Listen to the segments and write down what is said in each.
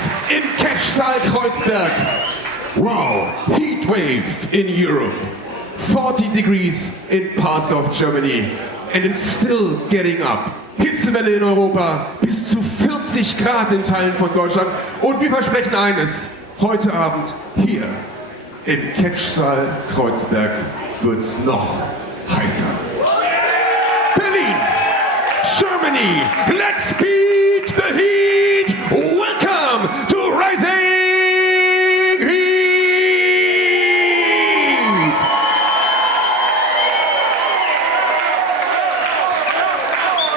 live in Catchsaal Kreuzberg. Wow, heat wave in Europe. 40 degrees in parts of Germany. And it's still getting up. Hitzewelle in Europa, bis zu 40 Grad in Teilen von Deutschland. Und wir versprechen eines, heute Abend hier in Catchsaal Kreuzberg wird's noch heißer. Berlin, Germany, let's beat the heat. Welcome to Rising Heat.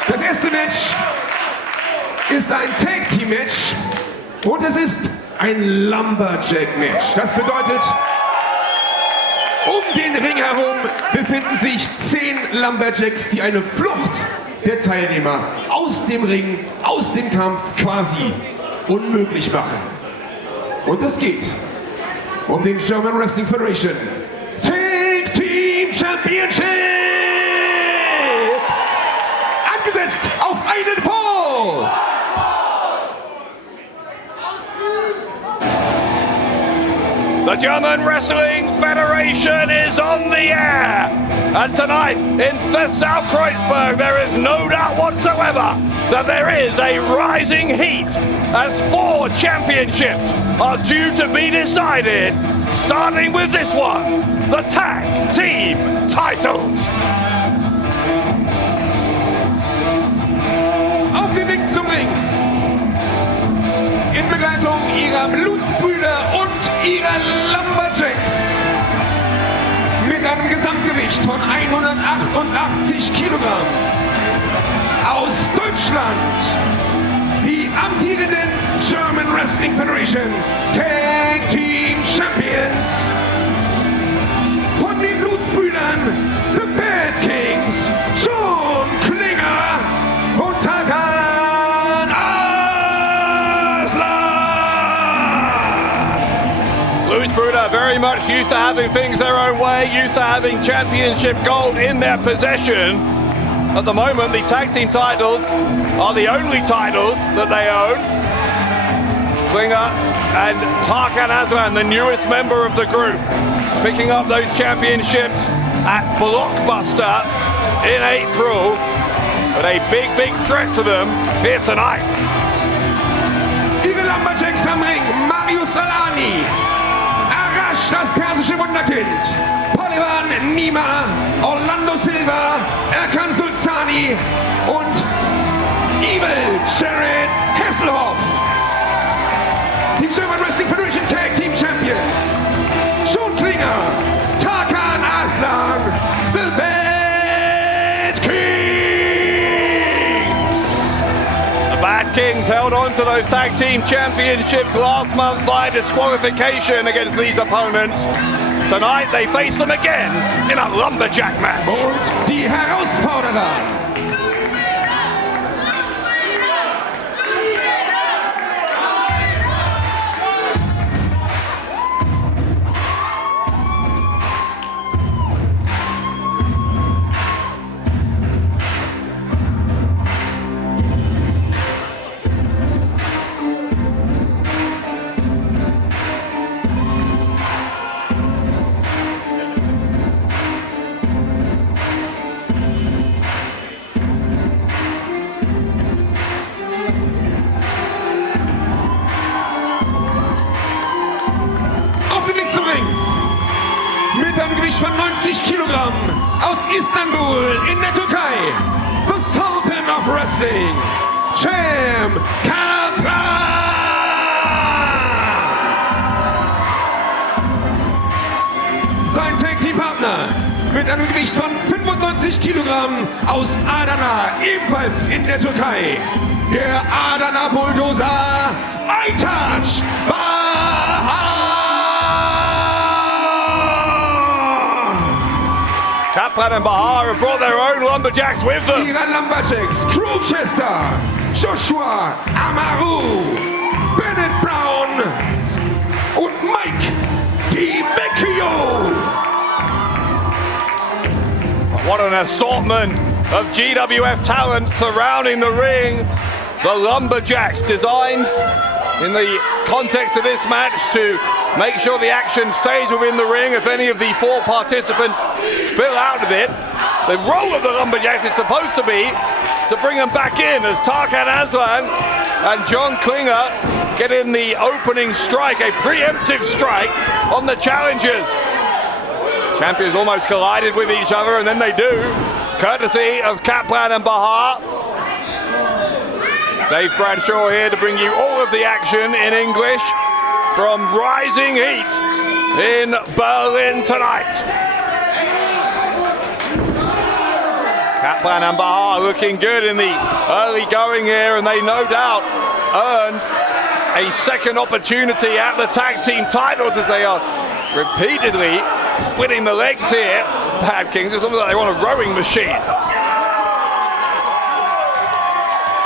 Das erste Match ist ein Tag-Team-Match und es ist ein Lumberjack-Match. Das bedeutet, um den Ring herum befinden sich 10 Lumberjacks, die eine Flucht der Teilnehmer aus dem Ring, aus dem Kampf quasi unmöglich machen. Und es geht um den German Wrestling Federation Tag Team Championship! Angesetzt auf einen Fall! The German Wrestling Federation is on the air. And tonight in Festsau Kreuzberg, there is no doubt whatsoever that there is a rising heat as 4 championships are due to be decided, starting with this one, the Tag Team titles. Auf dem Weg zum Ring. In Begleitung ihrer Blutsbrüder und ihrer Lumberjacks mit einem Gesamtgewicht von 188 Kilogramm aus Deutschland, die amtierenden German Wrestling Federation Tag Team Champions, von den Blutsbrüdern The Bad Kings, Klinger und Tarkan. Blutsbrüder very much used to having things their own way, used to having championship gold in their possession. At the moment, the tag team titles are the only titles that they own. Klinger and Tarkan Aslan, the newest member of the group, picking up those championships at Blockbuster in April. But a big, big threat to them here tonight. Ihre Lumberjacks am Ring, Marius Al-Ani. Das persische Wunderkind, Polivan Nima, Orlando Silva, Erkan Sulcani und Evil Jared Hasselhoff. Die German Wrestling Federation Tag Team Champions, Klinger, Tarkan Aslan, The Bad Kings. The Bad Kings held on to those tag team championships last month by disqualification against these opponents. Tonight they face them again in a Lumberjack match. Und die Herausforderer. Mit einem Gewicht von 90 Kilogramm aus Istanbul in der Türkei, the Sultan of Wrestling, Champ Kaplan! Sein Tag-Team-Partner mit einem Gewicht von 95 Kilogramm aus Adana, ebenfalls in der Türkei, der Adana Bulldozer Aytac Bahar! Kaplan and Bahar have brought their own Lumberjacks with them. Ihre Lumberjacks, Crowchester, Joshua Amaru, Bennett Brown und Mike Di Vecchio. What an assortment of GWF talent surrounding the ring. The Lumberjacks designed in the context of this match to make sure the action stays within the ring. If any of the 4 participants spill out of it, the role of the Lumberjacks is supposed to be to bring them back in as Tarkan Aslan and John Klinger get in the opening strike, a preemptive strike on the challengers. Champions almost collided with each other, and then they do, courtesy of Kaplan and Bahar. Dave Bradshaw here to bring you all of the action in English from Rising Heat in Berlin tonight. Kaplan and Bahar looking good in the early going here, and they no doubt earned a second opportunity at the tag team titles as they are repeatedly splitting the legs here. Bad Kings, it's almost like they want a rowing machine.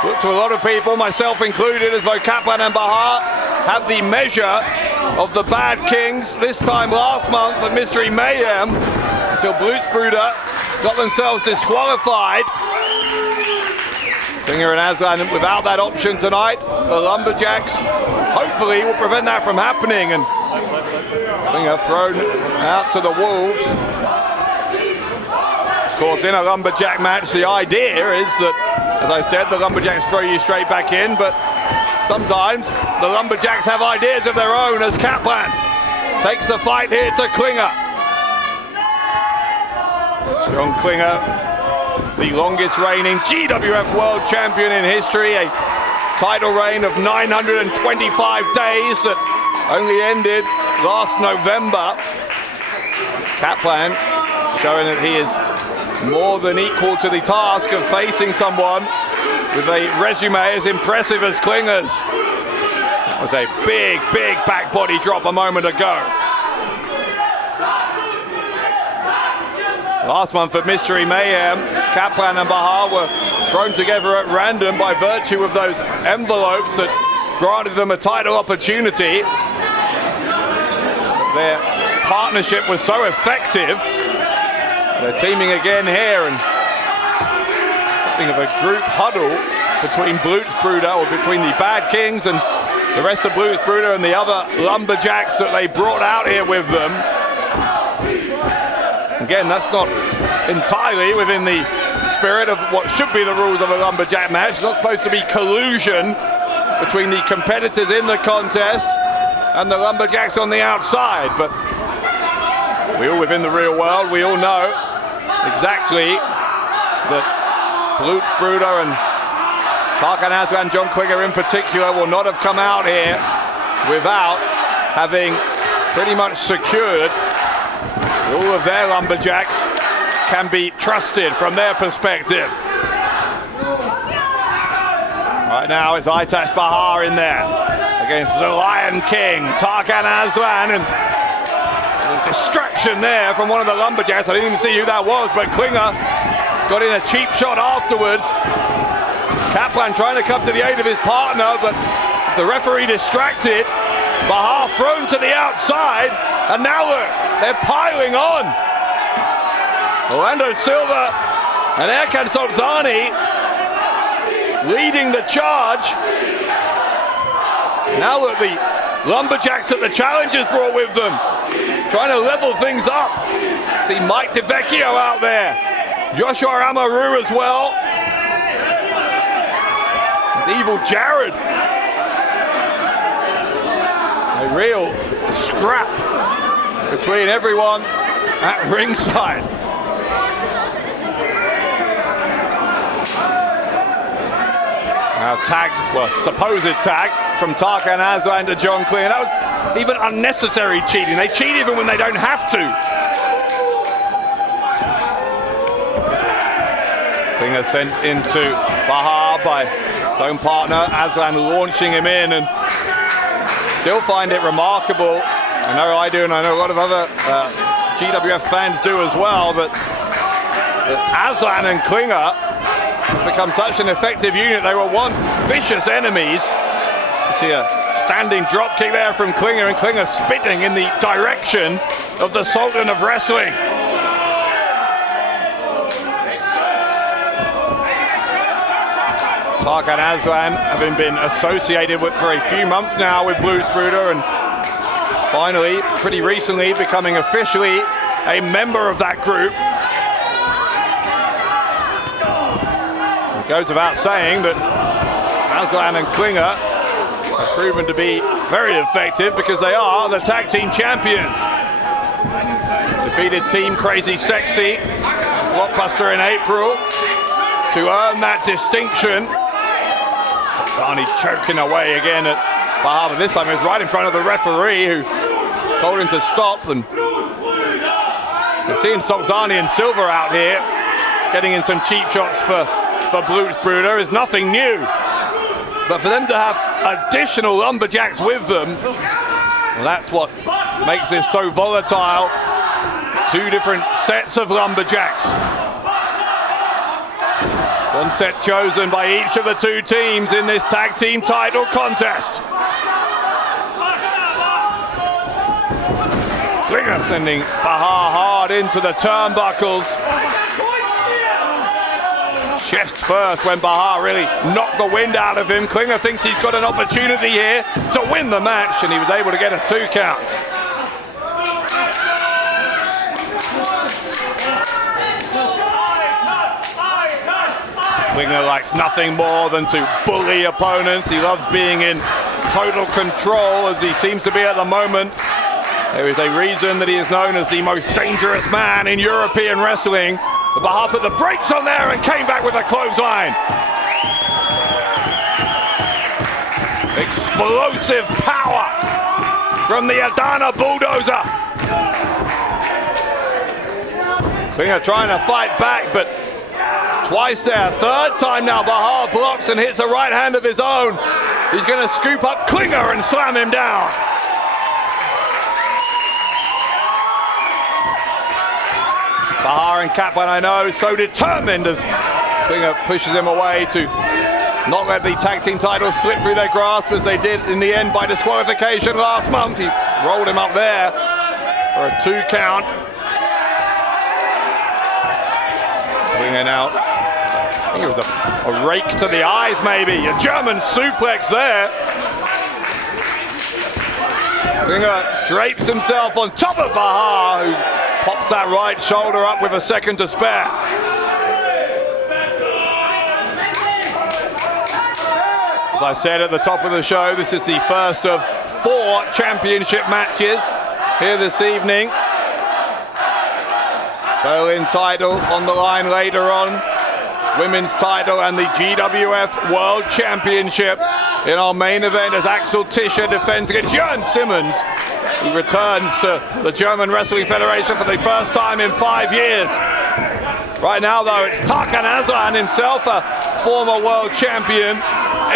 Look to a lot of people, myself included, as though Kaplan and Bahar had the measure of the Bad Kings this time last month at Mystery Mayhem, until Blutsbrüder got themselves disqualified. Klinger and Aslan without that option tonight. The Lumberjacks hopefully will prevent that from happening, and Klinger thrown out to the wolves. Of course, in a Lumberjack match, the idea is that, as I said, the Lumberjacks throw you straight back in, but sometimes the Lumberjacks have ideas of their own, as Kaplan takes the fight here to Klinger. John Klinger, the longest reigning GWF World Champion in history, a title reign of 925 days that only ended last November. Kaplan showing that he is more than equal to the task of facing someone with a resume as impressive as Klinger's. That was a big back body drop a moment ago. Last month at Mystery Mayhem, Kaplan and Bahar were thrown together at random by virtue of those envelopes that granted them a title opportunity. Their partnership was so effective. They're teaming again here, and something of a group huddle between Blutsbrüder, or between the Bad Kings and the rest of Blutsbrüder and the other Lumberjacks that they brought out here with them. Again, that's not entirely within the spirit of what should be the rules of a Lumberjack match. It's not supposed to be collusion between the competitors in the contest and the Lumberjacks on the outside, but we all live in the real world. We all know exactly that Blutsbrüder and Tarkan Aslan, John Klinger in particular, will not have come out here without having pretty much secured all of their Lumberjacks can be trusted from their perspective. Right now it's Aytac Bahar in there against the Lion King, Tarkan Aslan, and a distraction there from one of the Lumberjacks. I didn't even see who that was, but Klinger got in a cheap shot afterwards. Kaplan trying to come to the aid of his partner, but the referee distracted. Bahar thrown to the outside, and now look, they're piling on. Orlando Silva and Erkan Sulcani leading the charge. Now look, the Lumberjacks that the challengers brought with them, trying to level things up. See Mike Vecchio out there, Joshua Amaru as well. Evil Jared. A real scrap between everyone at ringside. Now tag, well, supposed tag from Tarkan Aslan to John Klinger. That was even unnecessary cheating. They cheat even when they don't have to. Klinger sent into Bahar by his own partner, Aslan launching him in, and still find it remarkable. I know I do, and I know a lot of other GWF fans do as well, but Aslan and Klinger have become such an effective unit. They were once vicious enemies. You see a standing drop kick there from Klinger, and Klinger spitting in the direction of the Sultan of Wrestling. Tarkan Aslan, having been associated with for a few months now with Blutsbrüder, and finally, pretty recently, becoming officially a member of that group. It goes without saying that Aslan and Klinger have proven to be very effective because they are the tag team champions. Defeated Team Crazy Sexy, Blockbuster in April to earn that distinction. Sulcani choking away again at Bahar, but this time it was right in front of the referee who told him to stop. And seeing Sulcani and Silver out here getting in some cheap shots for Blutsbrüder is nothing new. But for them to have additional Lumberjacks with them, well, that's what makes this so volatile. Two different sets of Lumberjacks. One set chosen by each of the two teams in this tag team title contest. Klinger sending Bahar hard into the turnbuckles. Chest first when Bahar really knocked the wind out of him. Klinger thinks he's got an opportunity here to win the match, and he was able to get a 2 count. Klinger likes nothing more than to bully opponents. He loves being in total control, as he seems to be at the moment. There is a reason that he is known as the most dangerous man in European wrestling. But Bahar put the brakes on there and came back with a clothesline. Explosive power from the Adana bulldozer. Klinger trying to fight back, but twice there. Third time now, Bahar blocks and hits a right hand of his own. He's going to scoop up Klinger and slam him down. Bahar and Kaplan, I know, so determined as Klinger pushes him away to not let the tag team titles slip through their grasp, as they did in the end by disqualification last month. He rolled him up there for a 2 count. Klinger now, I think it was a rake to the eyes maybe, a German suplex there. Klinger drapes himself on top of Bahar, who pops that right shoulder up with a second to spare. As I said at the top of the show, this is the first of 4 championship matches here this evening. Berlin title on the line later on, women's title and the GWF World Championship in our main event as Axel Tischer defends against Jurn Simmons, who returns to the German Wrestling Federation for the first time in 5 years. Right now, though, it's Tarkan Aslan himself, a former world champion,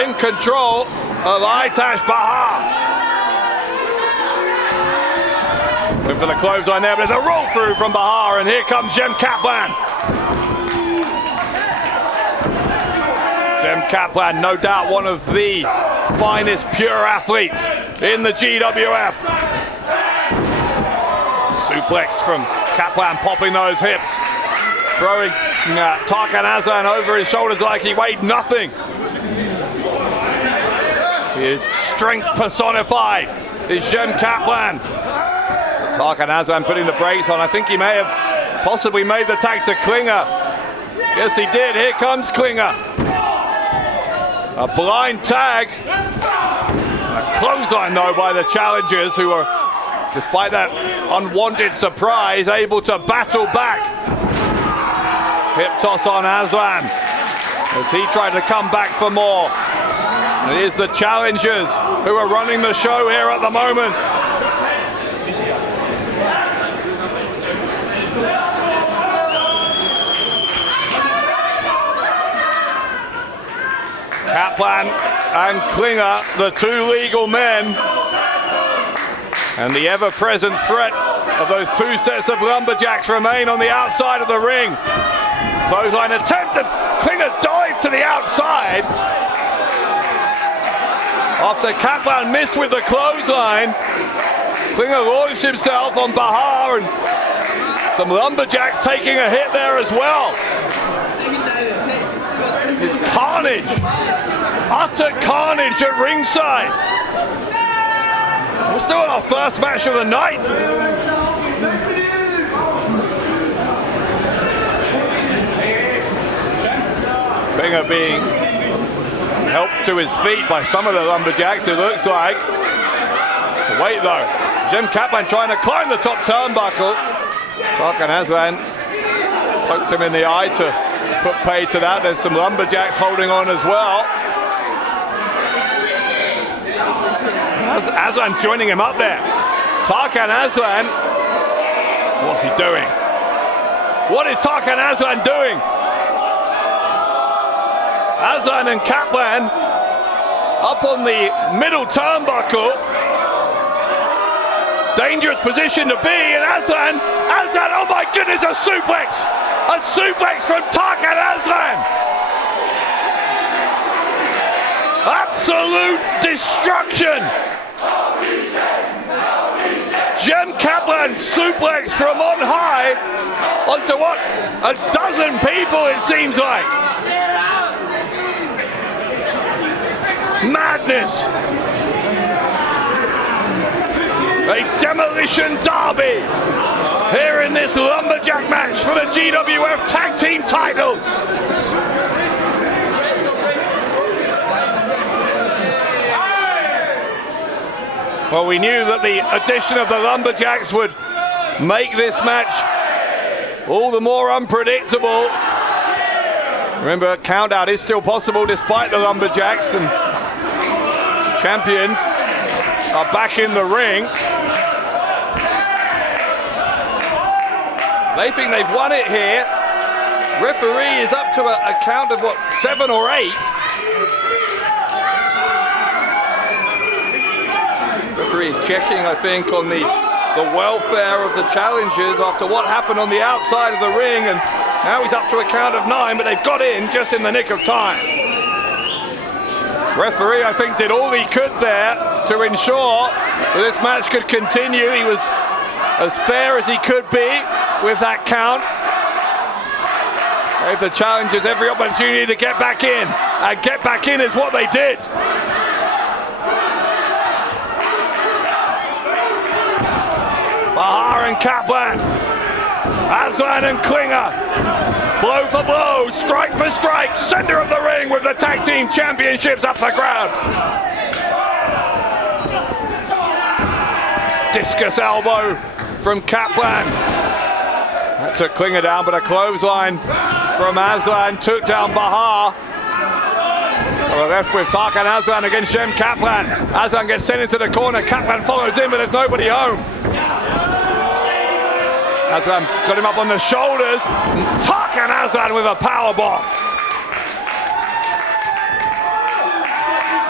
in control of Aytac Bahar. Went for the clothesline there, but there's a roll through from Bahar, and here comes Kaplan. Kaplan, no doubt one of the finest pure athletes in the GWF. Suplex from Kaplan, popping those hips, throwing Tarkan Aslan over his shoulders like he weighed nothing. He is strength personified, is Kaplan. Tarkan Aslan putting the brakes on. I think he may have possibly made the tag to Klinger. Yes, he did. Here comes Klinger. A blind tag. A clothesline, though, by the challengers, who are, despite that unwanted surprise, able to battle back. Hip toss on Aslan as he tried to come back for more. It is the challengers who are running the show here at the moment. Kaplan and Klinger, the 2 legal men, and the ever-present threat of those 2 sets of Lumberjacks remain on the outside of the ring. Clothesline attempted. Klinger dived to the outside. After Kaplan missed with the clothesline, Klinger launched himself on Bahar, and some Lumberjacks taking a hit there as well. His carnage, utter carnage at ringside. We're still in our first match of the night. Klinger being helped to his feet by some of the Lumberjacks, it looks like. Wait though, Kaplan trying to climb the top turnbuckle. Tarkan Aslan poked him in the eye to put pay to that. There's some Lumberjacks holding on as well. Aslan joining him up there. Tarkan Aslan, what's he doing? What is Tarkan Aslan doing? Aslan and Kaplan up on the middle turnbuckle. Dangerous position to be, and Aslan, oh my goodness, a suplex! A suplex from Tarkan Aslan! Absolute destruction! Kaplan suplex from on high onto what? A dozen people, it seems like. Madness! A demolition derby here in this Lumberjack match for the GWF Tag Team titles. Well, we knew that the addition of the Lumberjacks would make this match all the more unpredictable. Remember, count-out is still possible despite the Lumberjacks, and champions are back in the ring. They think they've won it here. Referee is up to a count of, what, 7 or 8. Referee is checking, I think, on the welfare of the challengers after what happened on the outside of the ring, and now he's up to a count of 9, but they've got in just in the nick of time. Referee, I think, did all he could there to ensure that this match could continue. He was as fair as he could be with that count. Gave the challengers every opportunity to get back in, and get back in is what they did. Bahar and Kaplan, Aslan and Klinger, blow for blow, strike for strike, center of the ring with the tag team championships up for grabs. Discus elbow from Kaplan. That took Klinger down, but a clothesline from Aslan took down Bahar. So we're left with Tarkan Aslan against Kaplan. Aslan gets sent into the corner, Kaplan follows in, but there's nobody home. Aslan got him up on the shoulders. Tarkan Aslan with a powerbomb.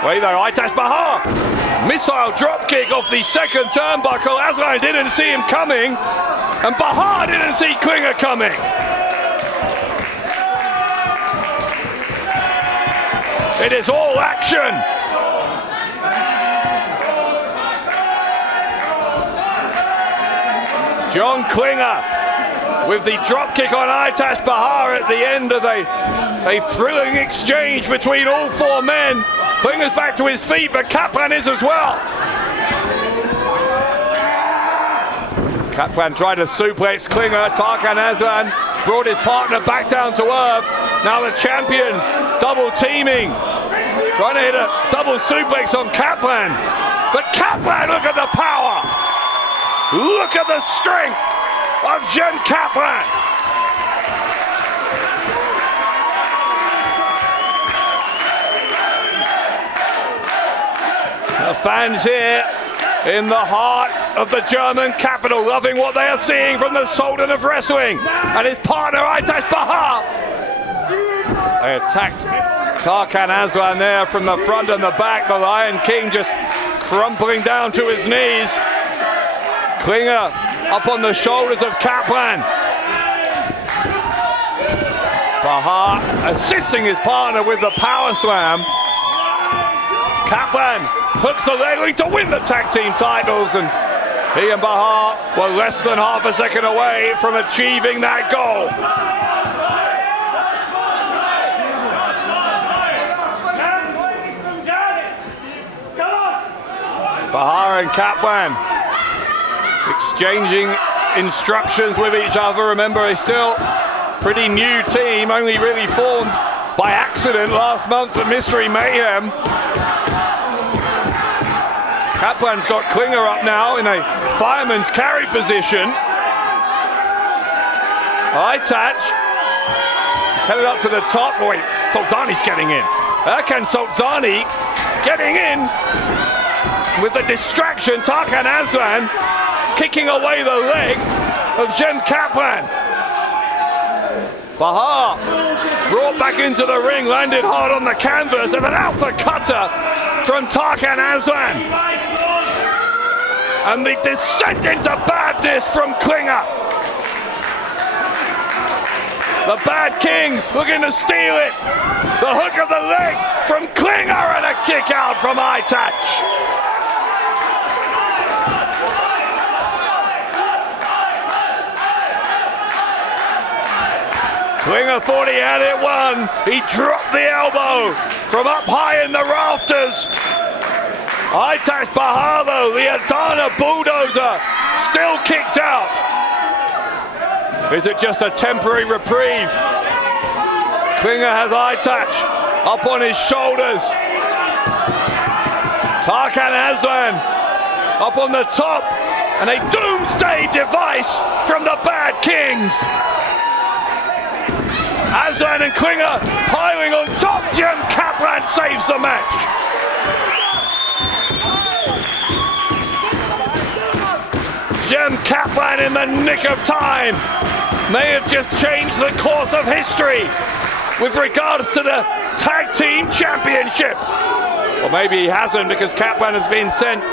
Wait though, Aytac Bahar. Missile dropkick off the second turnbuckle. Aslan didn't see him coming, and Bahar didn't see Klinger coming. It is all action. John Klinger with the dropkick on Aytac Bahar at the end of a thrilling exchange between all 4 men. Klinger's back to his feet, but Kaplan is as well. Kaplan tried to suplex Klinger. Tarkan Aslan brought his partner back down to earth. Now the champions double teaming, trying to hit a double suplex on Kaplan. But Kaplan, look at the power. Look at the strength of Kaplan. The fans here in the heart of the German capital, loving what they are seeing from the Sultan of Wrestling and his partner Aytac Bahar. They attacked Tarkan Aslan there from the front and the back. The Lion King just crumpling down to his knees. Klinger up on the shoulders of Kaplan. Bahar assisting his partner with the power slam. Kaplan hooks the leg to win the tag team titles, and he and Bahar were less than half a second away from achieving that goal. Bahar and Kaplan exchanging instructions with each other. Remember, a still pretty new team, only really formed by accident last month at Mystery Mayhem. Kaplan's got Klinger up now in a fireman's carry position. Aytac headed up to the top. Oh, wait, Sulcani's getting in. Erkan Sulcani getting in with the distraction. Tarkan Aslan kicking away the leg of Jurn Kaplan. Bahar brought back into the ring, landed hard on the canvas, and an alpha cutter from Tarkan Aslan. And the descent into badness from Klinger. The Bad Kings looking to steal it. The hook of the leg from Klinger and a kick out from Aytac. Klinger thought he had it won. He dropped the elbow from up high in the rafters. Aytac Bahar, though, the Adana bulldozer, still kicked out. Is it just a temporary reprieve? Klinger has Aytac up on his shoulders. Tarkan Aslan up on the top, and a doomsday device from the Bad Kings. Aslan and Klinger piling on top. Jurn Kaplan saves the match. Jurn Kaplan in the nick of time may have just changed the course of history with regards to the tag team championships. Or maybe he hasn't, because Kaplan has been sent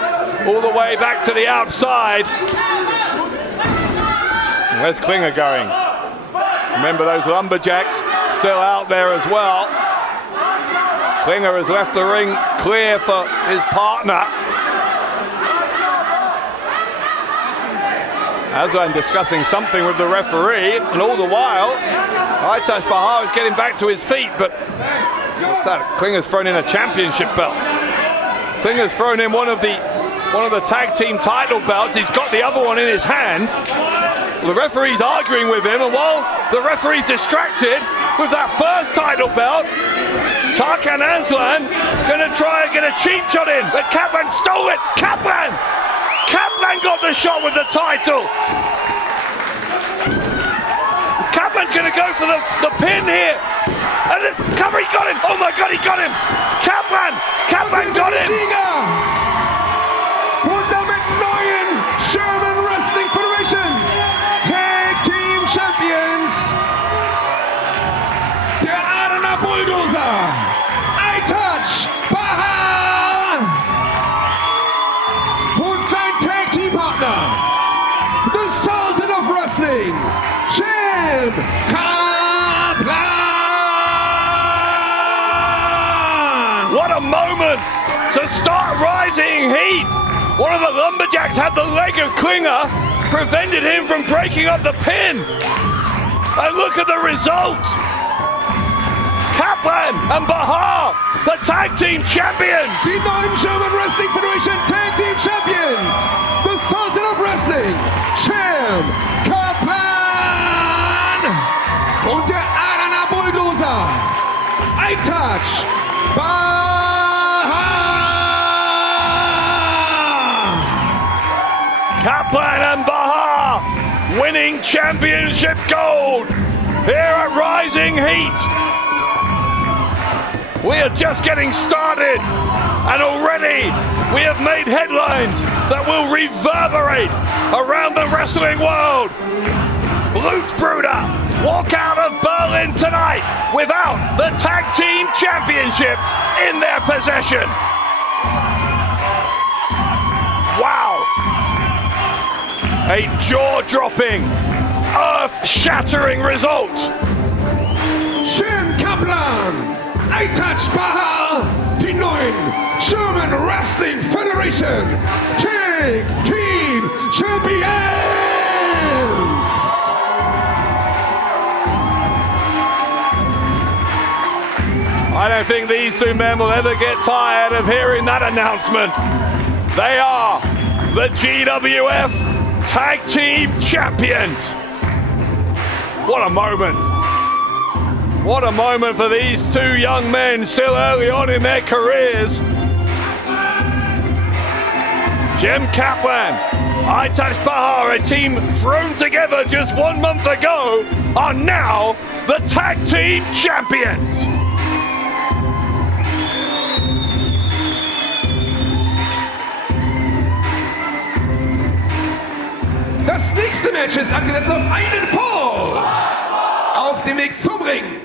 all the way back to the outside. Where's Klinger going? Remember, those Lumberjacks still out there as well. Klinger has left the ring clear for his partner. Aslan discussing something with the referee, and all the while, Aytac Bahar is getting back to his feet, but what's that? Klinger's thrown in a championship belt. Klinger's thrown in one of the tag team title belts. He's got the other one in his hand. The referee's arguing with him, and while the referee's distracted with that first title belt, Tarkan Aslan gonna try and get a cheap shot in, but Kaplan stole it. Kaplan got the shot with the title. Kaplan's gonna go for the pin here, and he got him. Oh my God, he got him. Kaplan got him. Aytac Bahar und sein Tag Team Partner, the Sultan of Wrestling, Jurn Kaplan. What a moment to start Rising Heat. One of the Lumberjacks had the leg of Klinger, prevented him from breaking up the pin. And look at the result. Kaplan and Bahar, the tag team champions. Die neuen German Wrestling Federation Tag Team Champions. The Sultan of Wrestling, Jurn Kaplan. Und der Adana Bulldozer, Aytac Bahar. Kaplan and Bahar winning championship gold here at Rising Heat. We are just getting started, and already we have made headlines that will reverberate around the wrestling world. Blutsbrüder walk out of Berlin tonight without the tag team championships in their possession. Wow. A jaw-dropping, earth-shattering result. Jurn Kaplan, Aytac Bahar, die neuen German Wrestling Federation Tag Team Champions. I don't think these two men will ever get tired of hearing that announcement. they are the GWF Tag Team Champions. What a moment. What a moment for these two young men still early on in their careers. Kaplan, Aytac Bahar, a team thrown together just 1 month ago, are now the Tag Team Champions. Das nächste Match ist angesetzt auf einen Fall. Auf dem Weg zum Ring.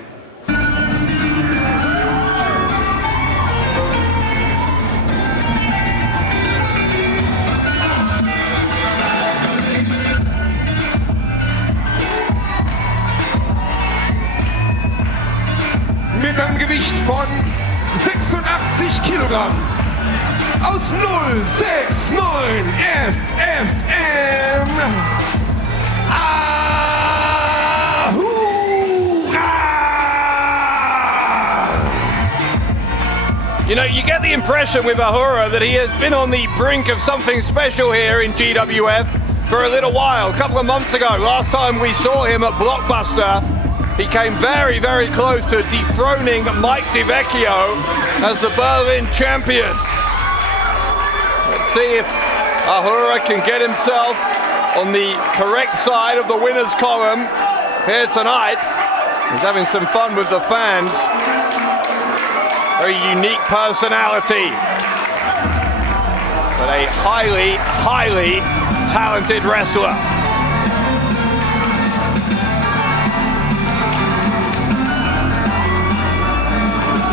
Mit einem Gewicht von 86 Kilogramm. Aus 069 FFM. Ahura! You know, you get the impression with Ahura that he has been on the brink of something special here in GWF for a little while. A couple of months ago, last time we saw him at Blockbuster, he came very, very close to dethroning Mike Vecchio as the Berlin champion. Let's see if Ahura can get himself on the correct side of the winner's column here tonight. He's having some fun with the fans. Very unique personality, but a highly, highly talented wrestler.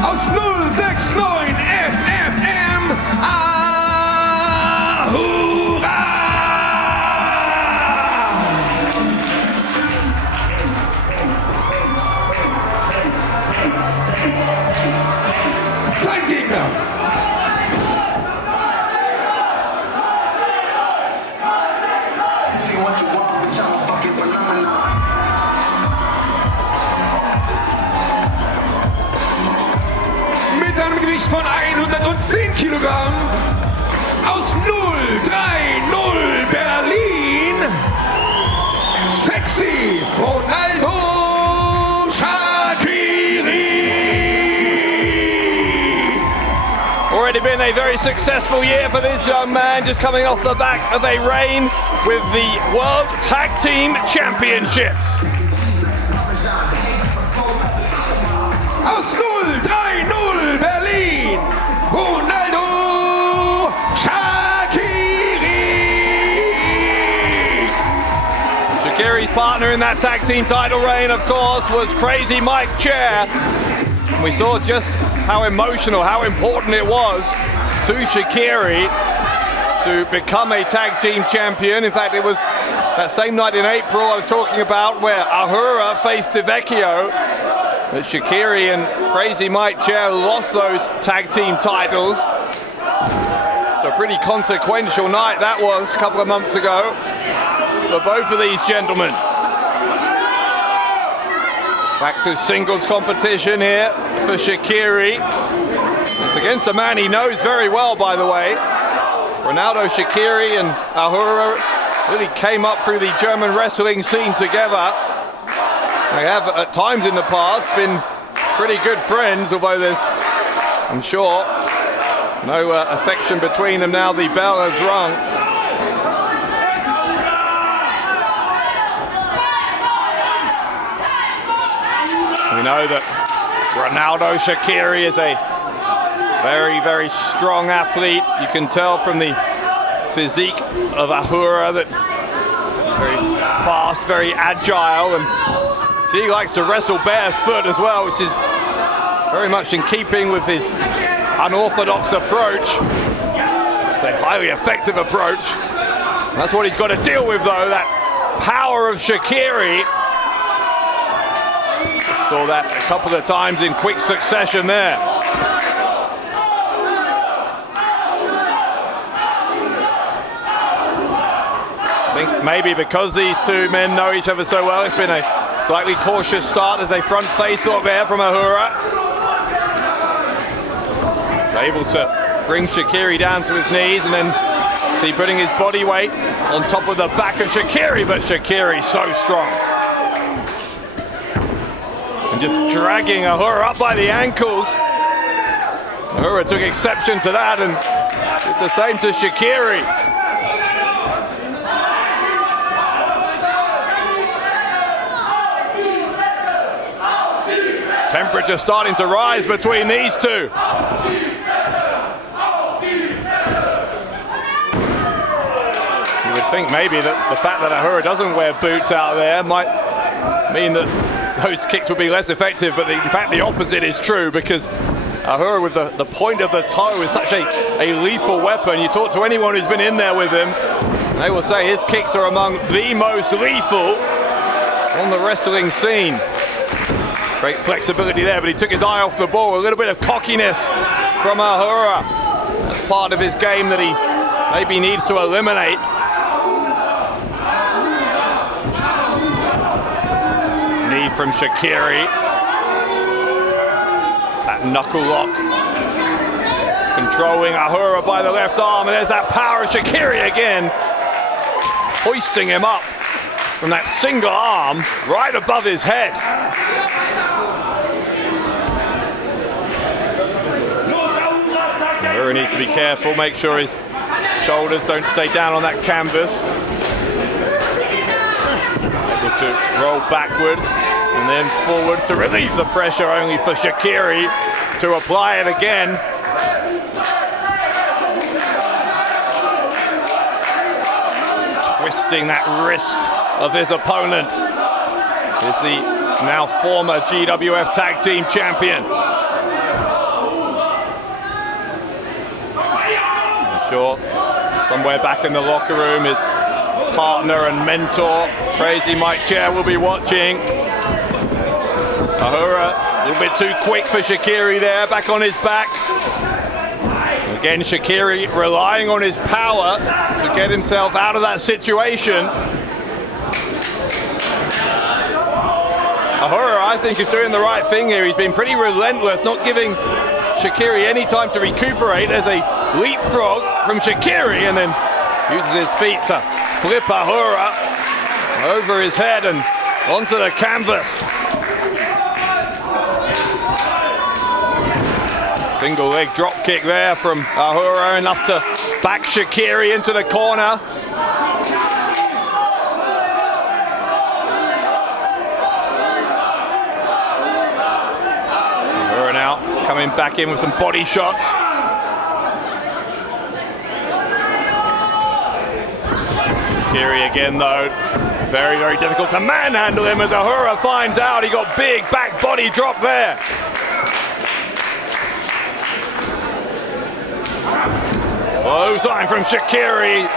Aus 069 FFM Ahura! Sein Gegner. Mit einem Gewicht von 110 Kilogramm aus 030 Berlin, Sexy Ronaldo Shaqiri. Already been a very successful year for this young man, just coming off the back of a reign with the World Tag Team Championships. Aus 030 Berlin, Ronaldo Shaqiri. Shaqiri's partner in that tag team title reign, of course, was Crazy Mike Chair. And we saw just how emotional, how important it was to Shaqiri to become a tag team champion. In fact, it was that same night in April I was talking about where Ahura faced Vecchio. But Shaqiri and Crazy Mike Chair lost those tag team titles. So a pretty consequential night that was a couple of months ago for both of these gentlemen. Back to singles competition here for Shaqiri. It's against a man he knows very well, by the way. Ronaldo Shaqiri and Ahura really came up through the German wrestling scene together. They have at times in the past been pretty good friends, although there's, I'm sure, no affection between them now the bell has rung. We know that Ronaldo Shaqiri is a very, very strong athlete. You can tell from the physique of Ahura that very fast, very agile, and he likes to wrestle barefoot as well, which is very much in keeping with his unorthodox approach. It's a highly effective approach. That's what he's got to deal with, though, that power of Shaqiri. Saw that a couple of times in quick succession there. I think maybe because these two men know each other so well, it's been a slightly cautious start as a front face up there from Ahura. Able to brings Shaqiri down to his knees, and then see putting his body weight on top of the back of Shaqiri, but Shaqiri so strong. And just dragging Ahura up by the ankles. Ahura took exception to that and did the same to Shaqiri. Temperature starting to rise between these two. You would think maybe that the fact that Ahura doesn't wear boots out there might mean that those kicks would be less effective, but in fact the opposite is true, because Ahura with the point of the toe is such a lethal weapon. You talk to anyone who's been in there with him, they will say his kicks are among the most lethal on the wrestling scene. Great flexibility there, but he took his eye off the ball. A little bit of cockiness from Ahura. That's part of his game that he maybe needs to eliminate. Knee from Shaqiri. That knuckle lock. Controlling Ahura by the left arm, and there's that power of Shaqiri again. Hoisting him up from that single arm right above his head. Ahura needs to be careful, make sure his shoulders don't stay down on that canvas. Able to roll backwards and then forwards to relieve the pressure, only for Shaqiri to apply it again. Twisting that wrist of his opponent is the now former GWF Tag Team Champion. Sure, somewhere back in the locker room, his partner and mentor, Crazy Mike Chair, will be watching. Ahura, a little bit too quick for Shaqiri there, back on his back. Again, Shaqiri relying on his power to get himself out of that situation. Ahura, I think, is doing the right thing here. He's been pretty relentless, not giving Shaqiri any time to recuperate. There's a leapfrog from Shaqiri, and then uses his feet to flip Ahura over his head and onto the canvas. Single leg drop kick there from Ahura, enough to back Shaqiri into the corner. Ahura now coming back in with some body shots. Shaqiri again though, very, very difficult to manhandle him as Ahura finds out he got big back body drop there. Clothesline from Shaqiri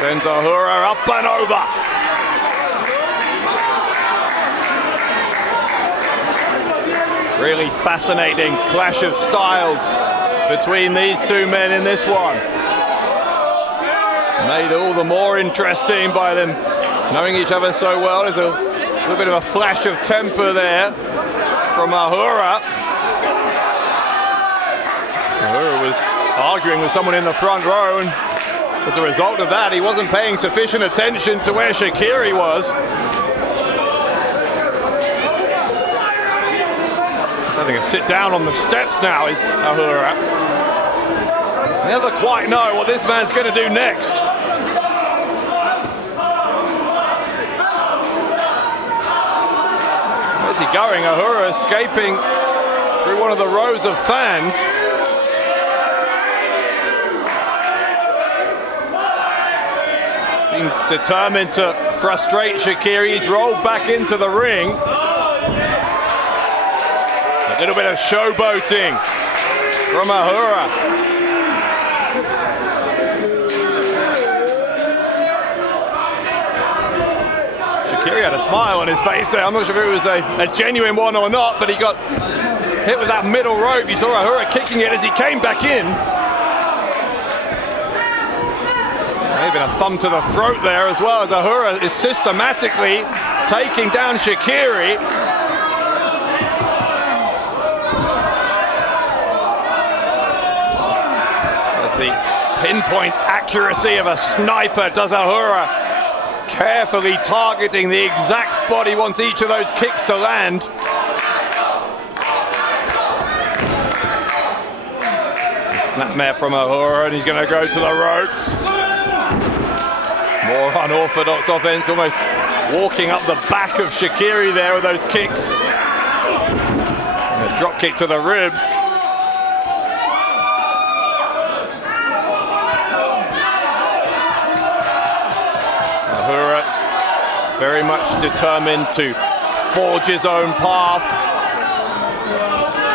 sends Ahura up and over. Really fascinating clash of styles between these two men in this one. Made all the more interesting by them knowing each other so well. There's a little bit of a flash of temper there from Ahura. Ahura was arguing with someone in the front row, and as a result of that, he wasn't paying sufficient attention to where Shaqiri was. Having a sit down on the steps now is Ahura. Never quite know what this man's going to do next. Where's he going? Ahura escaping through one of the rows of fans. Seems determined to frustrate Shaqiri. He's rolled back into the ring. A little bit of showboating from Ahura. Shaqiri had a smile on his face there. I'm not sure if it was a genuine one or not, but he got hit with that middle rope. You saw Ahura kicking it as he came back in. Maybe a thumb to the throat there as well, as Ahura is systematically taking down Shaqiri. The pinpoint accuracy of a sniper does Ahura, carefully targeting the exact spot he wants each of those kicks to land. Snapmare from Ahura, and he's going to go to the ropes. More unorthodox offense, almost walking up the back of Shaqiri there with those kicks. And a drop kick to the ribs. Ahura very much determined to forge his own path.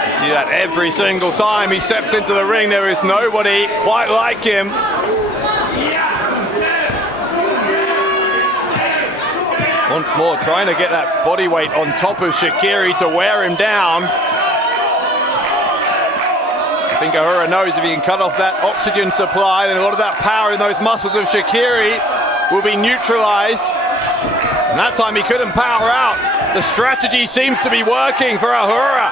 You see that every single time he steps into the ring. There is nobody quite like him. Once more, trying to get that body weight on top of Shaqiri to wear him down. I think Ahura knows if he can cut off that oxygen supply, then a lot of that power in those muscles of Shaqiri will be neutralized. And that time he couldn't power out. The strategy seems to be working for Ahura.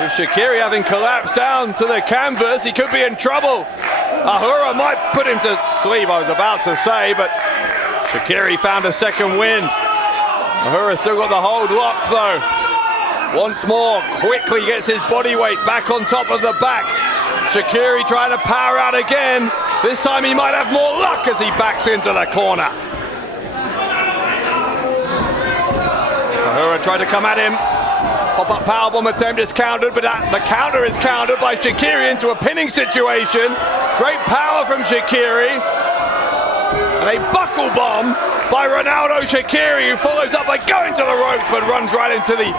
With Shaqiri having collapsed down to the canvas, he could be in trouble. Ahura might put him to sleep, I was about to say, but Shaqiri found a second wind. Ahura still got the hold locked though. Once more, quickly gets his body weight back on top of the back. Shaqiri trying to power out again. This time he might have more luck as he backs into the corner. Ahura tried to come at him. Pop-up powerbomb attempt is countered, but the counter is countered by Shaqiri into a pinning situation. Great power from Shaqiri. And a buckle bomb by Ronaldo Shaqiri, who follows up by going to the ropes, but runs right into the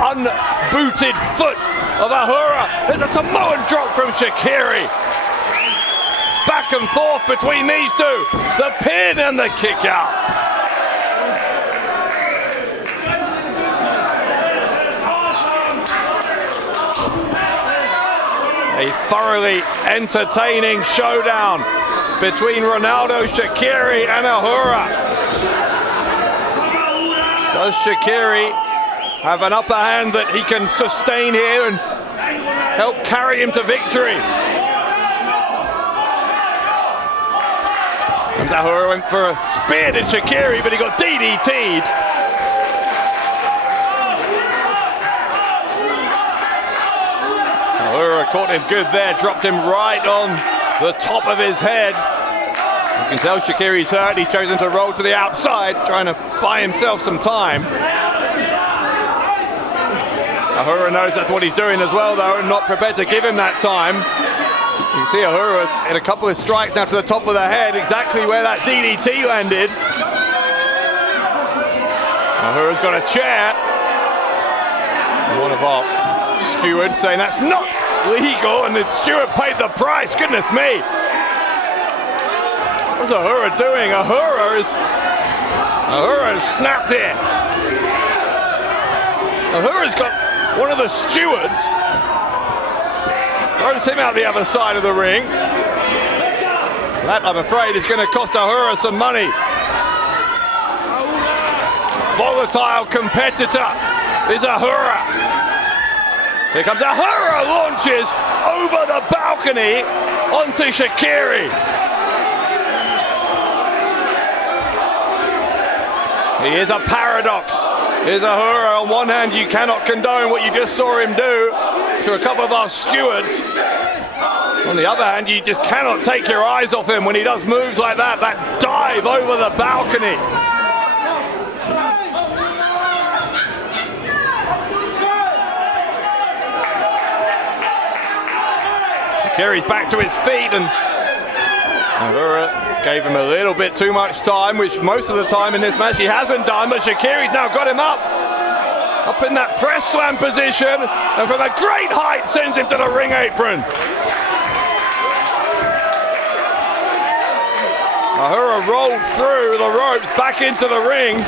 unbooted foot of Ahura. There's a Samoan drop from Shaqiri. Back and forth between these two. The pin and the kick out. A thoroughly entertaining showdown between Ronaldo Shaqiri and Ahura. Does Shaqiri have an upper hand that he can sustain here and help carry him to victory? Comes Ahura, went for a spear to Shaqiri, but he got DDT'd. Ahura caught him good there, dropped him right on the top of his head. You can tell Shaqiri's hurt. He's chosen to roll to the outside, trying to buy himself some time. Ahura knows that's what he's doing as well, though, and not prepared to give him that time. You can see Ahura's in a couple of strikes now to the top of the head, exactly where that DDT landed. Ahura's got a chair. One of our stewards saying that's not legal, and the steward paid the price. Goodness me. What's Ahura doing? Ahura has snapped here. Ahura's got one of the stewards, throws him out the other side of the ring. That, I'm afraid, is going to cost Ahura some money. Volatile competitor is Ahura. Here comes Ahura, launches over the balcony onto Shaqiri. He is a paradox. Here's Ahura. On one hand, you cannot condone what you just saw him do to a couple of our stewards. On the other hand, you just cannot take your eyes off him when he does moves like that. That dive over the balcony. Shaqiri's back to his feet, and Ahura gave him a little bit too much time, which most of the time in this match he hasn't done, but Shaqiri's now got him up in that press slam position, and from a great height sends him to the ring apron. Ahura rolled through the ropes back into the ring.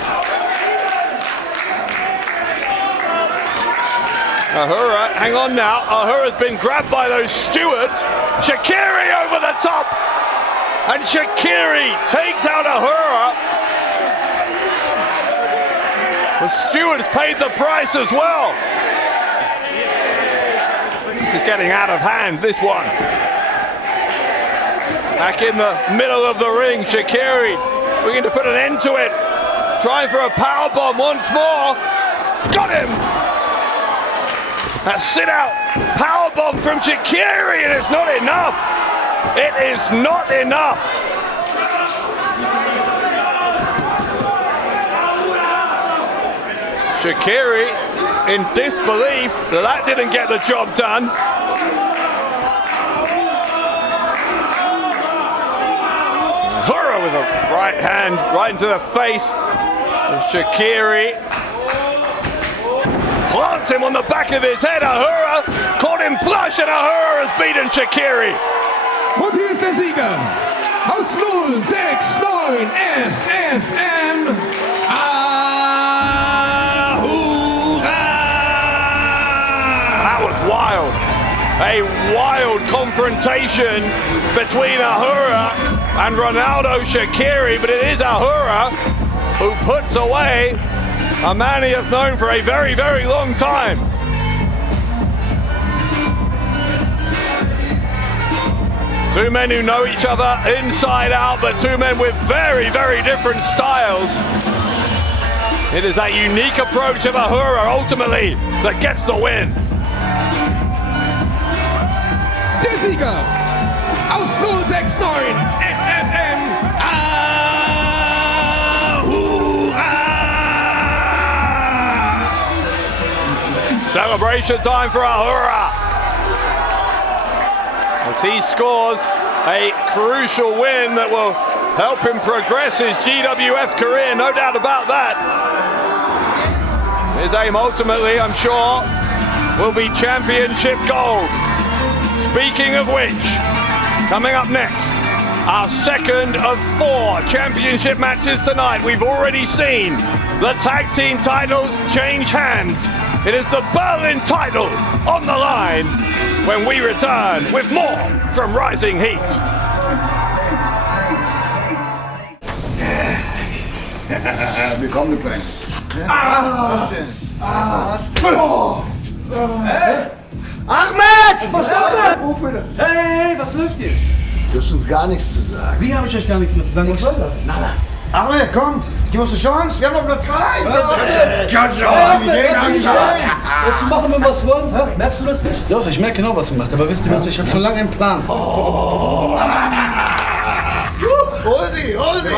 Ahura, hang on now. Ahura's been grabbed by those stewards. Shaqiri over the top. And Shaqiri takes out Ahura. The stewards paid the price as well. This is getting out of hand, this one. Back in the middle of the ring, Shaqiri looking to put an end to it. Trying for a powerbomb once more. Got him! That sit-out powerbomb from Shaqiri, and it's not enough. It is not enough. Shaqiri in disbelief that didn't get the job done. Ahura with a right hand right into the face of Shaqiri. Plants him on the back of his head. Ahura caught him flush, and Ahura has beaten Shaqiri. Und hier ist der Sieger aus 069 FFM. Ahura! That was wild. A wild confrontation between Ahura and Ronaldo Shaqiri, but it is Ahura who puts away a man he has known for a very, very long time. Two men who know each other inside out, but two men with very, very different styles. It is that unique approach of Ahura ultimately that gets the win. Der Sieger aus 069 FFM. Celebration time for Ahura as he scores a crucial win that will help him progress his GWF career, no doubt about that. His aim ultimately, I'm sure, will be championship gold. Speaking of which, coming up next, our second of 4 championship matches tonight. We've already seen the tag team titles change hands. It is the Berlin title on the line when we return with more from Rising Heat. Willkommen, Klein. Was denn? Ahmed! Was ist da? Hey, was läuft hier? Du hast uns gar nichts zu sagen. Wie habe ich euch gar nichts mehr zu sagen? Was soll das? Nada. Ahmed, komm, gib uns eine Chance. Wir haben noch Platz 2. Was machen wir, was wollen? Hä? Merkst du das nicht? Doch, ich merke genau, was du machst. Aber wisst ihr was? Ich habe schon lange einen Plan. Hol sie, hol sie.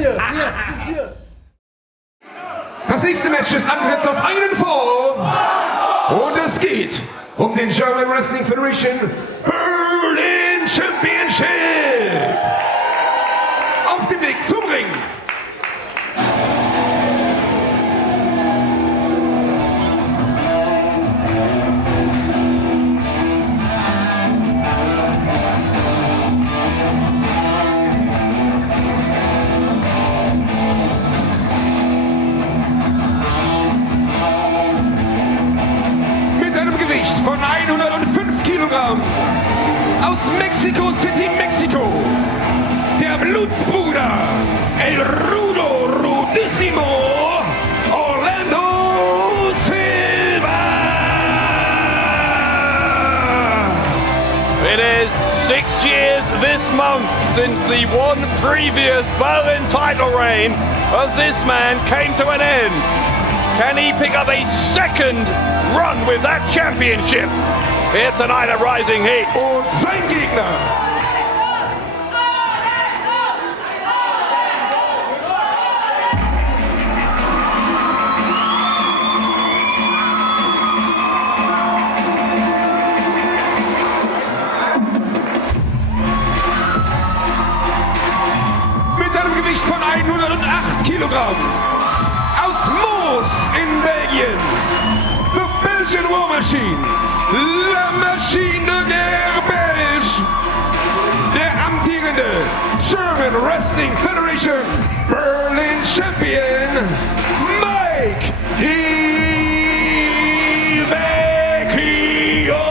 Hier. Das nächste Match ist angesetzt auf einen Fall. Und es geht um den German Wrestling Federation Berlin Championship. Auf dem Weg zum Ring. Von 105 Kilogramm aus Mexico City, Mexiko, der Blutsbrüder, El Rudo Rudissimo, Orlando Silva. It is 6 years this month since the one previous Berlin title reign of this man came to an end. Can he pick up a second run with that championship here tonight at Rising Heat? Und sein Gegner. Mit einem Gewicht von 108 Kilogramm. Aus Moos in Belgien. The Belgian War Machine. La Machine de Guerre Belge. Der amtierende German Wrestling Federation Berlin Champion Mike Vecchio.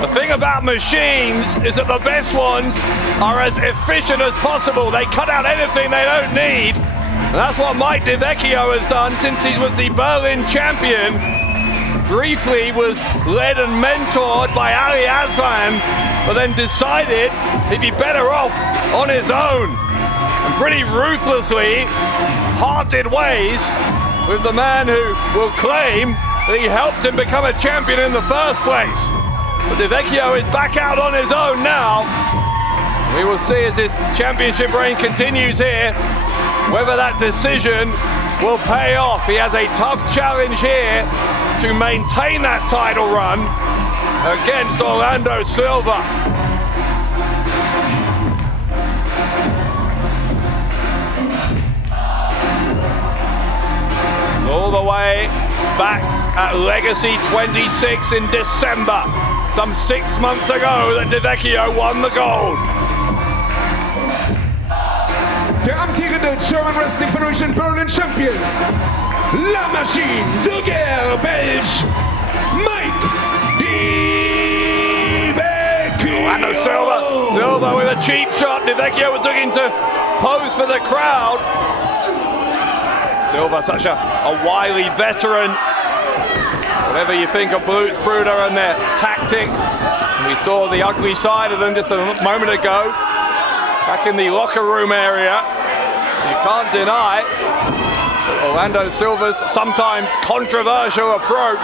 The thing about machines is that the best ones are as efficient as possible. They cut out anything they don't need And that's what Mike Vecchio has done since he was the Berlin champion. Briefly was led and mentored by Ali Aslan, but then decided he'd be better off on his own. And pretty ruthlessly parted ways with the man who will claim that he helped him become a champion in the first place. But Vecchio is back out on his own now. We will see as his championship reign continues here, whether that decision will pay off. He has a tough challenge here to maintain that title run against Orlando Silva. All the way back at Legacy 26 in December, some 6 months ago, that Vecchio won the gold. Der amtierende German Wrestling Federation Berlin Champion, La Machine de Guerre Belge, Mike Vecchio. Orlando Silva with a cheap shot. Vecchio was looking to pose for the crowd. Silva, such a wily veteran. Whatever you think of Blutsbrüder and their tactics, and we saw the ugly side of them just a moment ago, back in the locker room area. You can't deny Orlando Silva's sometimes controversial approach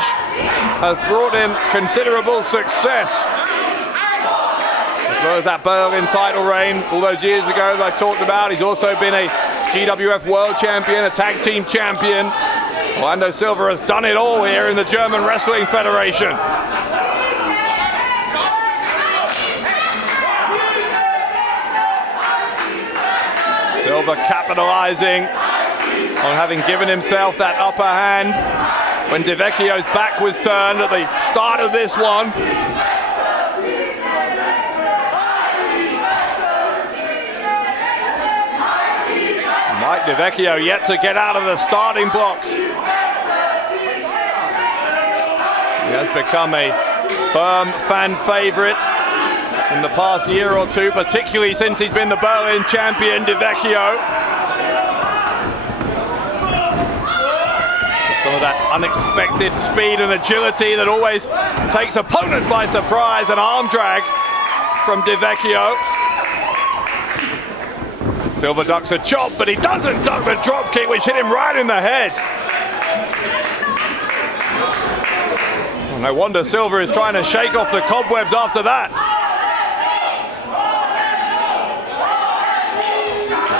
has brought him considerable success. As well as that Berlin title reign all those years ago that I talked about. He's also been a GWF World Champion, a tag team champion. Orlando Silva has done it all here in the German Wrestling Federation. Silva capitalizing on having given himself that upper hand when Vecchio's back was turned at the start of this one. Mike Vecchio yet to get out of the starting blocks. He has become a firm fan favorite in the past year or two, particularly since he's been the Berlin champion, Vecchio. Some of that unexpected speed and agility that always takes opponents by surprise, an arm drag from Vecchio. Silva ducks a chop, but he doesn't duck the drop kick, which hit him right in the head. Well, no wonder Silva is trying to shake off the cobwebs after that.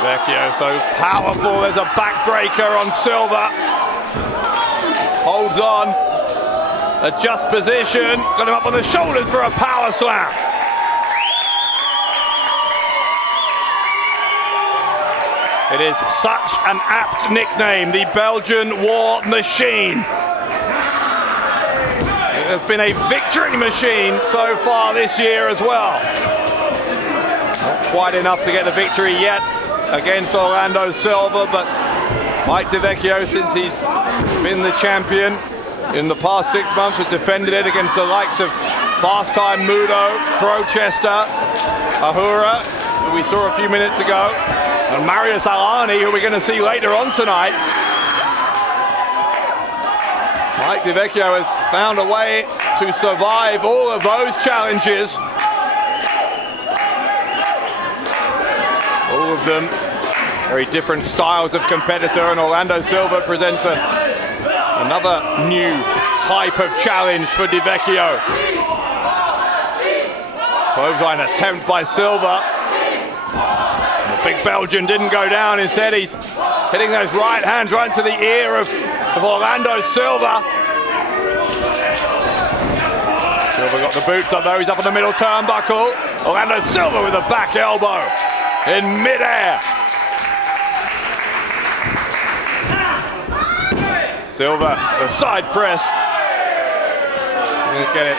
Vecchio so powerful, there's a backbreaker on Silva. Holds on, adjusts position, got him up on the shoulders for a power slam. It is such an apt nickname, the Belgian War Machine. It has been a victory machine so far this year as well. Not quite enough to get the victory yet against Orlando Silva, but Mike Vecchio, since he's been the champion in the past 6 months, has defended it against the likes of Fast Time Mudo, Crowchester, Ahura, who we saw a few minutes ago, and Marius Al-Ani, who we're going to see later on tonight. Mike Vecchio has found a way to survive all of those challenges. All of them very different styles of competitor, and Orlando Silva presents another new type of challenge for Vecchio. Clothesline attempt by Silva. The big Belgian didn't go down. Instead, he's hitting those right hands right into the ear of Orlando Silva. Silva got the boots up though. He's up on the middle turnbuckle. Orlando Silva with a back elbow in midair. Silva, the side press. Didn't get it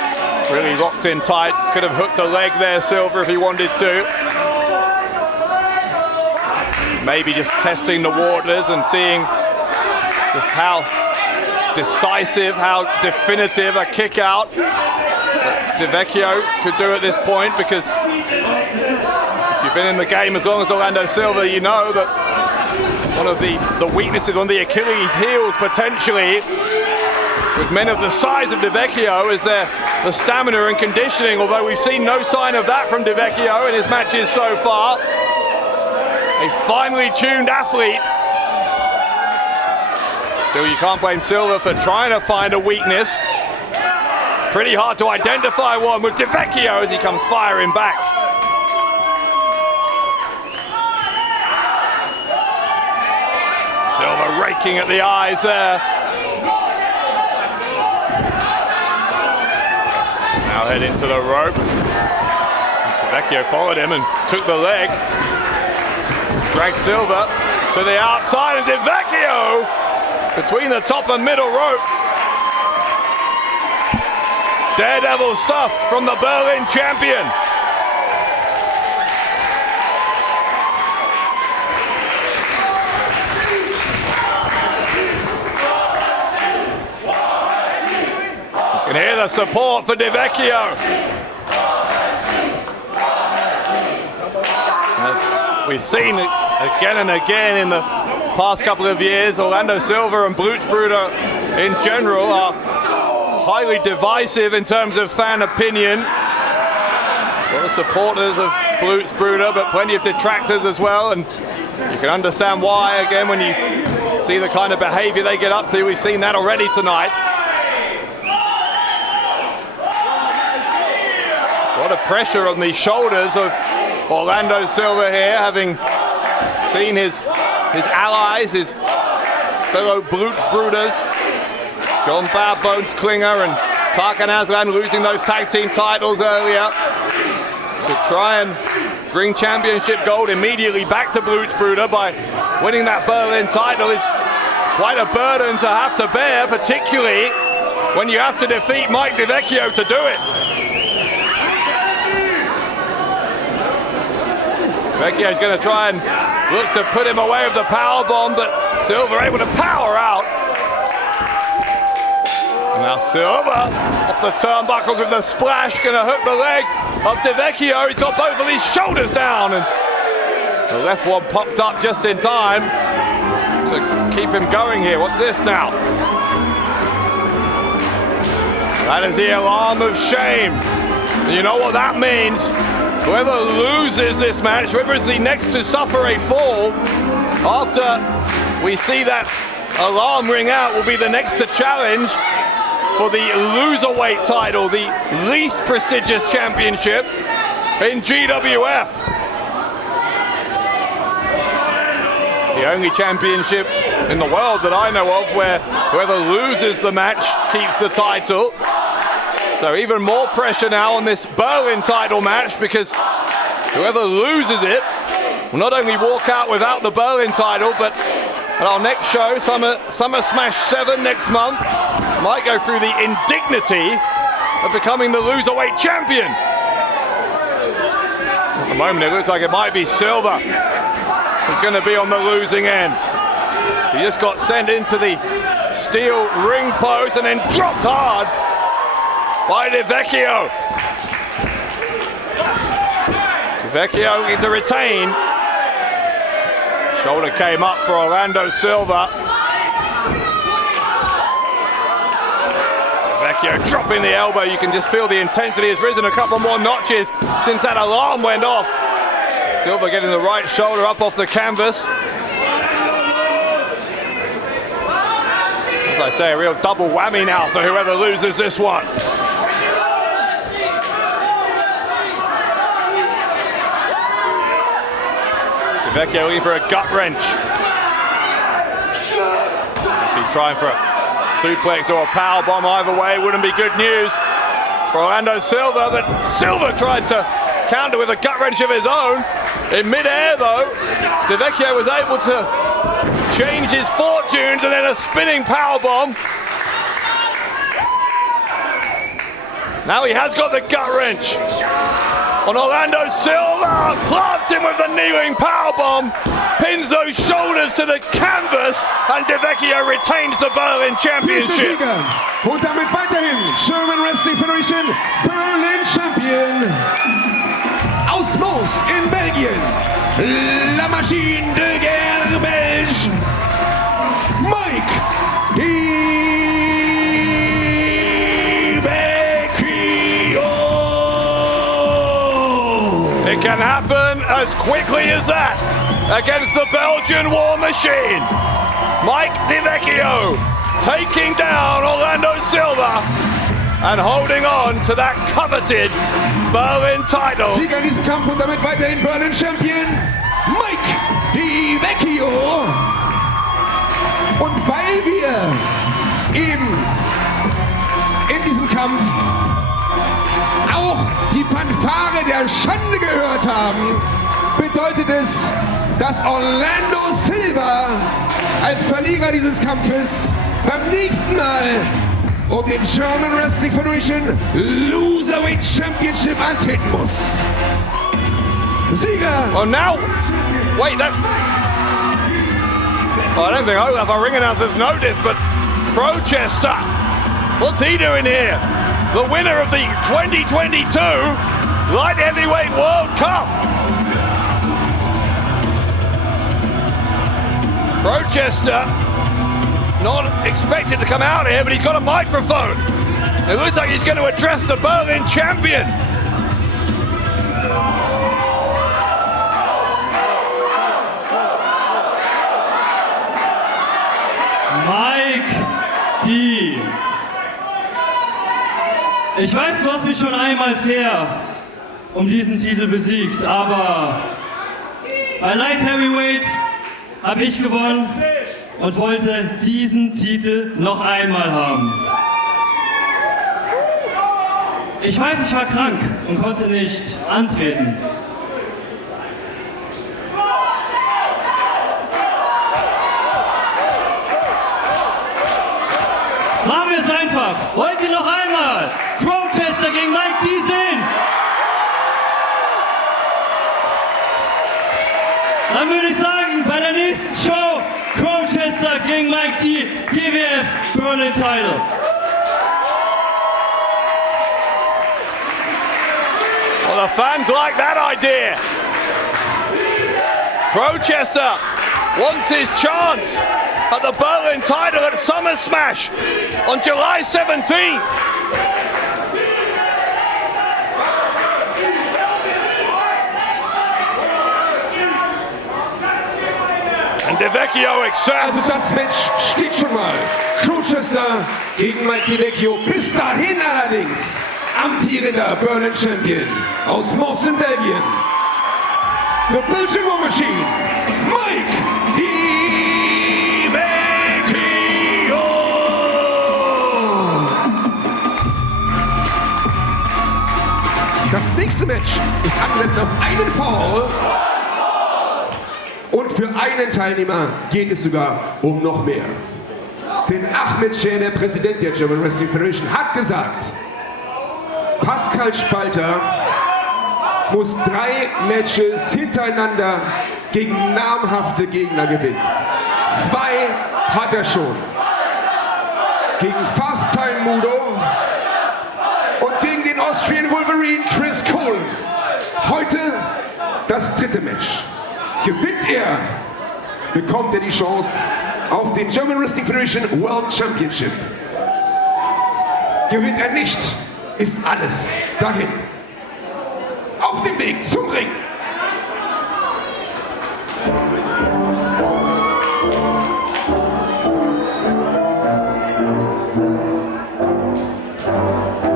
really locked in tight. Could have hooked a leg there, Silva, if he wanted to. Maybe just testing the waters and seeing just how decisive, how definitive a kick out Vecchio could do at this point, because if you've been in the game as long as Orlando Silva, you know that one of the weaknesses on the Achilles heels potentially with men of the size of Vecchio is the stamina and conditioning, although we've seen no sign of that from Vecchio in his matches so far. A finely tuned athlete. Still, you can't blame Silva for trying to find a weakness. It's pretty hard to identify one with Vecchio as he comes firing back. Silva raking at the eyes there. Now head into the ropes. Vecchio followed him and took the leg. Dragged Silva to the outside, and Vecchio between the top and middle ropes. Daredevil stuff from the Berlin champion. You can hear the support for Vecchio. We've seen it again and again in the past couple of years. Orlando Silva and Blutsbrüder in general are highly divisive in terms of fan opinion. A lot of supporters of Blutsbrüder, but plenty of detractors as well, and you can understand why, again, when you see the kind of behavior they get up to. We've seen that already tonight. A lot of pressure on the shoulders of Orlando Silva here, having seen his allies, his fellow Blutsbrüders, John Bad Bones Klinger and Tarkan Aslan, losing those tag team titles earlier. To try and bring championship gold immediately back to Blutsbrüder by winning that Berlin title is quite a burden to have to bear, particularly when you have to defeat Mike Vecchio to do it. Vecchio's going to try and look to put him away with the powerbomb, but Silva able to power out. And now Silva off the turnbuckles with the splash, going to hook the leg of Vecchio. He's got both of his shoulders down, and the left one popped up just in time to keep him going here. What's this now? That is the alarm of shame. And you know what that means? Whoever loses this match, whoever is the next to suffer a fall, after we see that alarm ring out, will be the next to challenge for the loserweight title, the least prestigious championship in GWF. The only championship in the world that I know of where whoever loses the match keeps the title. So even more pressure now on this Berlin title match, because whoever loses it will not only walk out without the Berlin title, but at our next show, Summer Smash 7 next month, might go through the indignity of becoming the loserweight champion. At the moment, it looks like it might be Silva who's going to be on the losing end. He just got sent into the steel ring post and then dropped hard by Vecchio. Vecchio looking to retain. Shoulder came up for Orlando Silva. Vecchio dropping the elbow. You can just feel the intensity has risen a couple more notches since that alarm went off. Silva getting the right shoulder up off the canvas. As I say, a real double whammy now for whoever loses this one. Vecchio looking for a gut wrench. If he's trying for a suplex or a powerbomb, either way wouldn't be good news for Orlando Silva, but Silva tried to counter with a gut wrench of his own. In mid-air though, Vecchio was able to change his fortunes, and then a spinning powerbomb. Now he has got the gut wrench on Orlando Silva, plants him with the kneeling powerbomb, pins those shoulders to the canvas, and Vecchio retains the Berlin Championship. Und damit weiterhin German Wrestling Federation Berlin Champion. Aus Mons in Belgien, La Machine de Guerre belge, happen as quickly as that against the Belgian War Machine. Mike Vecchio taking down Orlando Silva and holding on to that coveted Berlin title. Sieger in diesem Kampf und damit weiterhin Berlin Champion Mike Vecchio. Und weil wir eben in diesem Kampf auch die Fanfare der Schande gehört haben, bedeutet es, dass Orlando Silva als Verlierer dieses Kampfes beim nächsten Mal um den German Wrestling Federation Loserweight Championship antreten muss. Sieger! Oh, now, wait, that's... I don't think our ring announcers noticed, but Crowchester, what's he doing here? The winner of the 2022 Light Heavyweight World Cup. Crowchester, not expected to come out here, but he's got a microphone. It looks like he's going to address the Berlin champion. Mike D. Ich weiß, du hast mich schon einmal fair um diesen Titel besiegt, aber bei Light Heavyweight habe ich gewonnen und wollte diesen Titel noch einmal haben. Ich weiß, ich war krank und konnte nicht antreten. Machen wir es einfach. Wollt ihr noch einmal Crowchester gegen Mike D sehen? Dann würde ich sagen, bei der nächsten Show Crowchester gegen Mike D, GWF World Title. Well, the fans like that idea. Crowchester wants his chance at the Berlin title at Summer Smash on July 17th. And Vecchio Also accepts. das Match steht schon mal. Crowchester gegen Mike Vecchio. Bis dahin allerdings amtierender Berlin Champion aus Mons in Belgien. The Belgian War Machine, Mike Vecchio. Das nächste Match ist angesetzt auf einen Fall. Und für einen Teilnehmer geht es sogar um noch mehr. Denn Ahmed Scher, der Präsident der German Wrestling Federation, hat gesagt, Pascal Spalter muss 3 Matches hintereinander gegen namhafte Gegner gewinnen. 2 hat er schon. Gegen Fast Time Mudo und gegen den Austrian Wolverine Chris Cole. Heute das 3. Match. Gewinnt er, bekommt er die Chance auf den German Wrestling Federation World Championship. Gewinnt er nicht, ist alles dahin. Auf dem Weg zum Ring.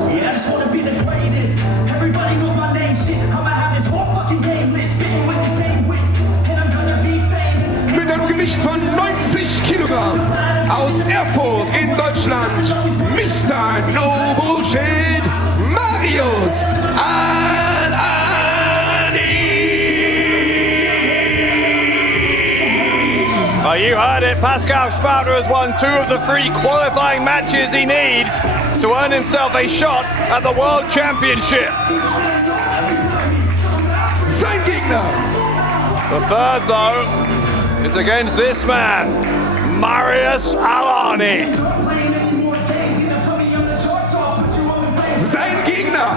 Yeah, I just wanna be the greatest. Everybody knows my name, shit. I'ma have this whole fucking game list fitting with the same wit. And I'm gonna be famous. Mit einem Gewicht von 90 Kilogramm aus Erfurt in Deutschland, Mr. No Bullshit, Marius Al-Ani. Oh, you heard it. Pascal Spalter has won 2 of the 3 qualifying matches he needs to earn himself a shot at the World Championship. Sein Gegner. The third, though, is against this man, Marius Al-Ani. Sein Gegner.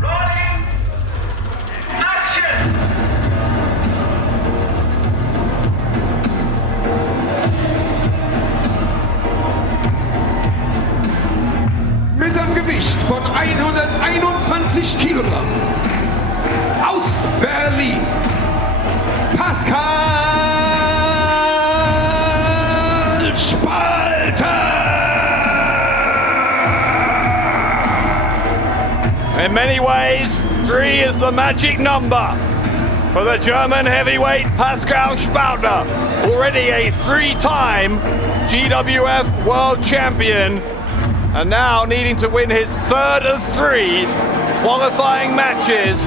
Ready? Pascal Spalter! In many ways, 3 is the magic number for the German heavyweight Pascal Spalter, already a 3-time GWF World Champion, and now needing to win his 3rd of 3 qualifying matches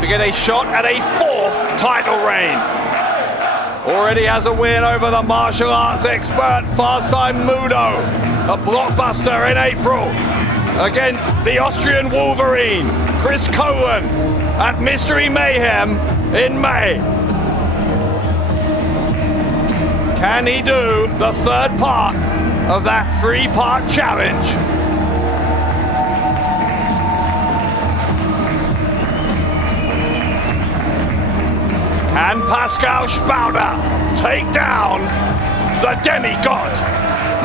to get a shot at a 4th title reign. Already has a win over the martial arts expert Fast-Time Mudo, a blockbuster in April, against the Austrian Wolverine, Chris Cohen, at Mystery Mayhem in May. Can he do the 3rd part of that 3-part challenge? Can Pascal Spalter take down the demigod,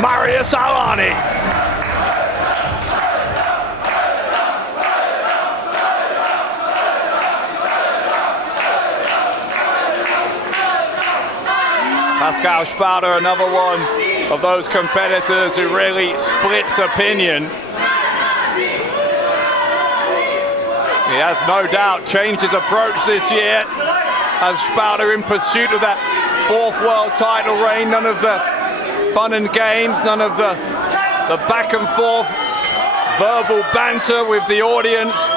Marius Al-Ani? Pascal Spalter, another one of those competitors who really splits opinion. He has no doubt changed his approach this year as Spalter in pursuit of that 4th world title reign. None of the fun and games, none of the back and forth verbal banter with the audience.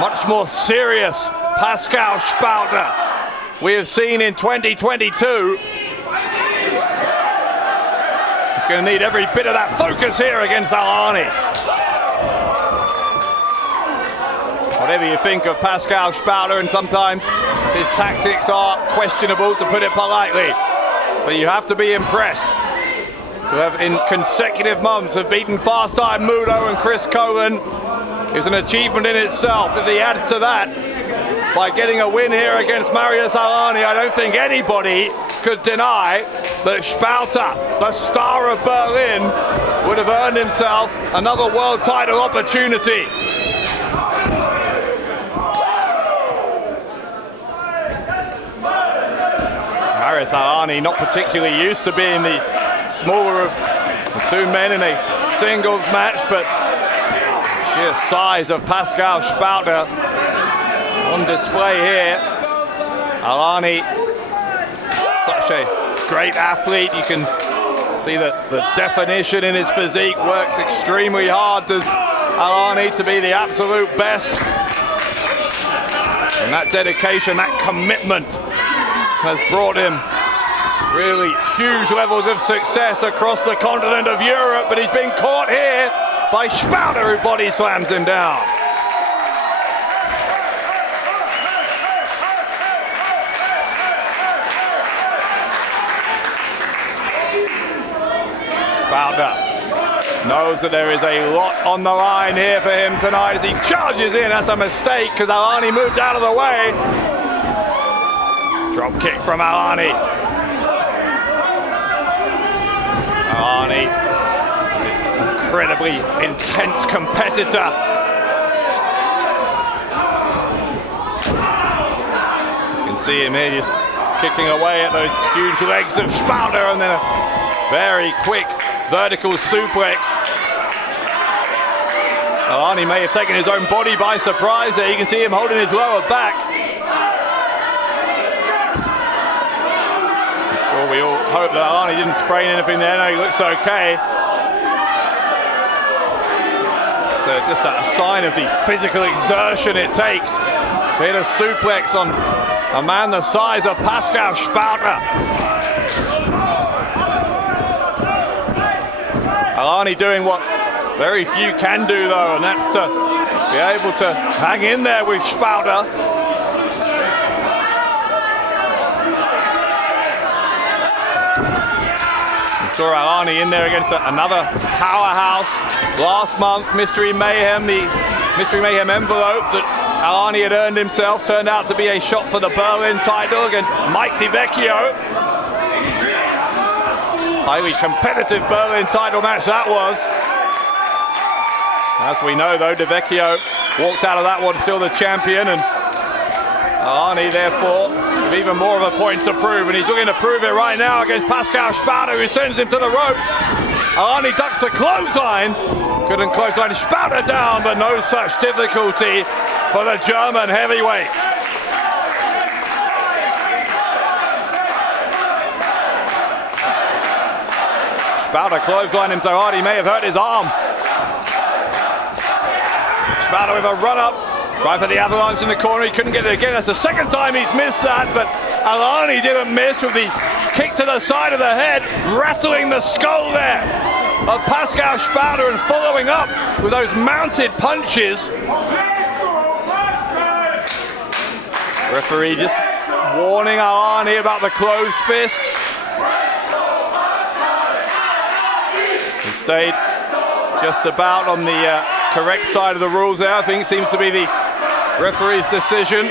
Much more serious Pascal Spalter we have seen in 2022. He's going to need every bit of that focus here against Al-Ani. Whatever you think of Pascal Spalter, and sometimes his tactics are questionable, to put it politely, but you have to be impressed to have in consecutive months have beaten Fast-Time Mudo and Chris Cohen is an achievement in itself. If he adds to that by getting a win here against Marius Al-Ani, I don't think anybody could deny that Spalter, the star of Berlin, would have earned himself another world title opportunity. Marius Al-Ani not particularly used to being the smaller of the 2 men in a singles match, but sheer size of Pascal Spalter on display here. Al-Ani, such a great athlete. You can see that the definition in his physique works extremely hard. Does Al-Ani to be the absolute best? And that dedication, that commitment has brought him really huge levels of success across the continent of Europe, but he's been caught here by Spalter, who body slams him down. Spalter knows that there is a lot on the line here for him tonight as he charges in. That's a mistake because Al-Ani moved out of the way. Drop kick from Al-Ani. Al-Ani, incredibly intense competitor. You can see him here just kicking away at those huge legs of Spalter, and then a very quick vertical suplex. Al-Ani may have taken his own body by surprise there. You can see him holding his lower back. Sure, we all hope that Al-Ani didn't sprain anything there. No, he looks okay. So just a sign of the physical exertion it takes to hit a suplex on a man the size of Pascal Spalter. Al-Ani doing what very few can do though, and that's to be able to hang in there with Spalter. We saw Al-Ani in there against another powerhouse last month. Mystery Mayhem, the Mystery Mayhem envelope that Al-Ani had earned himself turned out to be a shot for the Berlin title against Mike Vecchio. Highly competitive Berlin title match that was. As we know though, Vecchio walked out of that one still the champion, and Al-Ani therefore with even more of a point to prove, and he's looking to prove it right now against Pascal Spalter, who sends him to the ropes. Al-Ani ducks the clothesline. Couldn't clothesline Spalter down, but no such difficulty for the German heavyweight. Spalter clotheslined him so hard he may have hurt his arm. Spalter with a run-up. Tried for the avalanche in the corner, he couldn't get it again. That's the second time he's missed that, but Al-Ani didn't miss with the kick to the side of the head, rattling the skull there of Pascal Spalter and following up with those mounted punches. Referee just warning Al-Ani about the closed fist. He stayed just about on the correct side of the rules there. I think it seems to be the referee's decision.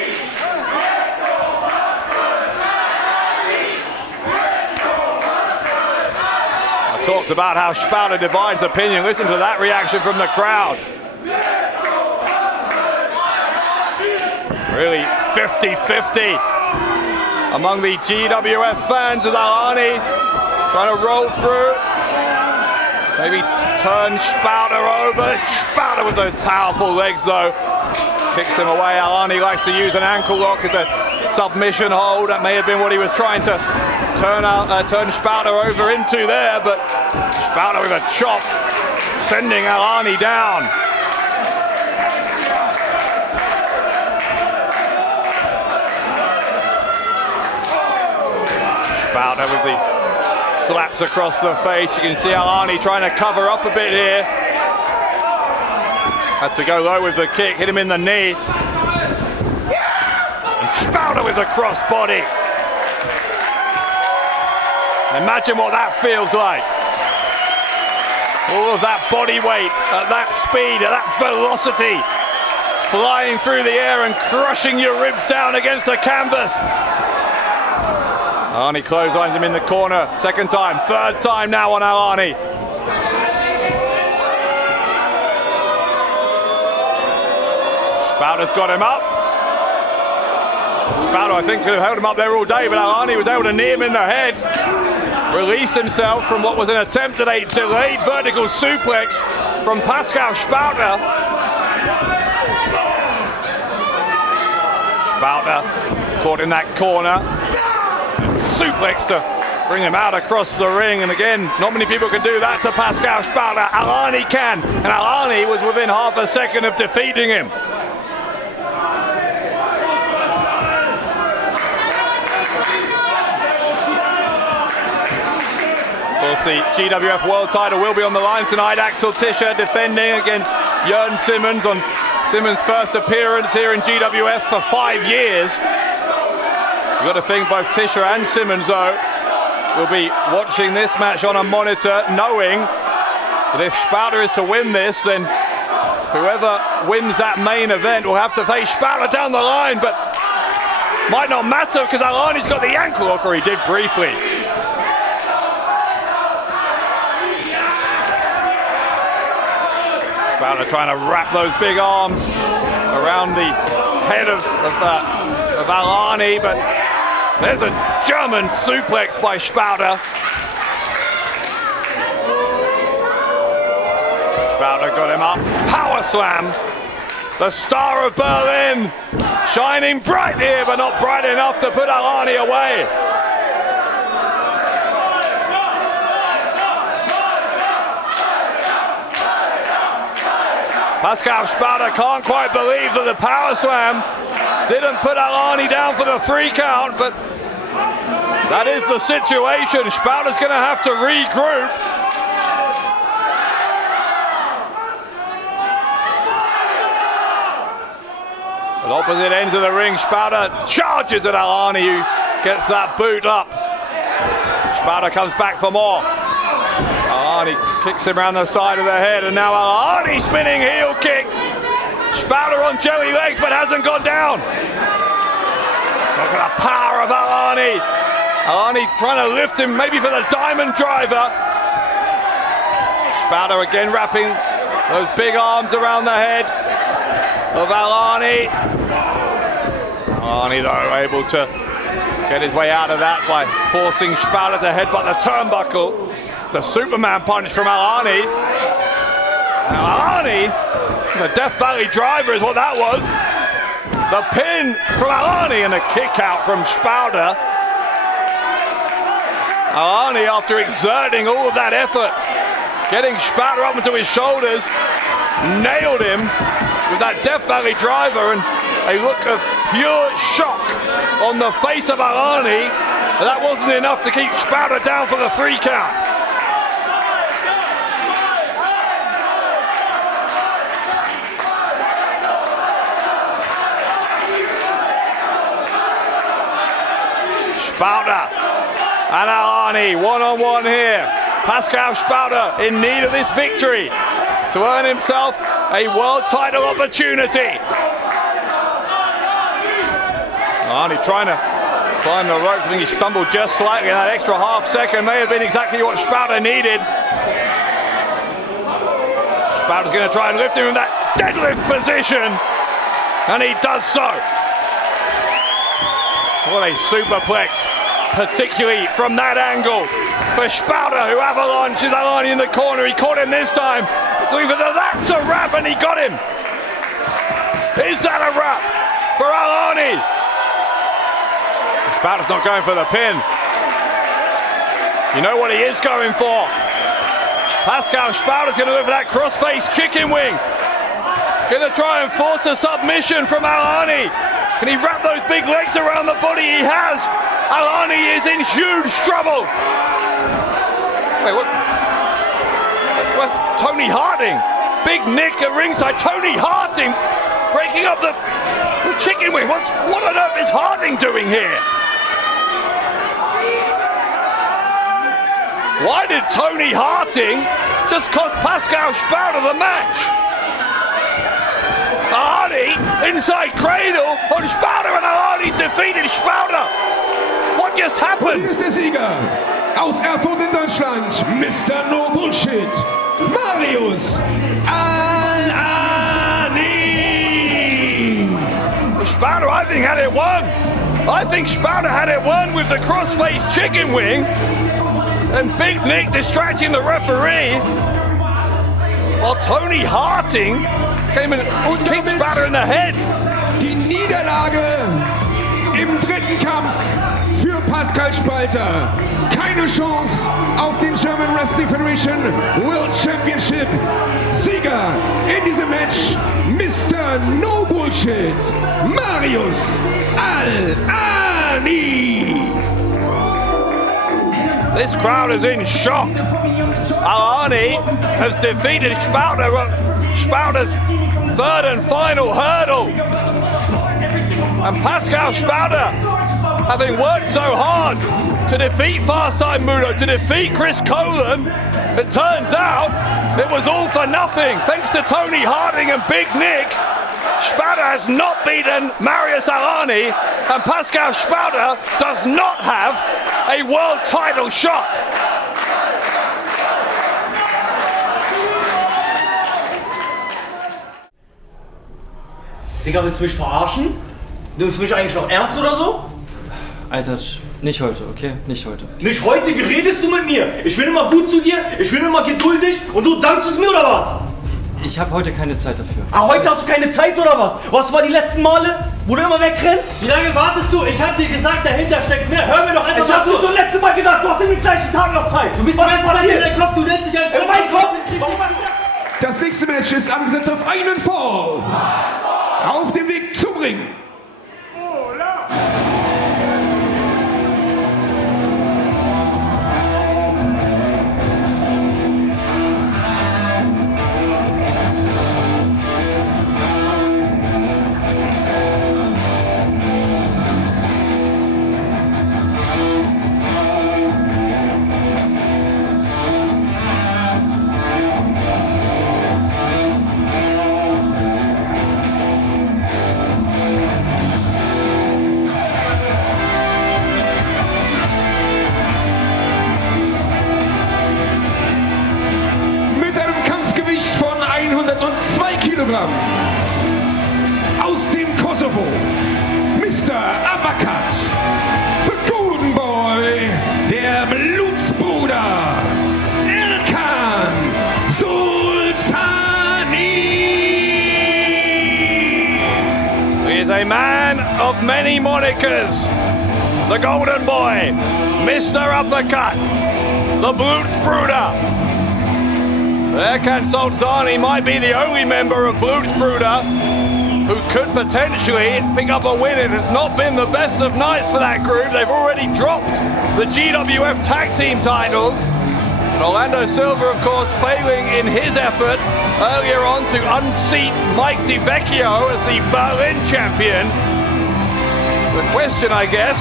I talked about how Spalter divides opinion. Listen to that reaction from the crowd. Really 50-50 among the GWF fans as Al-Ani trying to roll through. Maybe turn Spalter over. Spalter with those powerful legs though. Kicks him away. Al-Ani likes to use an ankle lock as a submission hold. That may have been what he was trying to turn Spalter over into there, but Spalter with a chop, sending Al-Ani down. Spalter with the slaps across the face. You can see Al-Ani trying to cover up a bit here. Had to go low with the kick, hit him in the knee. And Spalter with the cross body. Imagine what that feels like. All of that body weight, at that speed, at that velocity, flying through the air and crushing your ribs down against the canvas. Al-Ani clotheslines him in the corner, second time, third time now on Al-Ani. Spalter's got him up. Spalter, I think, could have held him up there all day, but Al-Ani was able to knee him in the head, release himself from what was an attempt at a delayed vertical suplex from Pascal Spalter. Spalter caught in that corner. Suplex to bring him out across the ring, and again, not many people can do that to Pascal Spalter. Al-Ani can, and Al-Ani was within half a second of defeating him. Of course, the GWF World Title will be on the line tonight. Axel Tischer defending against Jurn Simmons on Simmons' first appearance here in GWF for 5 years. You've got to think both Tischer and Simmons, though, will be watching this match on a monitor, knowing that if Spalter is to win this, then whoever wins that main event will have to face Spalter down the line, but might not matter because Al-Ani's got the ankle lock, or he did briefly. Spalter trying to wrap those big arms around the head of Al-Ani, but there's a German suplex by Spalter. Spalter got him up. Power slam. The star of Berlin. Shining bright here, but not bright enough to put Al-Ani away. Pascal Spalter can't quite believe that the power slam didn't put Al-Ani down for the 3 count, but that is the situation. Spalter's going to have to regroup. At opposite ends of the ring, Spalter charges at Al-Ani, who gets that boot up. Spalter comes back for more. Al-Ani kicks him around the side of the head, and now Al-Ani spinning heel kick. Spalter on jelly legs, but hasn't gone down. Look at the power of Al-Ani. Al-Ani trying to lift him, maybe for the diamond driver. Spalter again wrapping those big arms around the head of Al-Ani. Al-Ani, though, able to Get his way out of that by forcing Spalter to headbutt the turnbuckle. The Superman punch from Al-Ani. Al-Ani, the Death Valley driver is what that was. The pin from Al-Ani and a kick out from Spalter. Al-Ani, after exerting all of that effort, getting Spalter up into his shoulders, nailed him with that Death Valley driver, and a look of pure shock on the face of Al-Ani. That wasn't enough to keep Spalter down for the 3 count. Spalter and Al-Ani one-on-one here. Pascal Spalter in need of this victory to earn himself a world title opportunity. Al-Ani trying to climb the ropes. I think he stumbled just slightly, and that extra half second may have been exactly what Spalter needed. Spalter's going to try and lift him in that deadlift position, and he does so. What a superplex, particularly from that angle for Spalter, who avalanches Al-Ani in the corner. He caught him this time. That's a wrap, and he got him. Is that a wrap for Al-Ani? Spalter's not going for the pin. You know what he is going for. Pascal Spalter's going to go for that crossface chicken wing. Going to try and force a submission from Al-Ani. Can he wrap those big legs around the body? He has. Al-Ani is in huge trouble. Wait, what's Tony Harding? Big Nick at ringside. Tony Harding breaking up the chicken wing. What on earth is Harding doing here? Why did Tony Harding just cost Pascal Spalter the match? Al-Ani inside cradle on Spalter, and Al-Ani's defeated Spalter. What just happened? Hier ist der Sieger aus Erfurt in Deutschland, Mr. No Bullshit, Marius Al-Ani. Spalter, I think, had it won. I think Spalter had it won with the crossface chicken wing, and Big Nick distracting the referee, while Tony Harding came and kicked Spalter in the head. Die Niederlage im 3. Kampf für Pascal Spalter. Keine Chance auf den German Wrestling Federation World Championship. Sieger in diesem Match, Mr. No Bullshit, Marius Al-Ani. This crowd is in shock. Al-Ani has defeated Spalter's 3rd and final hurdle. And Pascal Spalter, having worked so hard to defeat Fast Time Mudo, to defeat Chris Colan, it turns out it was all for nothing. Thanks to Tony Harding and Big Nick, Spalter has not beaten Marius Al-Ani, and Pascal Spalter does not have a world title shot. Digga, willst du mich verarschen? Nimmst du mich eigentlich noch ernst oder so? Aytac, nicht heute, okay? Nicht heute. Nicht heute, wie redest du mit mir? Ich bin immer gut zu dir, ich bin immer geduldig und du dankst es mir oder was? Ich habe heute keine Zeit dafür. Ah, heute hast du keine Zeit oder was? Was war die letzten Male, wo du immer wegrennst? Wie lange wartest du? Ich hab dir gesagt, dahinter steckt mehr. Hör mir doch einfach Ich hab's dir schon letztes Mal gesagt, du hast in den gleichen Tag noch Zeit. Du bist die ganze Zeit in deinem Kopf, du nennst dich einfach... In meinem Kopf? Das nächste Match ist angesetzt auf einen Fall. Auf dem Weg zum Ring. a man of many monikers. The Golden Boy, Mr. Uppercut, the Blutsbrüder. Erkan Sulcani might be the only member of Blutsbrüder who could potentially pick up a win. It has not been the best of nights for that group. They've already dropped the GWF Tag Team titles. And Orlando Silva, of course, failing in his effort earlier on to unseat Mike Vecchio as the Berlin champion. The question, I guess,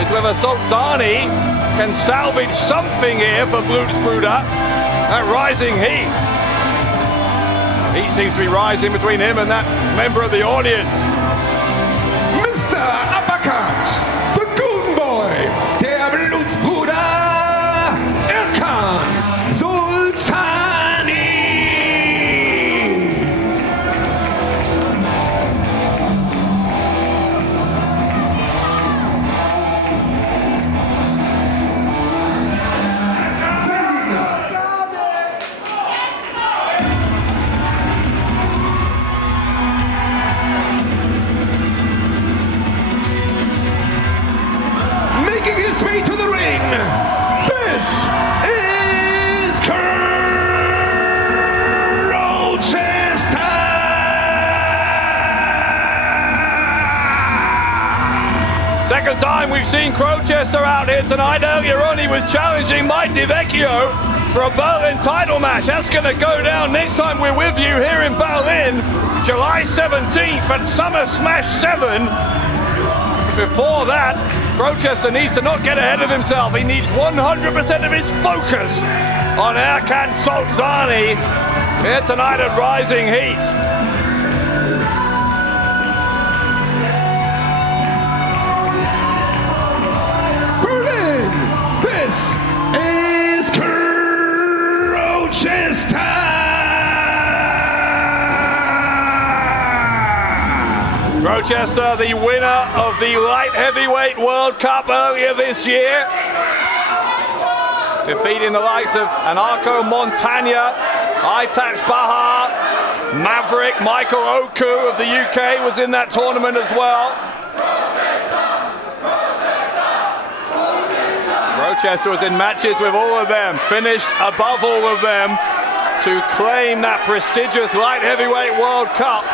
is whether Sulcani can salvage something here for Blutsbrüder at rising heat. Heat seems to be rising between him and that member of the audience. Mr. Uppercut, the Golden Boy, der Blutsbrüder, Erkan Sulcani. Making his way to the ring, this is Crowchester! Second time we've seen Crowchester out here tonight. Earlier on he was challenging Mike Vecchio for a Berlin title match. That's going to go down next time we're with you here in Berlin, July 17th at Summer Smash 7. Before that, Crowchester needs to not get ahead of himself. He needs 100% of his focus on Erkan Sulcani here tonight at Rising Heat. Berlin, this is Crowchester! Crowchester, the winner of the Light Heavyweight World Cup earlier this year, defeating the likes of Anarko Montagna, Aytac Bahar, Maverick, Michael Oku of the UK was in that tournament as well. Crowchester was in matches with all of them, finished above all of them to claim that prestigious Light Heavyweight World Cup.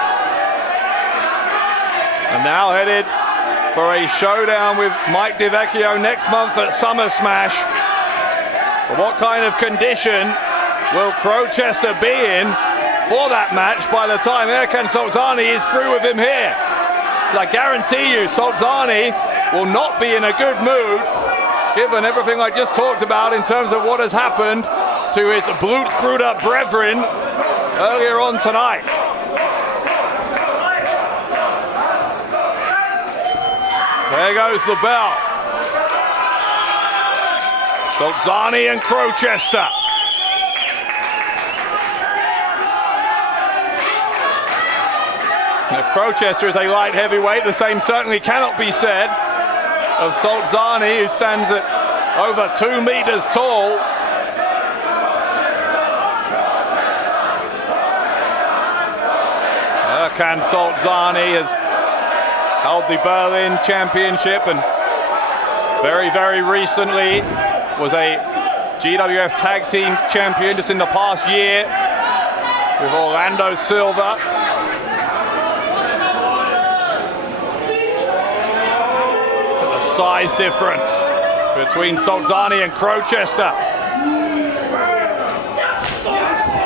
And now headed for a showdown with Mike Vecchio next month at Summer Smash. But what kind of condition will Crowchester be in for that match by the time Erkan Sulcani is through with him here? I guarantee you Sulcani will not be in a good mood given everything I just talked about in terms of what has happened to his Blutsbrüder brethren earlier on tonight. There goes the bell. Sulcani and Crowchester. And if Crowchester is a light heavyweight, the same certainly cannot be said of Sulcani, who stands at over 2 meters tall. Erkan Sulcani has held the Berlin Championship and very, very recently was a GWF Tag Team Champion just in the past year with Orlando Silva. The size difference between Sulcani and Crowchester.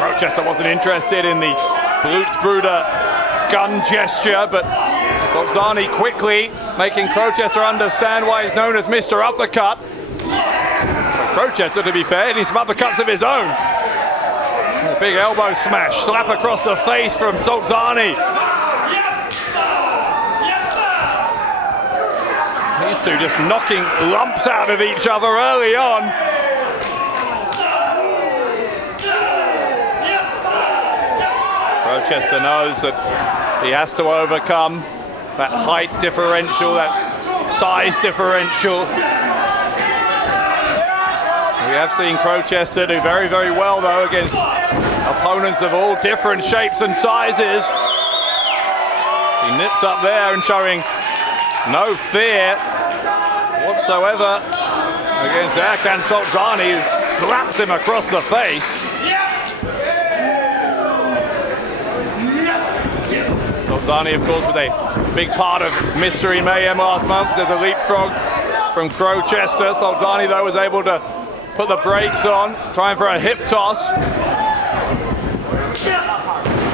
Crowchester wasn't interested in the Blutsbrüder gun gesture, but Sulcani quickly making Crowchester understand why he's known as Mr. Uppercut. But Crowchester, to be fair, needs some uppercuts of his own. A big elbow smash, slap across the face from Sulcani. These two just knocking lumps out of each other early on. Crowchester knows that he has to overcome that height differential, that size differential. We have seen Crowchester do very, very well though against opponents of all different shapes and sizes. He nips up there and showing no fear whatsoever against Erkan Sulcani, who slaps him across the face. Sulcani, of course, was a big part of Mystery Mayhem last month. There's a leapfrog from Crowchester. Sulcani, though, was able to put the brakes on, trying for a hip toss.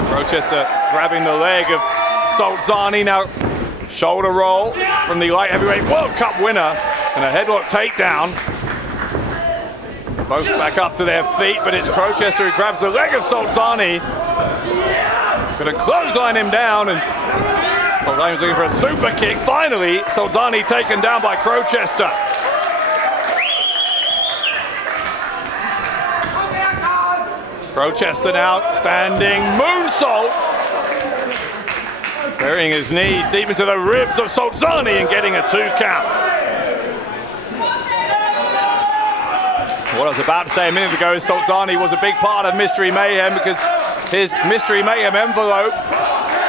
Crowchester grabbing the leg of Sulcani. Now, shoulder roll from the light heavyweight World Cup winner and a headlock takedown. Both back up to their feet, but it's Crowchester who grabs the leg of Sulcani. Gonna clothesline him down, and Sulcani's looking for a super kick. Finally, Sulcani taken down by Crowchester. Crowchester now standing moonsault, burying his knees deep into the ribs of Sulcani and getting a 2 count. What I was about to say a minute ago is Sulcani was a big part of Mystery Mayhem because his Mystery Mayhem envelope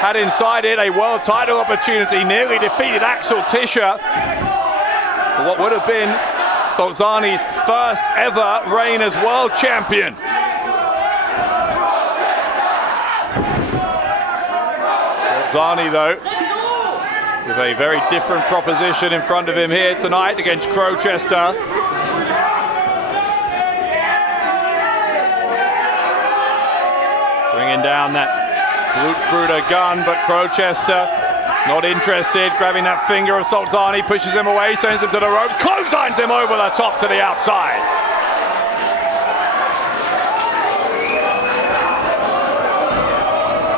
had inside it a world title opportunity, nearly defeated Axel Tischer for what would have been Sulcani's first ever reign as world champion. Sulcani, though, with a very different proposition in front of him here tonight against Crowchester. Bringing down that Blutsbrüder gun, but Crowchester not interested. Grabbing that finger of Sulcani, pushes him away, sends him to the ropes, clotheslines him over the top to the outside.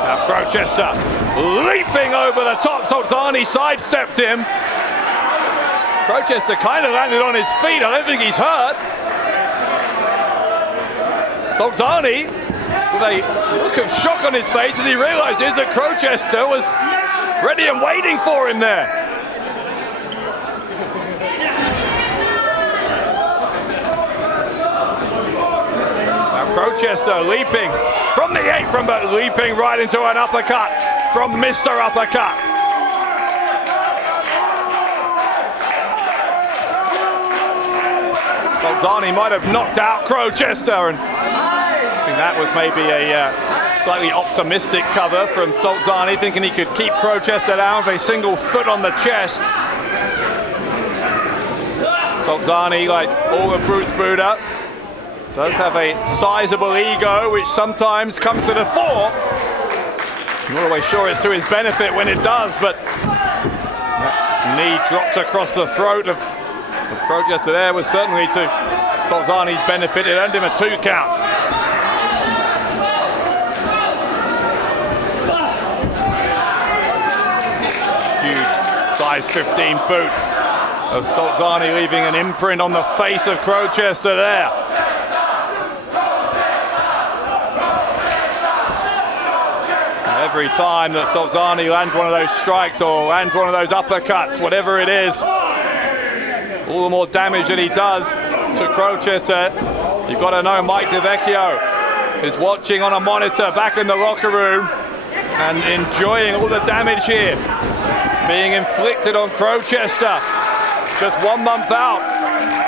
Now Crowchester leaping over the top. Sulcani sidestepped him. Crowchester kind of landed on his feet. I don't think he's hurt. Sulcani with a look of shock on his face as he realizes that Crowchester was ready and waiting for him there. Now Crowchester leaping from the apron, but leaping right into an uppercut from Mr. Uppercut. Sulcani might have knocked out Crowchester, and I think that was maybe a slightly optimistic cover from Sulcani, thinking he could keep Crowchester down with a single foot on the chest. Sulcani, like all the Blutsbrüder, does have a sizable ego, which sometimes comes to the fore. I'm not always sure it's to his benefit when it does, but that knee dropped across the throat of Crowchester there was certainly to Sulcani's benefit. It earned him a 2 count. Size 15 boot of Sulcani, leaving an imprint on the face of Crowchester there. Every time that Sulcani lands one of those strikes or lands one of those uppercuts, whatever it is, all the more damage that he does to Crowchester. You've got to know Mike Vecchio is watching on a monitor back in the locker room and enjoying all the damage here being inflicted on Crowchester, just 1 month out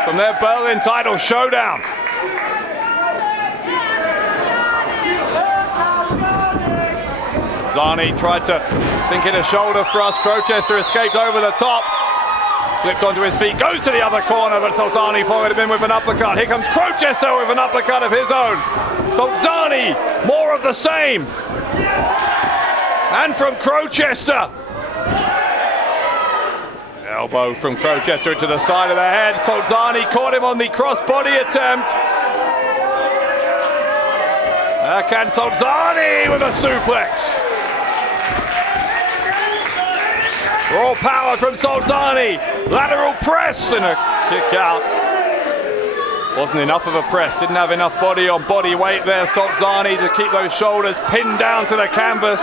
from their Berlin title showdown. Zani tried to think in a shoulder thrust. Crowchester escaped over the top, flipped onto his feet, goes to the other corner, but Sulcani followed him in with an uppercut. Here comes Crowchester with an uppercut of his own. Sulcani, more of the same. And from Crowchester. Elbow from Crowchester to the side of the head. Sulcani caught him on the crossbody attempt. Erkan Sulcani with a suplex. Raw power from Sulcani. Lateral press and a kick out. Wasn't enough of a press. Didn't have enough body on body weight there, Sulcani, to keep those shoulders pinned down to the canvas.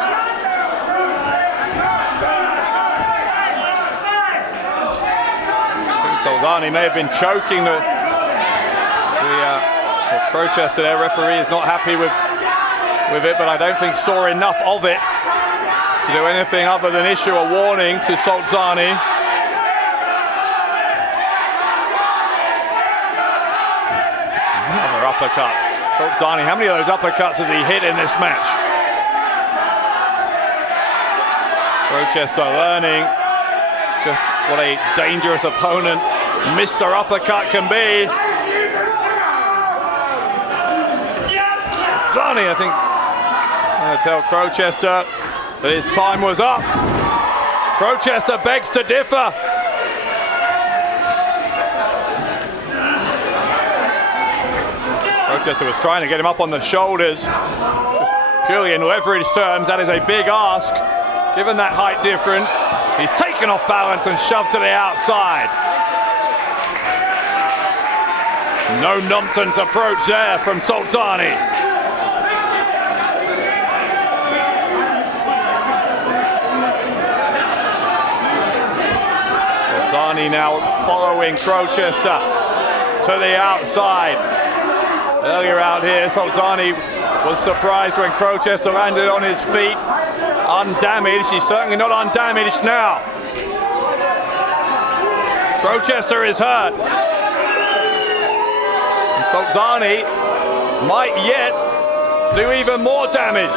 Sulcani may have been choking the Crowchester there. Referee is not happy with it, but I don't think saw enough of it. to do anything other than issue a warning to Sulcani. Another uppercut. Sulcani, how many of those uppercuts has he hit in this match? Crowchester learning just what a dangerous opponent Mr. Uppercut can be. Sulcani, I think, going to tell Crowchester that his time was up. Crowchester begs to differ. Crowchester was trying to get him up on the shoulders. Just purely in leverage terms, that is a big ask. Given that height difference, he's taken off balance and shoved to the outside. No nonsense approach there from Sulcani. Sulcani now following Crowchester to the outside. Earlier out here, Sulcani was surprised when Crowchester landed on his feet undamaged. He's certainly not undamaged now. Crowchester is hurt. And Sulcani might yet do even more damage.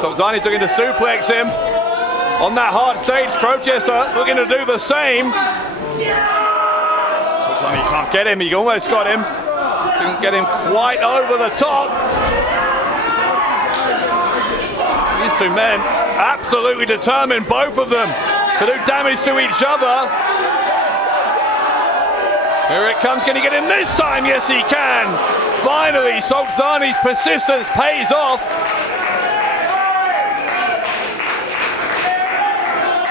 Sulcani's looking to suplex him on that hard stage. Crowchester looking to do the same. Sulcani can't get him. He almost got him. Didn't get him quite over the top. These two men absolutely determined, both of them, to do damage to each other. Here it comes. Can he get him this time? Yes, he can. Finally, Sulcani's persistence pays off.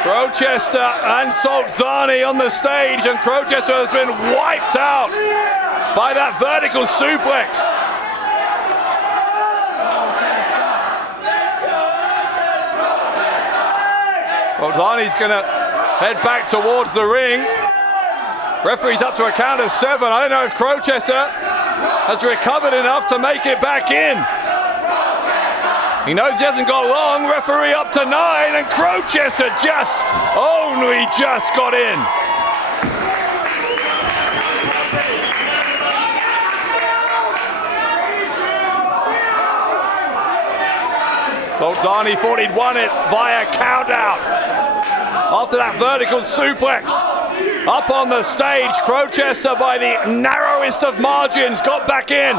Crowchester and Sulcani on the stage, and Crowchester has been wiped out by that vertical suplex. Sulcani's going to head back towards the ring. Referee's up to a count of 7. I don't know if Crowchester has recovered enough to make it back in. He knows he hasn't got long. Referee up to 9, and Crowchester only just got in. Sulcani thought he'd won it via count out. After that vertical suplex up on the stage, Crowchester by the narrowest of margins got back in.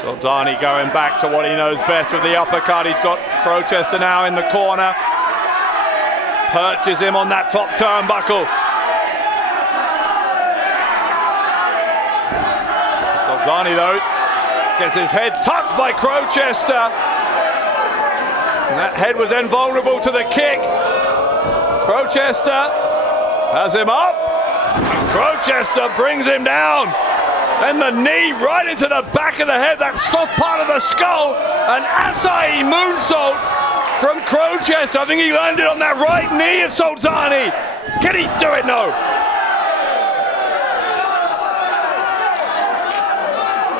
Sulcani going back to what he knows best with the uppercut. He's got Crowchester now in the corner. Perches him on that top turnbuckle. Sulcani, though, gets his head tucked by Crowchester. And that head was then vulnerable to the kick. Crowchester has him up. And Crowchester brings him down. And the knee right into the back of the head, that soft part of the skull. An acai moonsault from Crowchester. I think he landed on that right knee of Sulcani. Can he do it? No.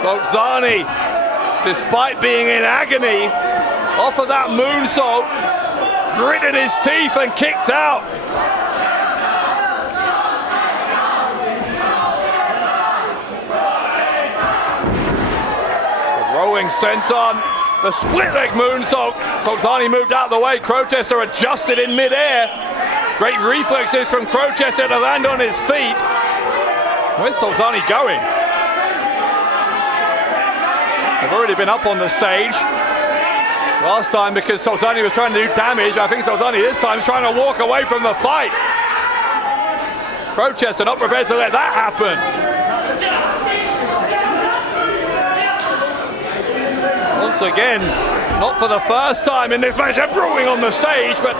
Sulcani, despite being in agony, off of that moonsault, gritted his teeth and kicked out. The rolling senton, the split leg moonsault. Sulcani moved out of the way. Crowchester adjusted in midair. Great reflexes from Crowchester to land on his feet. Where's Sulcani going? They've already been up on the stage. Last time, because Sulcani was trying to do damage, I think Sulcani this time is trying to walk away from the fight. Crowchester not prepared to let that happen. Once again, not for the first time in this match, they're brewing on the stage, but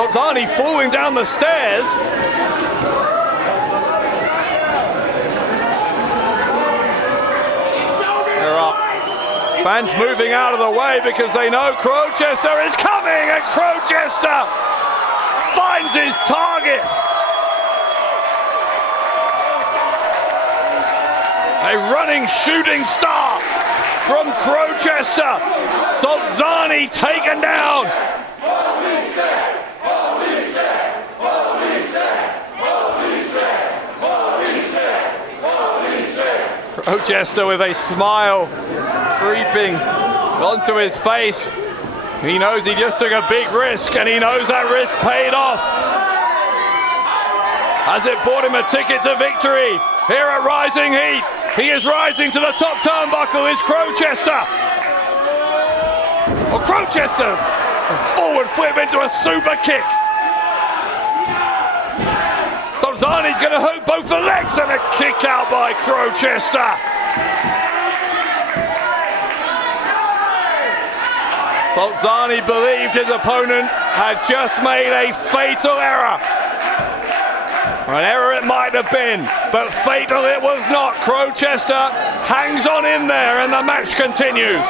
Sulcani falling down the stairs. Fans moving out of the way because they know Crowchester is coming, and Crowchester finds his target. A running shooting star from Crowchester. Sulcani taken down. Crowchester with a smile creeping onto his face. He knows he just took a big risk, and he knows that risk paid off. Has it bought him a ticket to victory here at Rising Heat? He is rising to the top turnbuckle, is Crowchester. Oh, Crowchester, a forward flip into a super kick. Sulcani's going to hook both the legs, and a kick out by Crowchester. Sulcani believed his opponent had just made a fatal error. An error it might have been, but fatal it was not. Crowchester hangs on in there, and the match continues.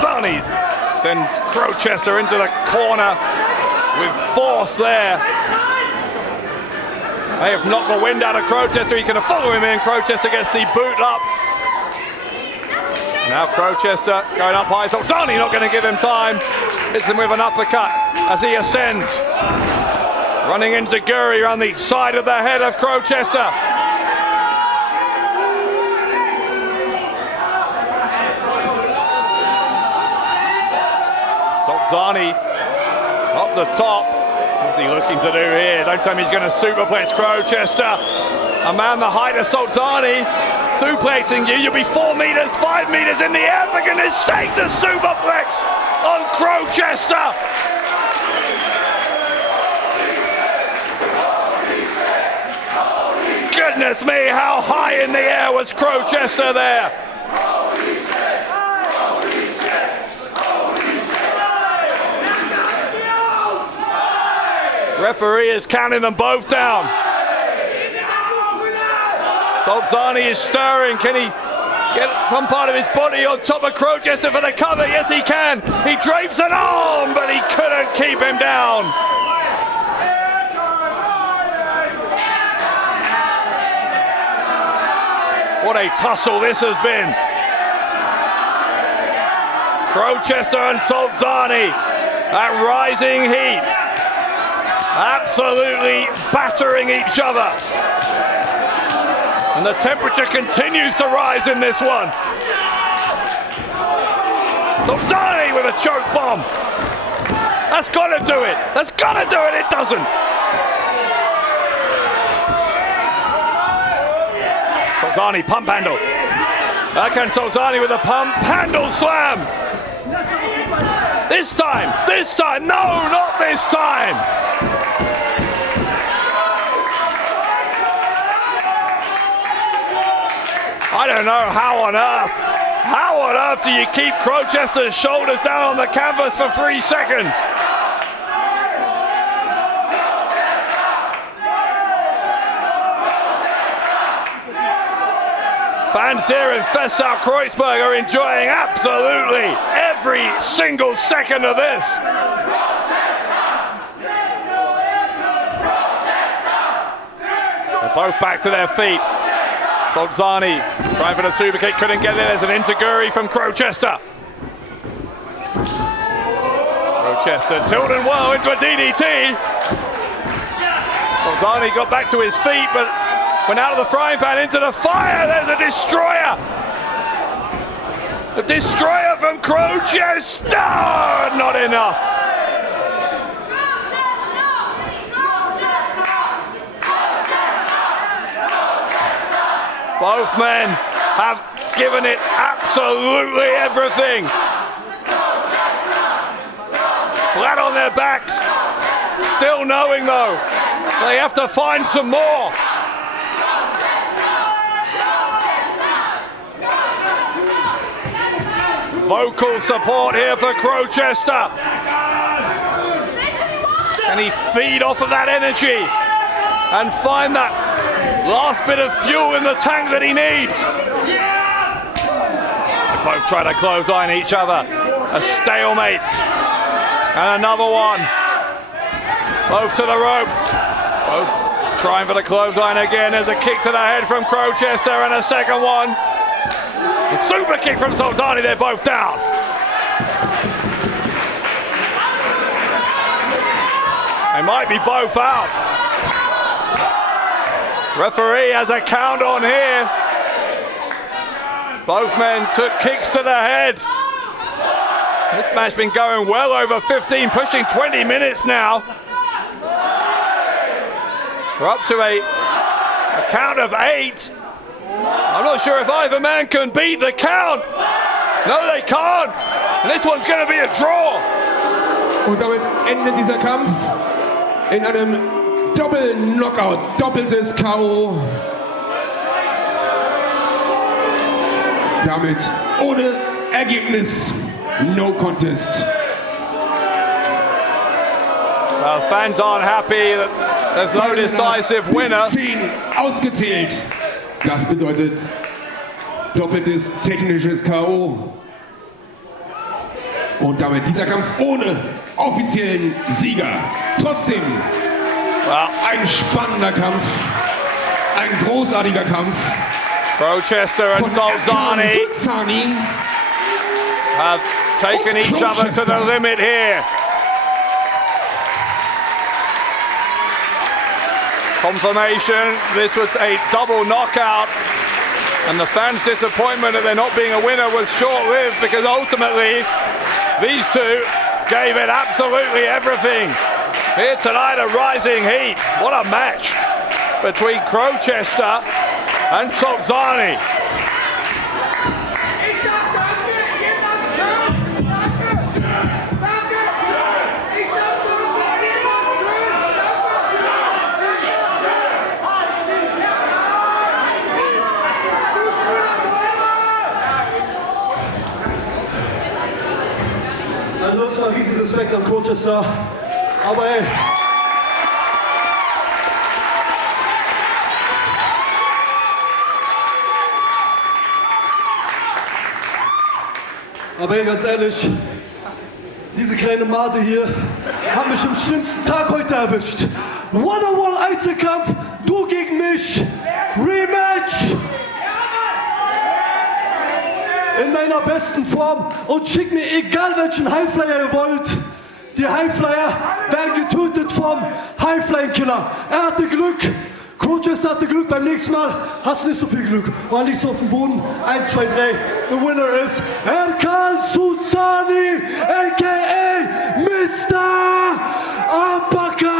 Sulcani sends Crowchester into the corner with force there. They have knocked the wind out of Crowchester. He can follow him in. Crowchester gets the boot up. Now Crowchester going up high. Sulcani not going to give him time. Hits him with an uppercut as he ascends. Running into Guri on the side of the head of Crowchester. Sulcani up the top. What's he looking to do here? Don't tell me he's going to superplex Crowchester. A man the height of Sulcani suplexing you. You'll be 4 meters, 5 meters in the air. For goodness sake, the superplex on Crowchester. Goodness me, how high in the air was Crowchester there? Referee is counting them both down. Sulcani is stirring. Can he get some part of his body on top of Crowchester for the cover? Yes, he can. He drapes an arm, but he couldn't keep him down. What a tussle this has been. Crowchester and Sulcani at Rising Heat. Absolutely battering each other. And the temperature continues to rise in this one. Sulcani with a choke bomb. That's got to do it. That's got to do it. It doesn't. Sulcani pump handle. Erkan Sulcani with a pump handle slam. This time, no, not this time. I don't know how on earth do you keep Crowchester's shoulders down on the canvas for 3 seconds? Fans here in Festsaal Kreuzberg are enjoying absolutely every single second of this. They're both back to their feet. Sulcani trying for the super kick, couldn't get it. There's an enziguri from Crowchester. Crowchester tilting well into a DDT. Sulcani got back to his feet, but went out of the frying pan into the fire. There's a destroyer. The destroyer from Crowchester. Not enough. Both men have given it absolutely everything. Flat on their backs. Still knowing though, they have to find some more. Vocal support here for Crowchester. Can he feed off of that energy and find that last bit of fuel in the tank that he needs? They both try to close line each other. A stalemate. And another one. Both to the ropes. Both trying for the clothesline again. There's a kick to the head from Crowchester and a second one. A super kick from Sulcani. They're both down. They might be both out. Referee has a count on here. Both men took kicks to the head. This match's been going well over 15, pushing 20 minutes now. We're up to a count of 8. I'm not sure if either man can beat the count. No, they can't. And this one's going to be a draw. Und damit endet dieser Kampf in einem Doppel-Knockout, doppeltes K.O. Damit ohne Ergebnis, no contest. Well, fans aren't happy that there's no decisive winner. Bis 10 ausgezählt. Das bedeutet doppeltes technisches K.O. Und damit dieser Kampf ohne offiziellen Sieger. Trotzdem ein spannender Kampf, ein großartiger Kampf. Crowchester and Sulcani have taken each other to the limit here. Confirmation, this was a double knockout, and the fans' disappointment that there not being a winner was short-lived, because ultimately these two gave it absolutely everything. Here tonight, a rising heat. What a match between Crowchester and Sulcani. Also das war ein riesiger Respekt an Crowchester. Aber ey. Aber ey, ganz ehrlich, diese kleine Made hier hat mich im schlimmsten Tag heute erwischt. One-on-one-Einzelkampf, du gegen mich, Rematch! In meiner besten Form und schickt mir egal welchen Highflyer ihr wollt. Die Highflyer werden getötet vom Highflying-Killer. Er hatte Glück. Crowchester hatte Glück, beim nächsten Mal hast du nicht so viel Glück. War nicht so auf dem Boden. 1, 2, 3. The winner is Erkan Sulcani, a.k.a. Mr. Uppercut.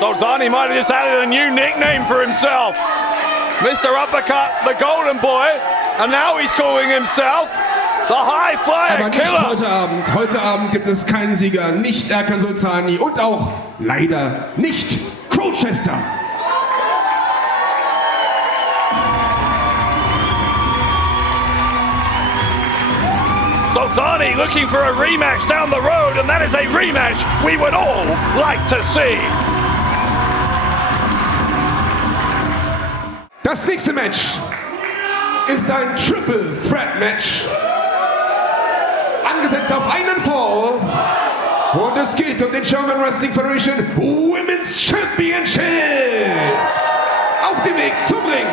Sulcani might have just added a new nickname for himself. Mr. Uppercut, the Golden Boy, and now he's calling himself the High Flyer Aber nicht Killer. heute Abend. Heute Abend gibt es keinen Sieger. Nicht Erkan Sulcani und auch leider nicht Crowchester. Sulcani looking for a rematch down the road, and that is a rematch we would all like to see. Das nächste Match ist ein Triple Threat Match. Angesetzt auf einen Fall. Und es geht um den German Wrestling Federation Women's Championship. Auf dem Weg zum Ring.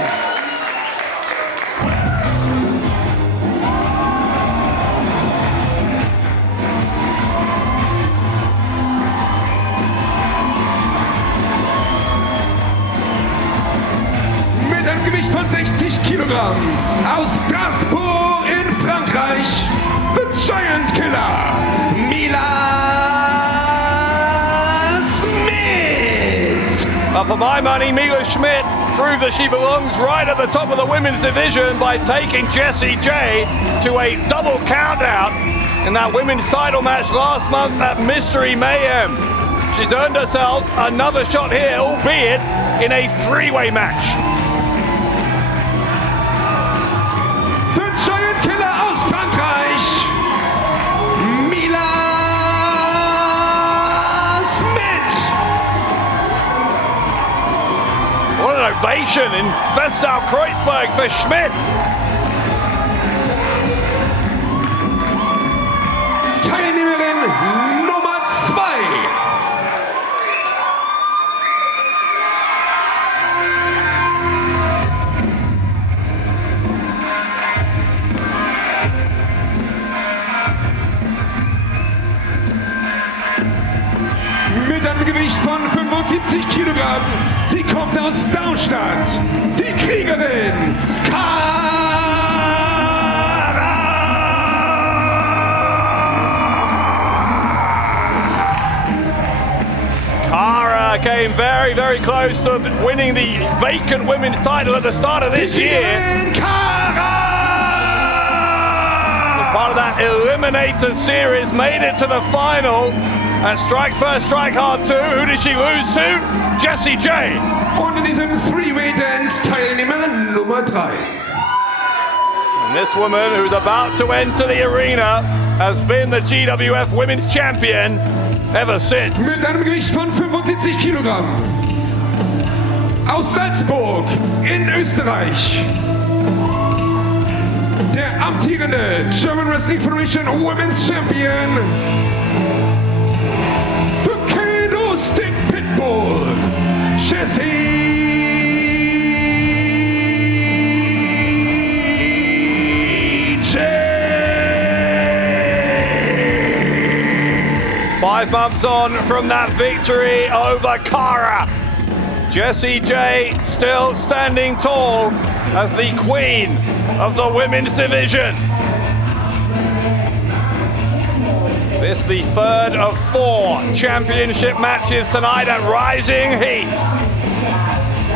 Mit einem Gewicht von 60 Kilogramm aus Strasbourg in Frankreich, the Giant Killer, Mila Smidt. Well, for my money, Mila Smidt proved that she belongs right at the top of the women's division by taking Jessy J to a double countout in that women's title match last month at Mystery Mayhem. She's earned herself another shot here, albeit in a three-way match. Giant Killer aus Frankreich, Mila Smidt. What an ovation in Kreuzberg for Schmidt. einem Gewicht von 75 Kilogramm. Sie kommt aus Darmstadt. Die Kriegerin Cara came very, very close to winning the vacant women's title at the start of this year. Part of that Eliminator series, made it to the final at Strike First, Strike Hard 2. Who did she lose to? Jessy J. Und in diesem Three-Way Dance Teilnehmer Nummer 3. And this woman, who's about to enter the arena, has been the GWF Women's Champion ever since. Mit einem Gewicht von 75 Kilogramm. Aus Salzburg in Österreich. Der amtierende German Wrestling Federation Women's Champion, the Kendo Stick Pitbull, Jessy J. 5 months on from that victory over Cara, Jessy J still standing tall as the queen of the women's division. This the third of 4 championship matches tonight at Rising Heat.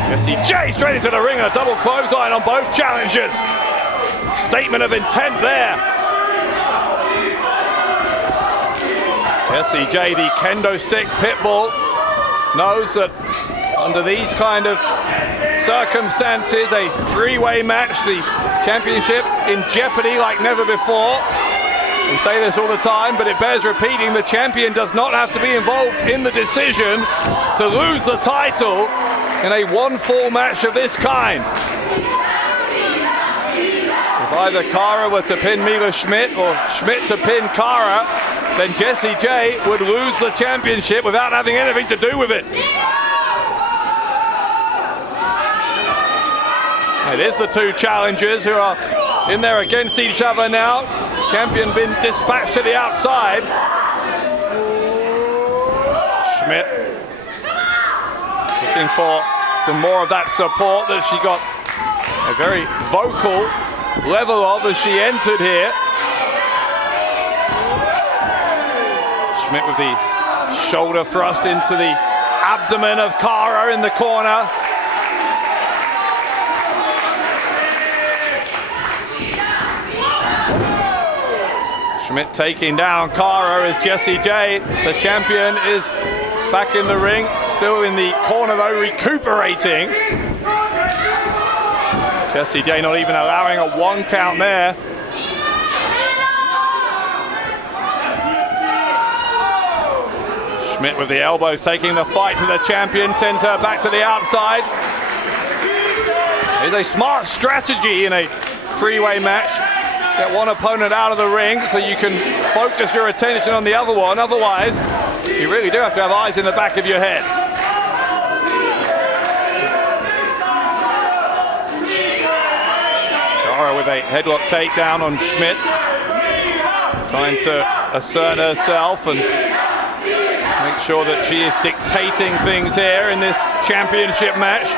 Jessy J straight into the ring and a double clothesline on both challengers. Statement of intent there. Jessy J, the kendo stick pitbull, knows that under these kind of circumstances, a 3-way match, the championship in jeopardy like never before. We say this all the time, but it bears repeating. The champion does not have to be involved in the decision to lose the title in a 1-fall match of this kind. If either Cara were to pin Mila Smidt or Smidt to pin Cara, then Jessy J would lose the championship without having anything to do with it. It is the 2 challengers who are in there against each other now. Champion been dispatched to the outside. Smidt looking for some more of that support that she got a very vocal level of as she entered here. Smidt with the shoulder thrust into the abdomen of Cara in the corner. Smidt taking down Cara as Jessy J, the champion, is back in the ring, still in the corner though, recuperating. Jessy J not even allowing a 1 count there. Smidt with the elbows taking the fight to the champion, sends her back to the outside. It's a smart strategy in a 3-way match. Get one opponent out of the ring so you can focus your attention on the other one. Otherwise, you really do have to have eyes in the back of your head. Cara with a headlock takedown on Smidt, trying to assert herself and make sure that she is dictating things here in this championship match.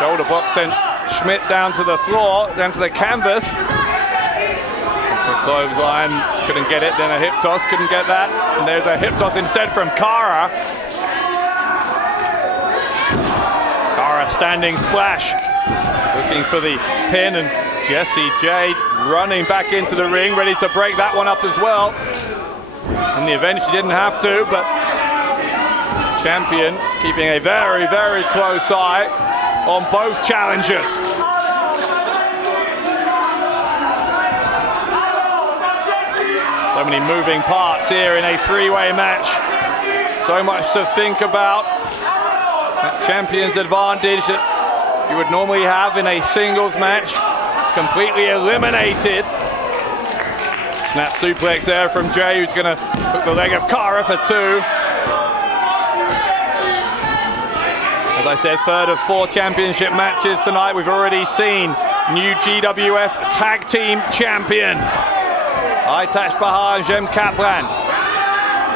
Shoulder block sent Smidt down to the floor, down to the canvas. For a clothesline, couldn't get it, then a hip toss, couldn't get that. And there's a hip toss instead from Cara. Cara standing splash, looking for the pin, and Jessy J running back into the ring, ready to break that one up as well. In the event she didn't have to, but champion keeping a very, very close eye on both challengers. So many moving parts here in a 3-way match. So much to think about. That champion's advantage that you would normally have in a singles match, completely eliminated. Snap suplex there from Jay, who's gonna hook the leg of Cara for 2. As I said, third of 4 championship matches tonight. We've already seen new GWF Tag Team Champions. Aytac, Bahar and Kaplan.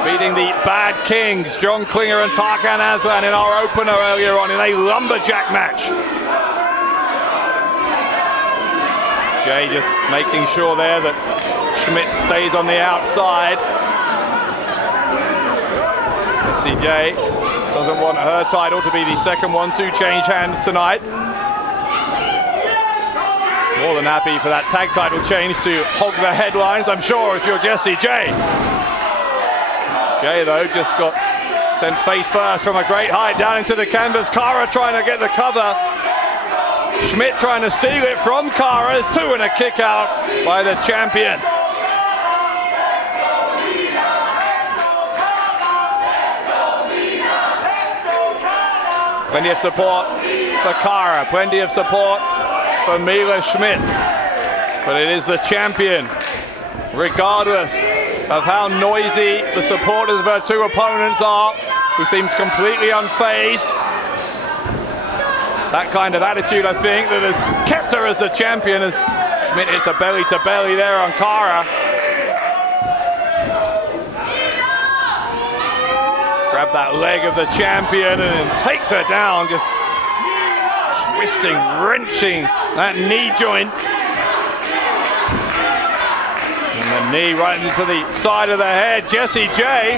Beating the Bad Kings, John Klinger and Tarkan Aslan in our opener earlier on in a Lumberjack match. Jay just making sure there that Smidt stays on the outside. Jessy J doesn't want her title to be the second one to change hands tonight. More than happy for that tag title change to hog the headlines, I'm sure, if you're Jessy J. Jay, though, just got sent face first from a great height down into the canvas. Cara trying to get the cover. Smidt trying to steal it from Cara. There's two and a kick out by the champion. Plenty of support for Cara, plenty of support for Mila Smidt. But it is the champion, regardless of how noisy the supporters of her two opponents are, who seems completely unfazed. It's that kind of attitude, I think, that has kept her as the champion, as Smidt hits a belly-to-belly there on Cara. Grab that leg of the champion and takes her down, just twisting, wrenching that knee joint. And the knee right into the side of the head. Jessy J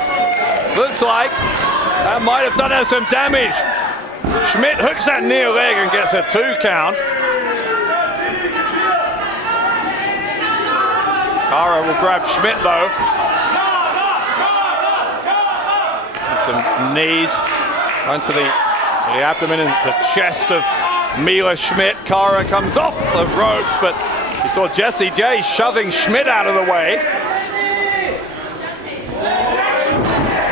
looks like that might have done her some damage. Smidt hooks that near leg and gets a 2 count. Cara will grab Smidt though. And some knees right to the abdomen and the chest of Mila Smidt. Cara comes off the ropes, but you saw Jessy J shoving Smidt out of the way.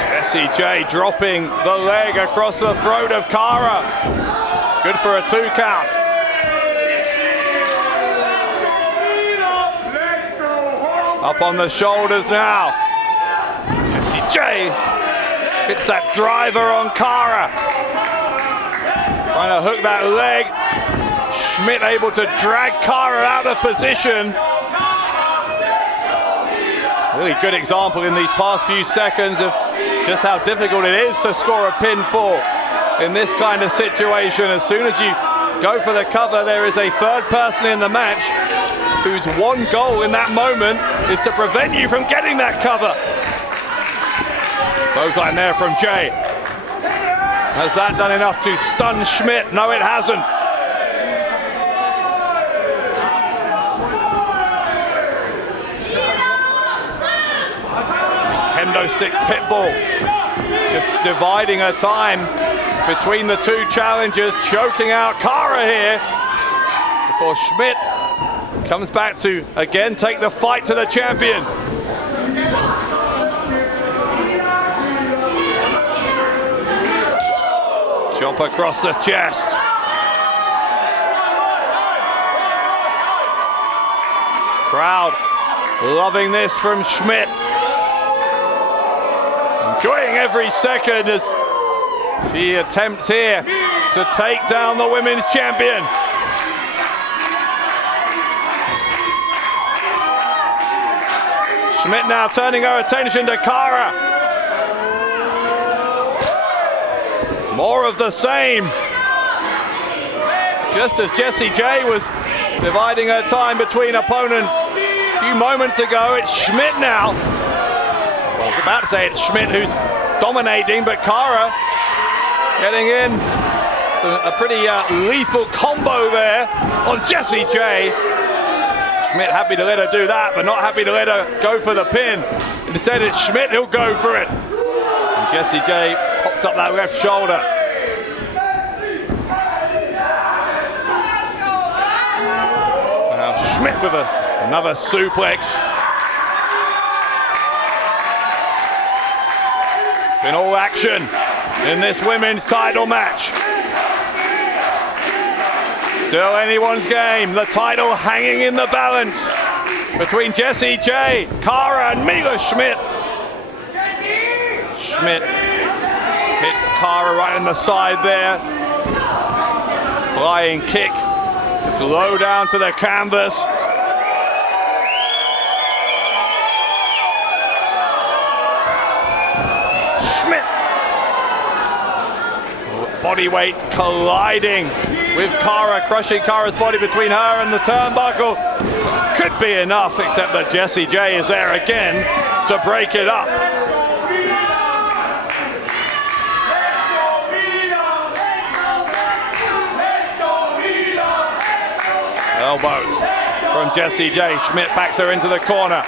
Jessy J dropping the leg across the throat of Cara. Good for a 2 count. Up on the shoulders now. Jessy J hits that driver on Cara. Trying to hook that leg. Smidt able to drag Cara out of position. Really good example in these past few seconds of just how difficult it is to score a pinfall in this kind of situation. As soon as you go for the cover, there is a third person in the match whose one goal in that moment is to prevent you from getting that cover. Clothesline there from Jay. Has that done enough to stun Smidt? No, it hasn't. Kendo stick pitbull, just dividing her time between the two challengers, choking out Cara here before Smidt comes back to again take the fight to the champion. Jump across the chest. Crowd loving this from Smidt. Enjoying every second as she attempts here to take down the women's champion. Smidt now turning her attention to Cara. More of the same. Just as Jessy J was dividing her time between opponents a few moments ago, it's Smidt now. Well, I was about to say it's Smidt who's dominating, but Cara getting in. So a pretty lethal combo there on Jessy J. Smidt happy to let her do that, but not happy to let her go for the pin. Instead, it's Smidt who'll go for it. And Jessy J pops up that left shoulder. Now Smidt with another suplex. In all action in this women's title match. Still anyone's game. The title hanging in the balance between Jessy J, Cara, and Mila Smidt. Smidt hits Cara right in the side there. Flying kick. It's low down to the canvas. body weight colliding with Cara, crushing Cara's body between her and the turnbuckle. Could be enough, except that Jessy J is there again to break it up. Elbows from Jessy J. Smidt backs her into the corner.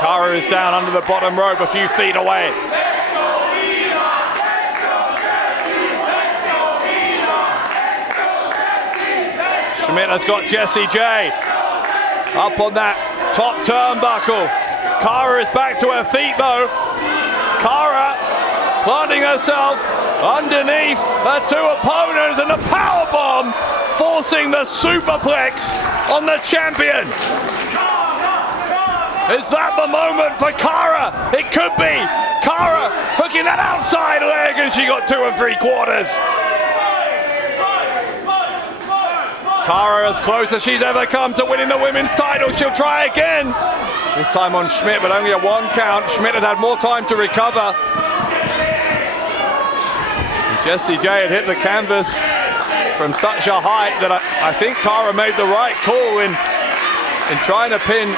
Cara is down under the bottom rope, a few feet away. Smidt has got Jessy J up on that top turnbuckle. Cara is back to her feet though. Cara planting herself underneath her two opponents, and the powerbomb forcing the superplex on the champion. Is that the moment for Cara? It could be. Cara hooking that outside leg, and she got 2 3/4. Cara as close as she's ever come to winning the women's title. She'll try again. This time on Smidt, but only a 1 count. Smidt had more time to recover. Jessy J had hit the canvas from such a height that I think Cara made the right call in trying to pin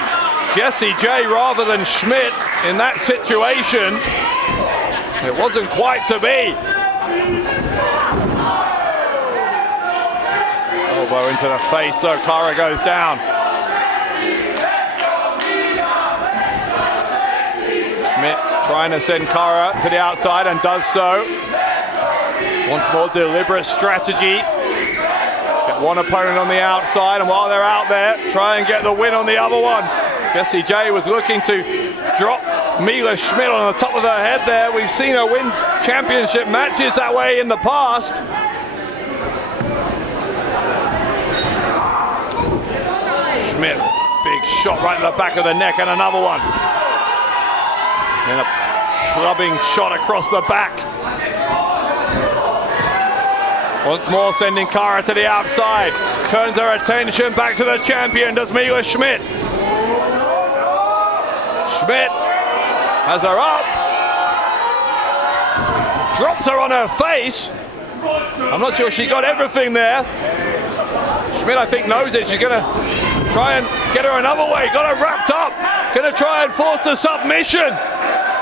Jessy J rather than Smidt in that situation. It wasn't quite to be. Elbow into the face, so Cara goes down. Smidt trying to send Cara to the outside and does so. Once more deliberate strategy. Get one opponent on the outside, and while they're out there, try and get the win on the other one. Jessy J was looking to drop Mila Smidt on the top of her head there. We've seen her win championship matches that way in the past. Smidt, big shot right to the back of the neck, and another one. And a clubbing shot across the back. Once more sending Cara to the outside. Turns her attention back to the champion. Does Mila Smidt. Smidt has her up. Drops her on her face. I'm not sure she got everything there. Smidt, I think, knows it. She's going to try and get her another way. Got her wrapped up. Going to try and force the submission.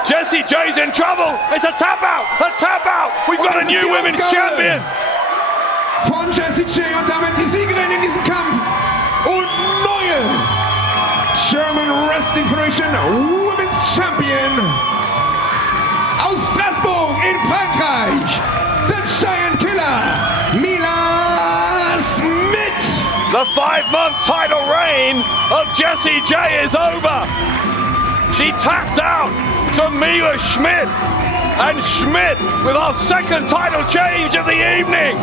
Jessy J's in trouble. It's a tap out. A tap out. We've got a new women's champion. Von Jessy J und damit die Siegerin in diesem Kampf und neue German Wrestling Federation Women's Champion aus Straßburg in Frankreich, the Giant Killer, Mila Smidt. The 5-month title reign of Jessy J is over. She tapped out to Mila Smidt, and Smidt with our 2nd title change of the evening.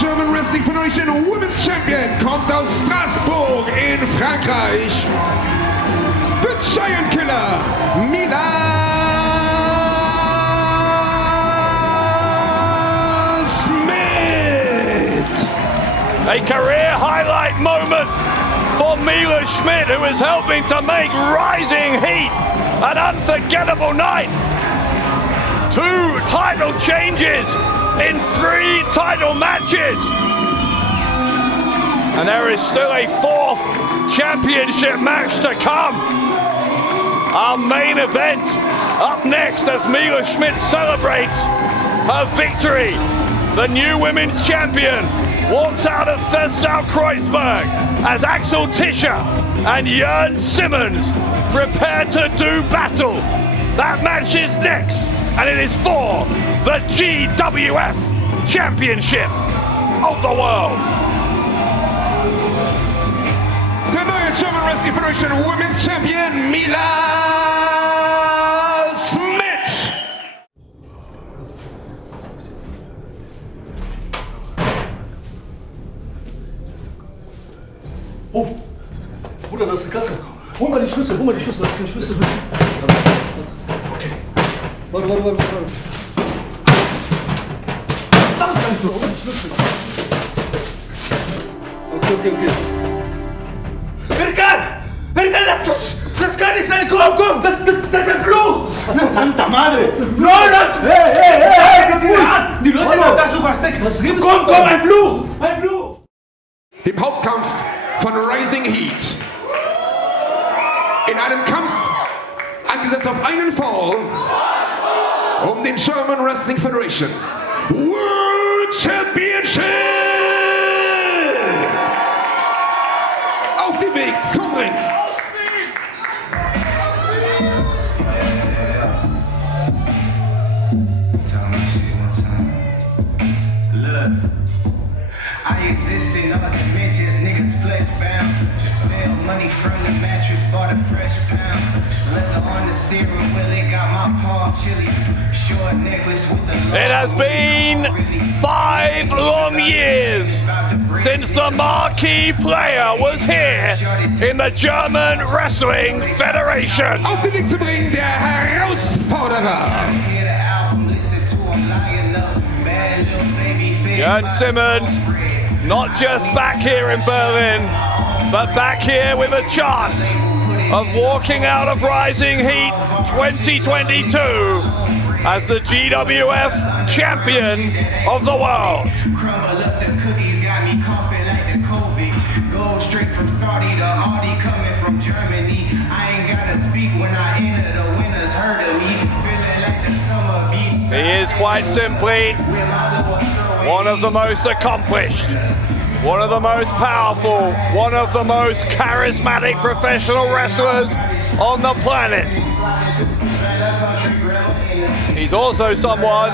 German Wrestling Federation Women's Champion kommt aus Straßburg in Frankreich. The Giant Killer, Mila Smidt. A career highlight moment for Mila Smidt, who is helping to make Rising Heat an unforgettable night. 2 title changes in 3 title matches. And there is still a 4th championship match to come. Our main event up next as Mila Smidt celebrates her victory. The new women's champion walks out of Kreuzberg as Axel Tischer and Jurn Simmons prepare to do battle. That match is next, and it is for the GWF Championship of the World. Der neue German Wrestling Federation Women's Champion, Mila Smidt. Oh, Bruder, das ist die Kasse. Hol mal die Schlüssel, lass den Schlüssel mit. Okay. Warte. Verdammt, hol den Schlüssel. Okay. Erkan, das kann nicht sein, komm, das ist ein Fluch. Santa Madre, Was redest Komm, du? ein Fluch! Ein Fluch! Dem Hauptkampf von Rising Heat. In einem Kampf angesetzt auf einen Fall um den German Wrestling Federation World Championship. Auf dem Weg zum Ring. I exist in all dimensions, niggas flesh bound. Just spell money from the mattress, bought a fresh pound. Leather on the steering wheel, it got my paw chilly. Short necklace with the It has been 5 long years since the marquee player was here in the German Wrestling Federation. Auf dem Weg zum Ring der Herausforderer. Jurn Simmons, not just back here in Berlin, but back here with a chance of walking out of Rising Heat 2022 as the GWF champion of the world. Crumble up the cookies, got me coughing like the COVID. Go straight from Saudi to Audi, coming from Germany. I ain't gotta speak when I enter, the winners heard of me. Feeling like the summer beats. He is quite simply one of the most accomplished, one of the most powerful, one of the most charismatic professional wrestlers on the planet. He's also someone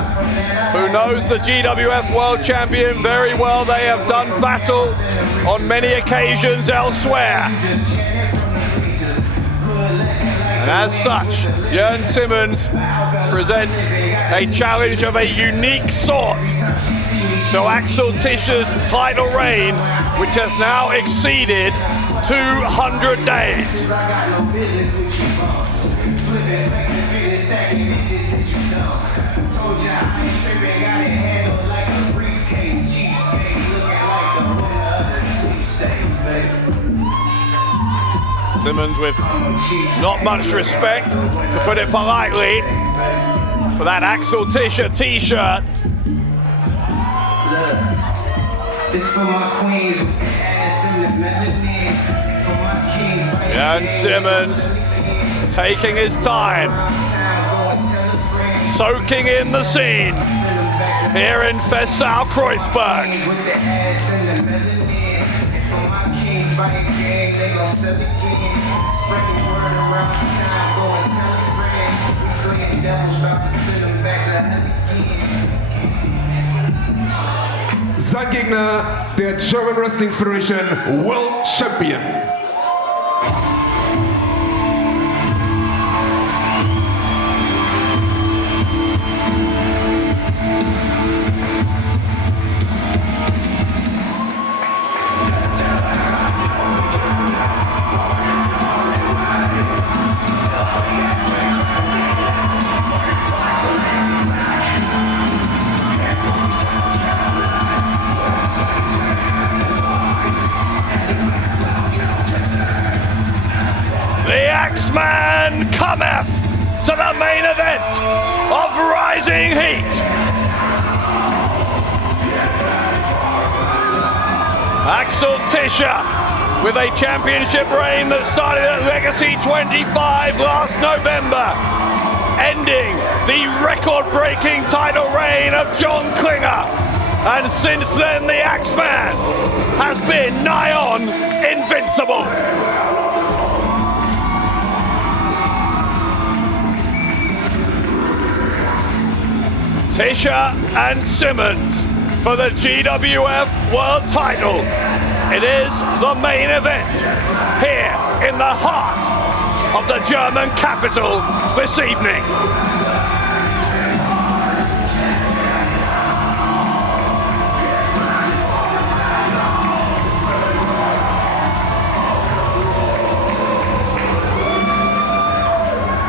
who knows the GWF World Champion very well. They have done battle on many occasions elsewhere. And as such, Jurn Simmons presents a challenge of a unique sort to Axel Tischer's title reign, which has now exceeded 200 days. Simmons with not much respect, to put it politely, for that Axel Tischer t-shirt. This for my queens with the ass and the melanin. For my kings. Jurn Simmons taking his time, soaking in the scene here in Fessau, Kreuzberg. With the ass and the melanin. For my kings by a gang, they gon' sell again. Spread the word around town, go and tell a friend. We slaying devils, about to send them back to hell again. Sein Gegner, der German Wrestling Federation World Champion. Man cometh to the main event of Rising Heat. Axel Tischer with a championship reign that started at Legacy 25 last November, ending the record-breaking title reign of John Klinger. And since then, the Axeman has been nigh on invincible. Tischer and Simmons for the GWF World Title. It is the main event here in the heart of the German capital this evening.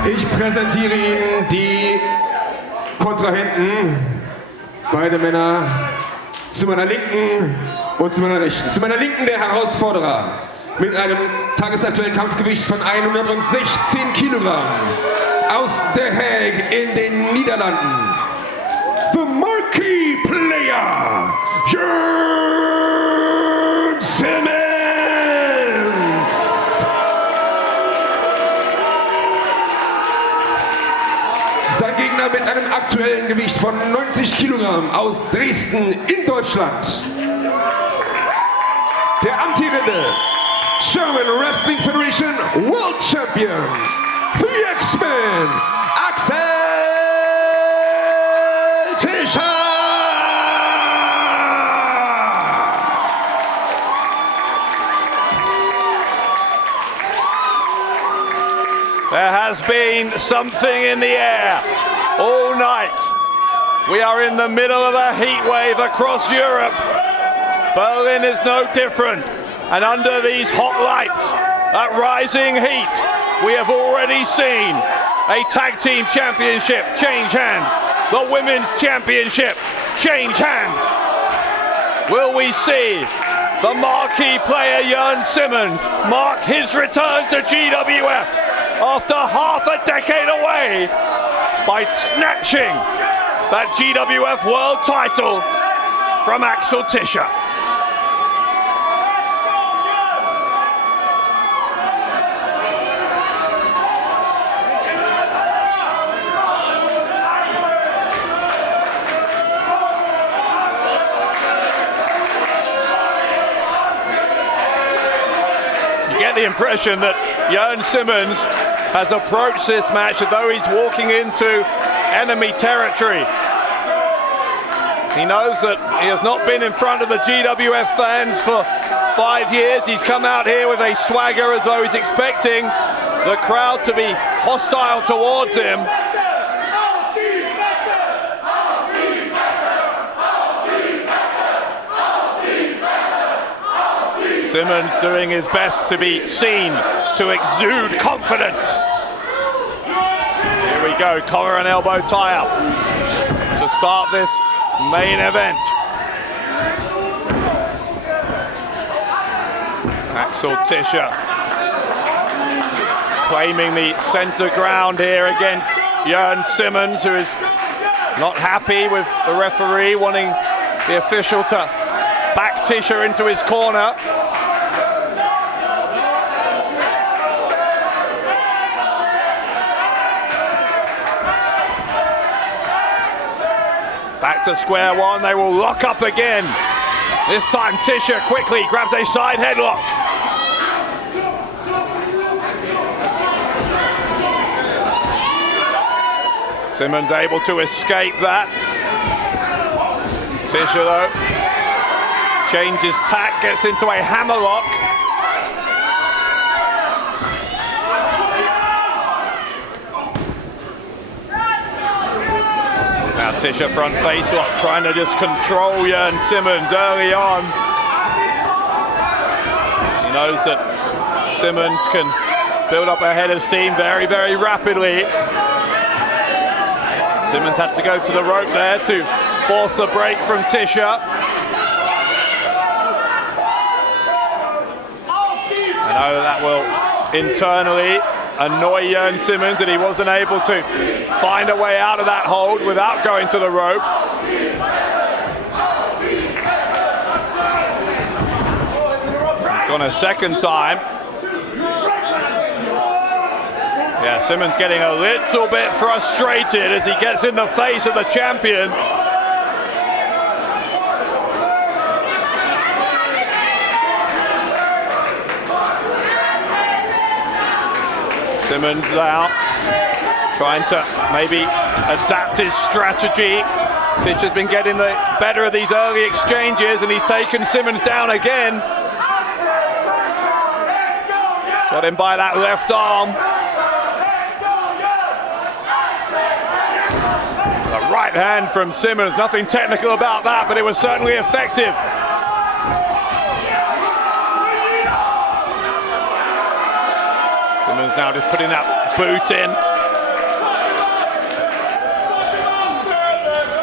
Ich präsentiere Ihnen die Kontrahenten, beide Männer, zu meiner Linken und zu meiner Rechten. Zu meiner Linken der Herausforderer mit einem tagesaktuellen Kampfgewicht von 116 Kilogramm aus Der Haag in den Niederlanden. The Marquee Player, Jurn Simmons. Sein Gegner mit einem aktuellen Gewicht von 90 Kilogramm aus Dresden in Deutschland. Der amtierende German Wrestling Federation World Champion, the X-Men, Axel Tischer. There has been something in the air all night. We are in the middle of a heat wave across Europe. Berlin is no different. And under these hot lights, that rising heat, we have already seen a tag team championship change hands. The women's championship change hands. Will we see the marquee player Jurn Simmons mark his return to GWF after half a decade away by snatching that GWF World Title from Axel Tischer? The impression that Jurn Simmons has approached this match as though he's walking into enemy territory. He knows that he has not been in front of the GWF fans for 5 years. He's come out here with a swagger as though he's expecting the crowd to be hostile towards him. Simmons doing his best to be seen, to exude confidence. Here we go, collar and elbow tie-up to start this main event. Axel Tischer claiming the center ground here against Jurn Simmons, who is not happy with the referee wanting the official to back Tischer into his corner. Back to square one, they will lock up again. This time Tischer quickly grabs a side headlock. Simmons able to escape that. Tischer though, changes tack, gets into a hammerlock. Now Tischer front face lock, trying to just control Jurn Simmons early on. He knows that Simmons can build up a head of steam very, very rapidly. Simmons had to go to the rope there to force the break from Tischer. I know that will internally annoy Jurn Simmons that he wasn't able to find a way out of that hold without going to the rope. He's gone a second time. Yeah, Simmons getting a little bit frustrated as he gets in the face of the champion. Simmons now trying to maybe adapt his strategy. Tischer's been getting the better of these early exchanges and he's taken Simmons down again. Got him by that left arm. The right hand from Simmons, nothing technical about that, but it was certainly effective. Simmons now just putting that boot in.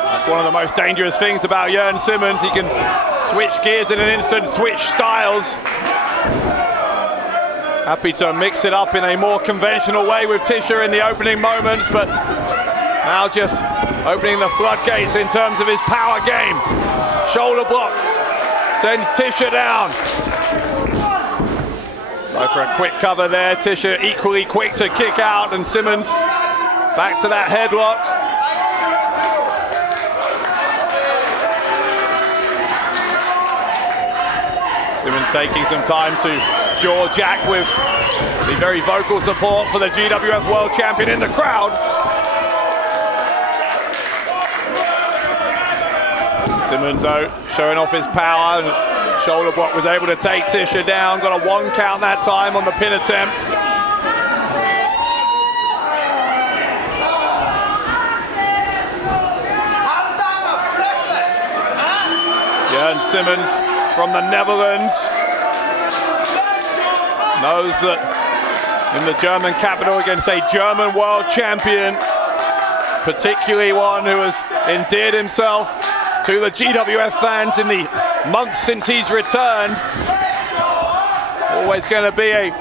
That's one of the most dangerous things about Jurn Simmons. He can switch gears in an instant, switch styles. Happy to mix it up in a more conventional way with Tischer in the opening moments, but now just opening the floodgates in terms of his power game. shoulder block sends Tischer down. Try for a quick cover there. Tischer equally quick to kick out, and Simmons back to that headlock. Simmons taking some time to jaw Jack with the very vocal support for the GWF World Champion in the crowd. Simmons though showing off his power, and shoulder block was able to take Tischer down. Got a 1 count that time on the pin attempt. Jurn Simmons from the Netherlands knows that in the German capital against a German world champion, particularly one who has endeared himself to the GWF fans in the months since he's returned. Always going to be a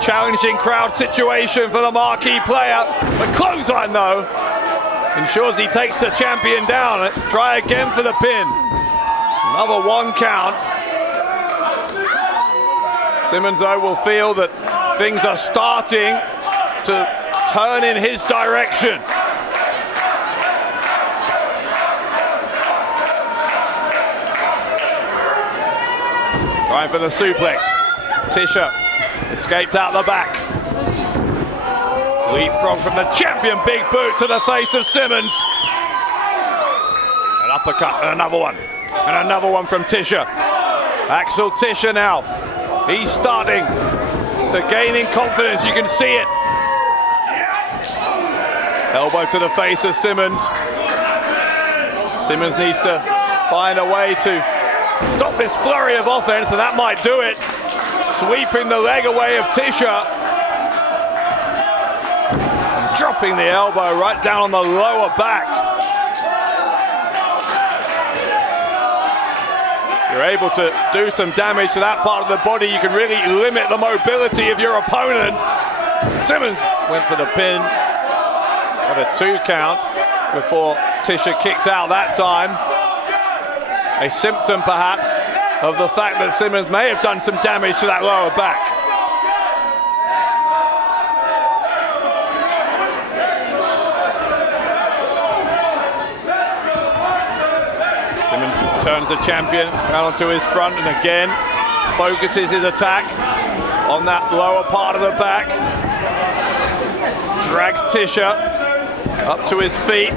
challenging crowd situation for the marquee player. The clothesline though ensures he takes the champion down. Try again for the pin. Another 1 count. Simmons though will feel that things are starting to turn in his direction. Trying for the suplex. Tischer escaped out the back. Leapfrog from the champion, big boot to the face of Simmons. An uppercut and another one. And another one from Tischer. Axel Tischer now. He's starting to gain in confidence. You can see it. Elbow to the face of Simmons. Simmons needs to find a way to stop this flurry of offense, and that might do it. Sweeping the leg away of Tischer. And dropping the elbow right down on the lower back. You're able to do some damage to that part of the body. You can really limit the mobility of your opponent. Simmons went for the pin. Got a 2 count before Tischer kicked out that time. A symptom, perhaps, of the fact that Simmons may have done some damage to that lower back. Simmons turns the champion around onto his front and again focuses his attack on that lower part of the back. Drags Tischer up to his feet.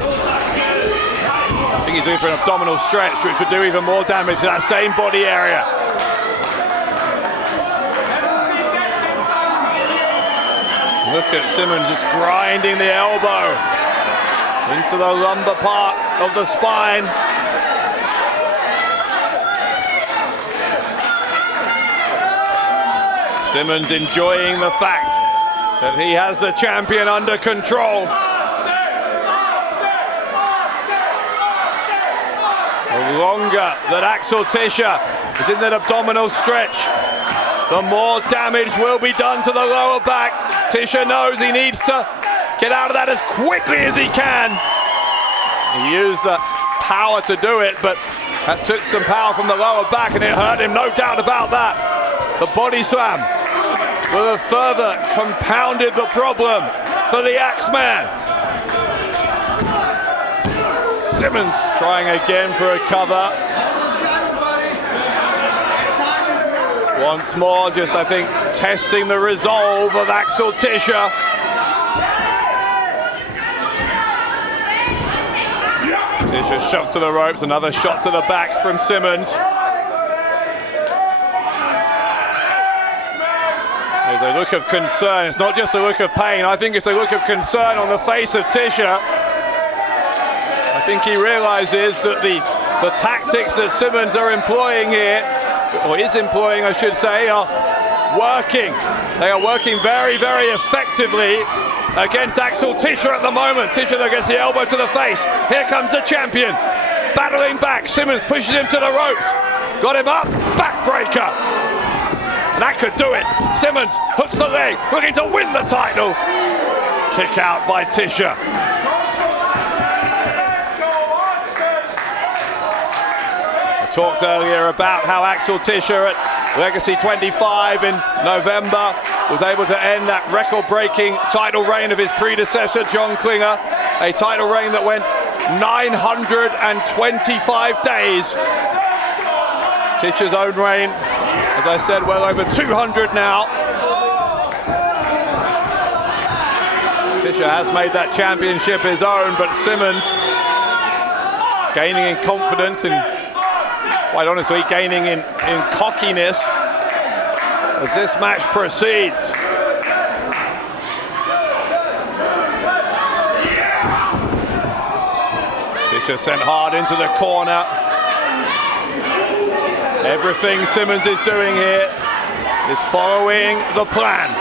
I think he's looking for an abdominal stretch, which would do even more damage to that same body area. Look at Simmons just grinding the elbow into the lumbar part of the spine. Simmons enjoying the fact that he has the champion under control. The longer that Axel Tischer is in that abdominal stretch, the more damage will be done to the lower back. Tischer knows he needs to get out of that as quickly as he can. He used the power to do it, but that took some power from the lower back and it hurt him, no doubt about that. The body slam will have further compounded the problem for the Axeman. Simmons trying again for a cover. Once more, just I think testing the resolve of Axel Tischer. Tischer shoved to the ropes, another shot to the back from Simmons. There's a look of concern. It's not just a look of pain. I think it's a look of concern on the face of Tischer. I think he realizes that the tactics that Simmons are employing here, or is employing, I should say, are working. They are working very, very effectively against Axel Tischer at the moment. Tischer gets the elbow to the face. Here comes the champion, battling back. Simmons pushes him to the ropes. Got him up, backbreaker. And that could do it. Simmons hooks the leg, looking to win the title. Kick out by Tischer. talked earlier about how Axel Tischer at Legacy 25 in November was able to end that record-breaking title reign of his predecessor, John Klinger, a title reign that went 925 days. Tischer's own reign, as I said, well over 200 now. Tischer has made that championship his own, but Simmons gaining in confidence and, quite honestly, gaining in cockiness as this match proceeds. Tischer sent hard into the corner. Everything Simmons is doing here is following the plan.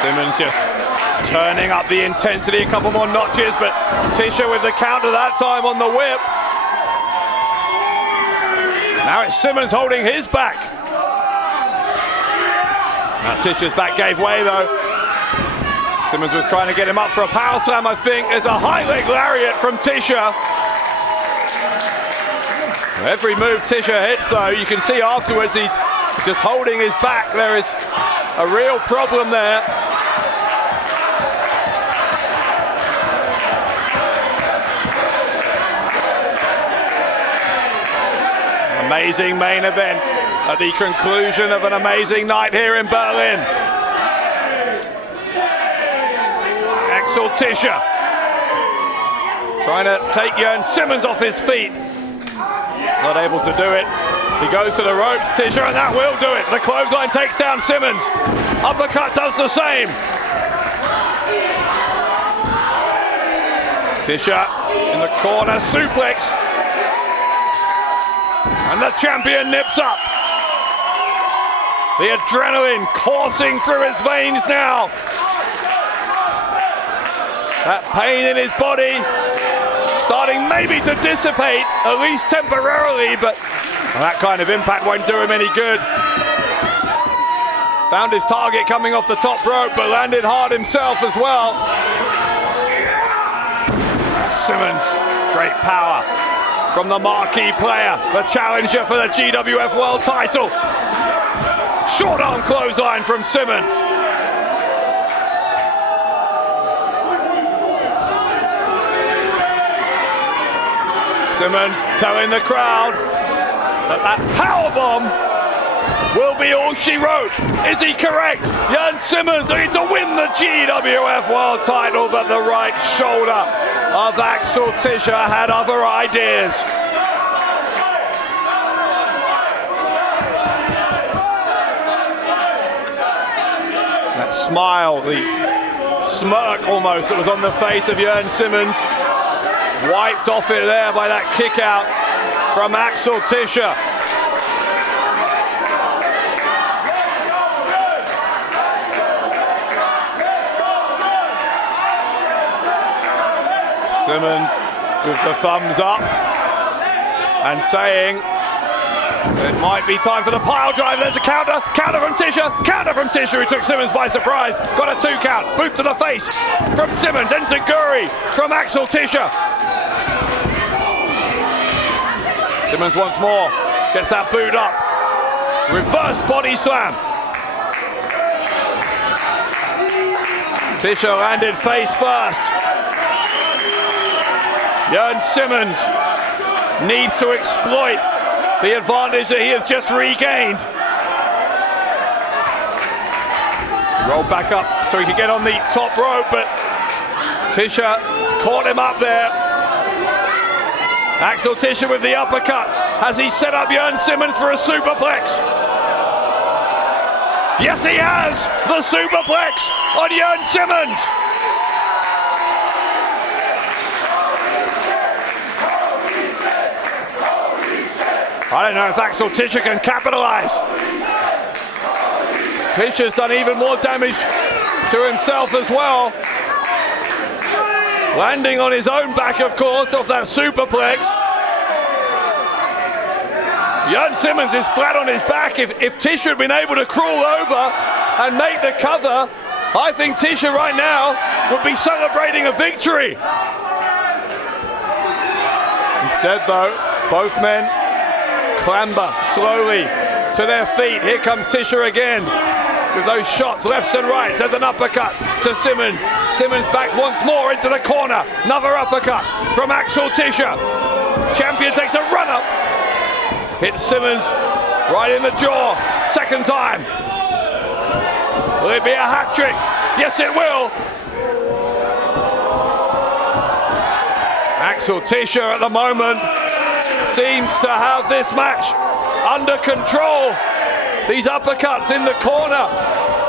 Simmons just turning up the intensity a couple more notches, but Tischer with the counter that time on the whip. Now it's Simmons holding his back. Now Tischer's back gave way though. Simmons was trying to get him up for a power slam, I think. There's a high leg lariat from Tischer. Every move Tischer hits though, you can see afterwards he's just holding his back. There is a real problem there. Amazing main event at the conclusion of an amazing night here in Berlin. Axel Tischer trying to take Jurn Simmons off his feet. Not able to do it. He goes to the ropes, Tischer, and that will do it. The clothesline takes down Simmons. Uppercut does the same. Tischer in the corner, suplex. And the champion nips up. The adrenaline coursing through his veins now. That pain in his body starting maybe to dissipate, at least temporarily, but that kind of impact won't do him any good. Found his target coming off the top rope, but landed hard himself as well. Simmons, great power from the marquee player, the challenger for the GWF World Title. Short arm clothesline from Simmons. Simmons telling the crowd that powerbomb will be all she wrote. Is he correct? Jurn Simmons need to win the GWF World Title, but the right shoulder of Axel Tischer had other ideas. That smile, the smirk almost that was on the face of Jurn Simmons, wiped off it there by that kick out from Axel Tischer. Simmons with the thumbs up and saying it might be time for the pile drive. There's a counter from Tischer, who took Simmons by surprise. Got a 2 count, boot to the face from Simmons, enziguri from Axel Tischer. Simmons once more, gets that boot up. Reverse body slam. Tischer landed face first. Jurn Simmons needs to exploit the advantage that he has just regained. Rolled back up so he could get on the top rope, but Tischer caught him up there. Axel Tischer with the uppercut. Has he set up Jurn Simmons for a superplex? Yes, he has! The superplex on Jurn Simmons! I don't know if Axel Tischer can capitalize. Tischer's done even more damage to himself as well. Landing on his own back, of course, off that superplex. Jurn Simmons is flat on his back. If Tischer had been able to crawl over and make the cover, I think Tischer right now would be celebrating a victory. Instead though, both men clamber slowly to their feet. Here comes Tischer again with those shots lefts and rights. There's an uppercut to Simmons. Simmons back once more into the corner. Another uppercut from Axel Tischer. Champion takes a run up. Hits Simmons right in the jaw. Second time. Will it be a hat trick? Yes, it will. Axel Tischer at the moment seems to have this match under control. These uppercuts in the corner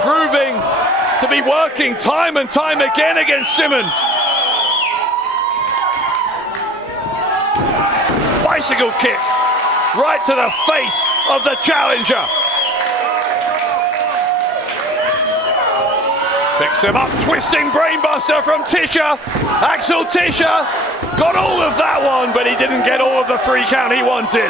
proving to be working time and time again against Simmons. Bicycle kick right to the face of the challenger. Picks him up, twisting brainbuster from Tischer. Axel Tischer got all of that one, but he didn't get all of the 3 count he wanted.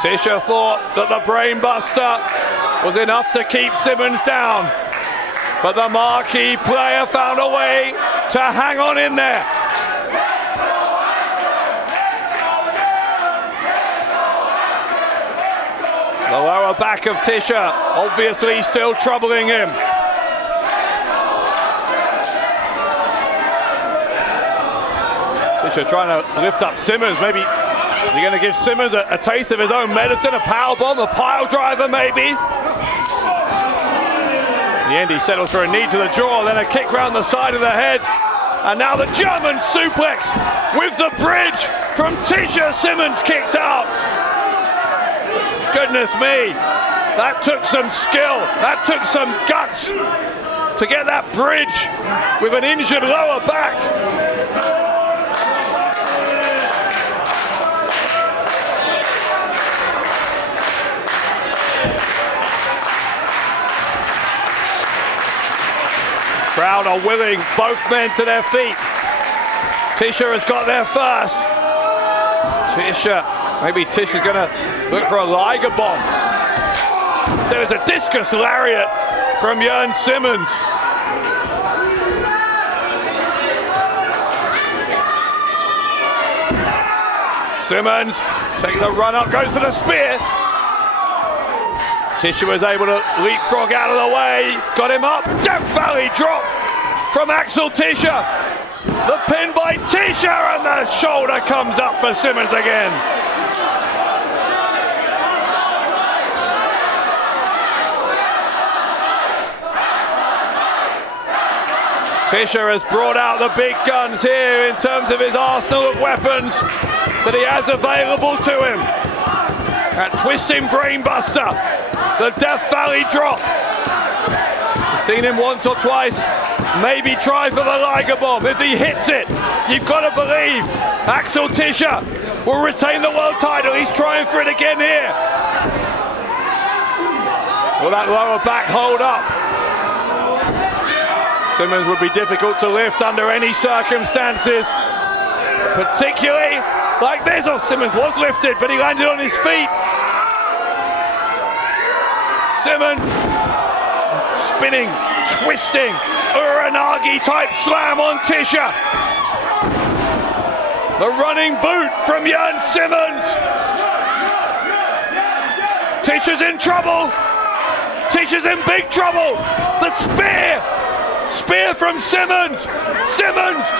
Tischer thought that the brainbuster was enough to keep Simmons down, but the marquee player found a way to hang on in there. The lower back of Tischer obviously still troubling him. Tischer trying to lift up Simmons. Maybe you're going to give Simmons a taste of his own medicine, a powerbomb, a pile driver maybe. In the end he settles for a knee to the jaw, then a kick round the side of the head. And now the German suplex with the bridge from Tischer. Simmons kicked out. Goodness me, that took some skill, that took some guts to get that bridge with an injured lower back. Crowd are willing both men to their feet. Tischer has got there first. Tischer, maybe Tischer's gonna look for a Liger bomb. Instead it's a discus lariat from Jurn Simmons. Simmons takes a run up, goes for the spear. Tischer was able to leapfrog out of the way, got him up. Death Valley drop from Axel Tischer. The pin by Tischer, and the shoulder comes up for Simmons again. Tischer has brought out the big guns here in terms of his arsenal of weapons that he has available to him. That twisting brainbuster, the Death Valley drop. We've seen him once or twice, maybe try for the Liger bomb. If he hits it, you've got to believe Axel Tischer will retain the world title. He's trying for it again here. Will that lower back hold up? Simmons would be difficult to lift under any circumstances, particularly like this. Oh, Simmons was lifted, but he landed on his feet. Simmons spinning, twisting, Uranagi type slam on Tischer. The running boot from Jurn Simmons. Tischer's in trouble. Tischer's in big trouble. The spear. Spear from Simmons. Simmons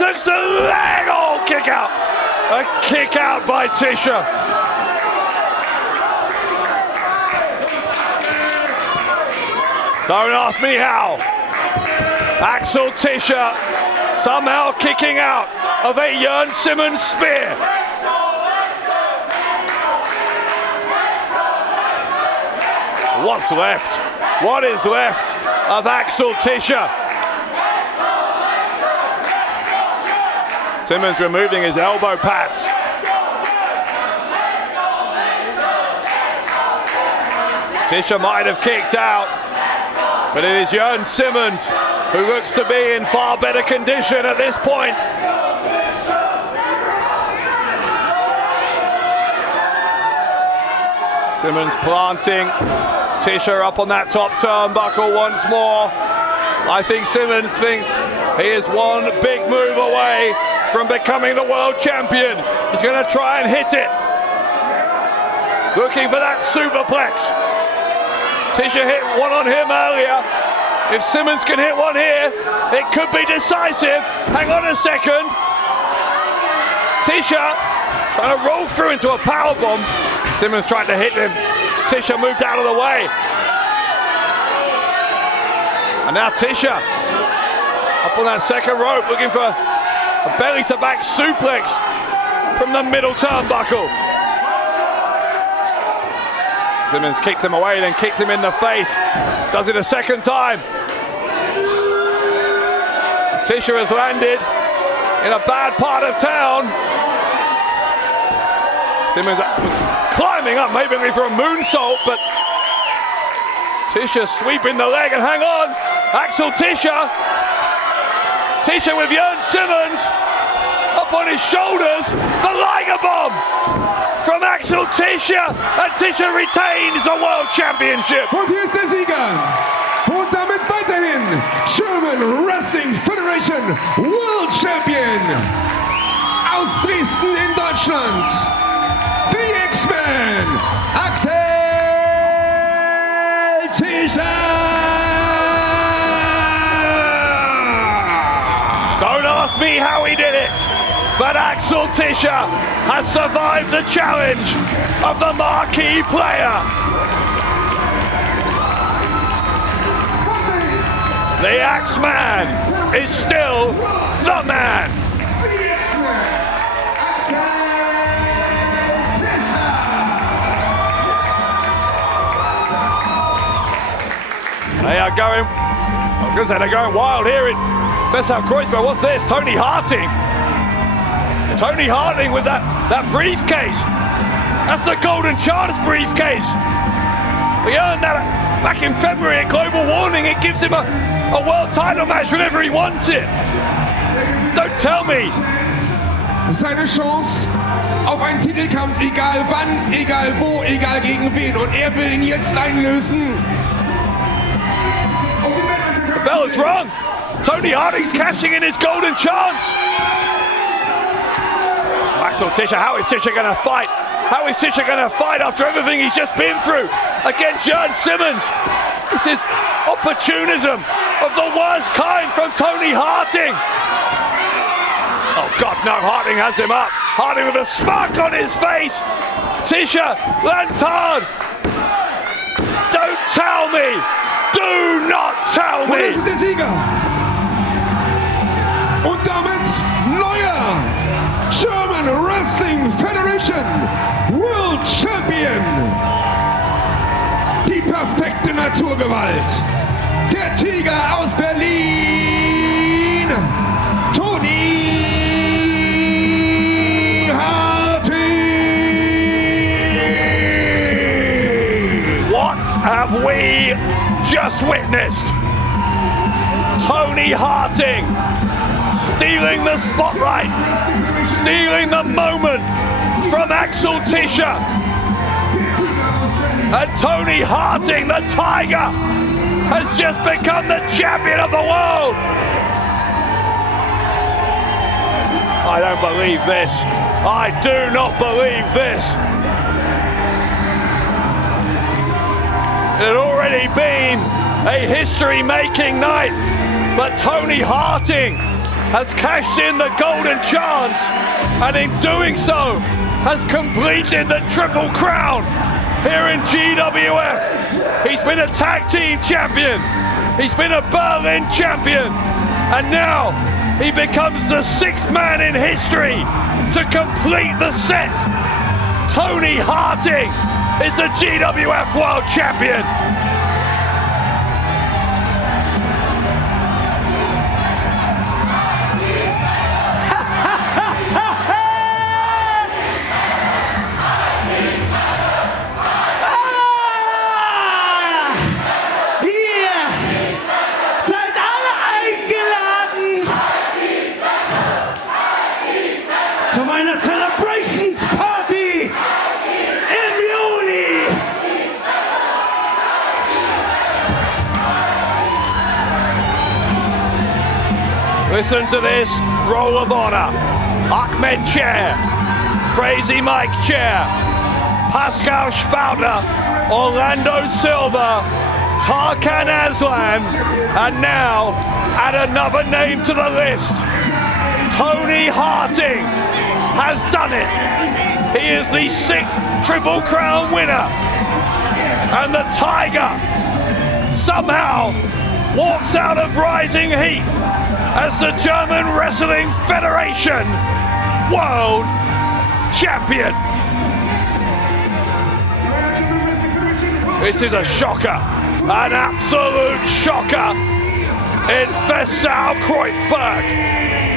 hooks the leg. Oh, kick out. A kick out by Tischer. Don't ask me how. Axel Tischer somehow kicking out of a Jurn Simmons spear. What's left? What is left of Axel Tischer? Simmons removing his elbow pads. Tischer might have kicked out, but it is Jurn Simmons who looks to be in far better condition at this point. Simmons planting Tischer up on that top turnbuckle once more. I think Simmons thinks he is one big move away from becoming the world champion. He's going to try and hit it. Looking for that superplex. Tischer hit one on him earlier. If Simmons can hit one here, it could be decisive. Hang on a second. Tischer trying to roll through into a powerbomb. Simmons tried to hit him. Tischer moved out of the way. And now Tischer up on that second rope looking for a belly to back suplex from the middle turnbuckle. Simmons kicked him away, then kicked him in the face. Does it a second time. Tischer has landed in a bad part of town. Simmons climbing up, maybe for a moonsault, but Tischer sweeping the leg, and hang on, Axel Tischer. Tischer with Jurn Simmons up on his shoulders. The Liger Bomb from Axel Tischer, and Tischer retains the World Championship. Und hier ist der Sieger und damit weiterhin German Wrestling Federation World Champion aus Dresden in Deutschland, the X-Man, Axel Tischer. Don't ask me how he did it, but Axel Tischer has survived the challenge of the marquee player. The Axeman is still the man. They are going, I was going to say they're going wild here in Crowchester. What's this? Tony Harting. Tony Harting with that briefcase. That's the Golden Chance briefcase. We earned that back in February at Global Warning. It gives him a world title match whenever he wants it. Don't tell me. Seine Chance auf einen Titelkampf, egal wann, egal wo, egal gegen wen. Und er will ihn jetzt einlösen. The fella's wrong. Tony Harting's cashing in his golden chance. Axel Tischer, how is Tischer going to fight? How is Tischer going to fight after everything he's just been through against Jurn Simmons? This is opportunism of the worst kind from Tony Harting. Oh God, no, Harting has him up. Harting with a smirk on his face. Tischer lands hard. Don't tell me. Do not tell me. Und das ist der Sieger. Und damit neuer German Wrestling Federation World Champion. Die perfekte Naturgewalt. Der Tiger aus Berlin. Tony Harting. What have we just witnessed? Tony Harting stealing the spotlight, stealing the moment from Axel Tischer. And Tony Harting, the Tiger, has just become the champion of the world. I don't believe this. I do not believe this. It had already been a history-making night, but Tony Harting has cashed in the golden chance, and in doing so has completed the Triple Crown here in GWF. He's been a tag team champion, he's been a Berlin champion, and now he becomes the 6th man in history to complete the set. Tony Harting is the GWF World Champion. Zu meiner Celebrations Party im Juli Listen to this roll of honor. Ahmed chair, Crazy Mike chair, Pascal Spalter, Orlando Silva, Tarkan Aslan, and now add another name to the list. Tony Harting has done it. He is the 6th Triple Crown winner. And the Tiger somehow walks out of Rising Heat as the German Wrestling Federation World Champion. This is a shocker, an absolute shocker in Fessau, Kreuzberg.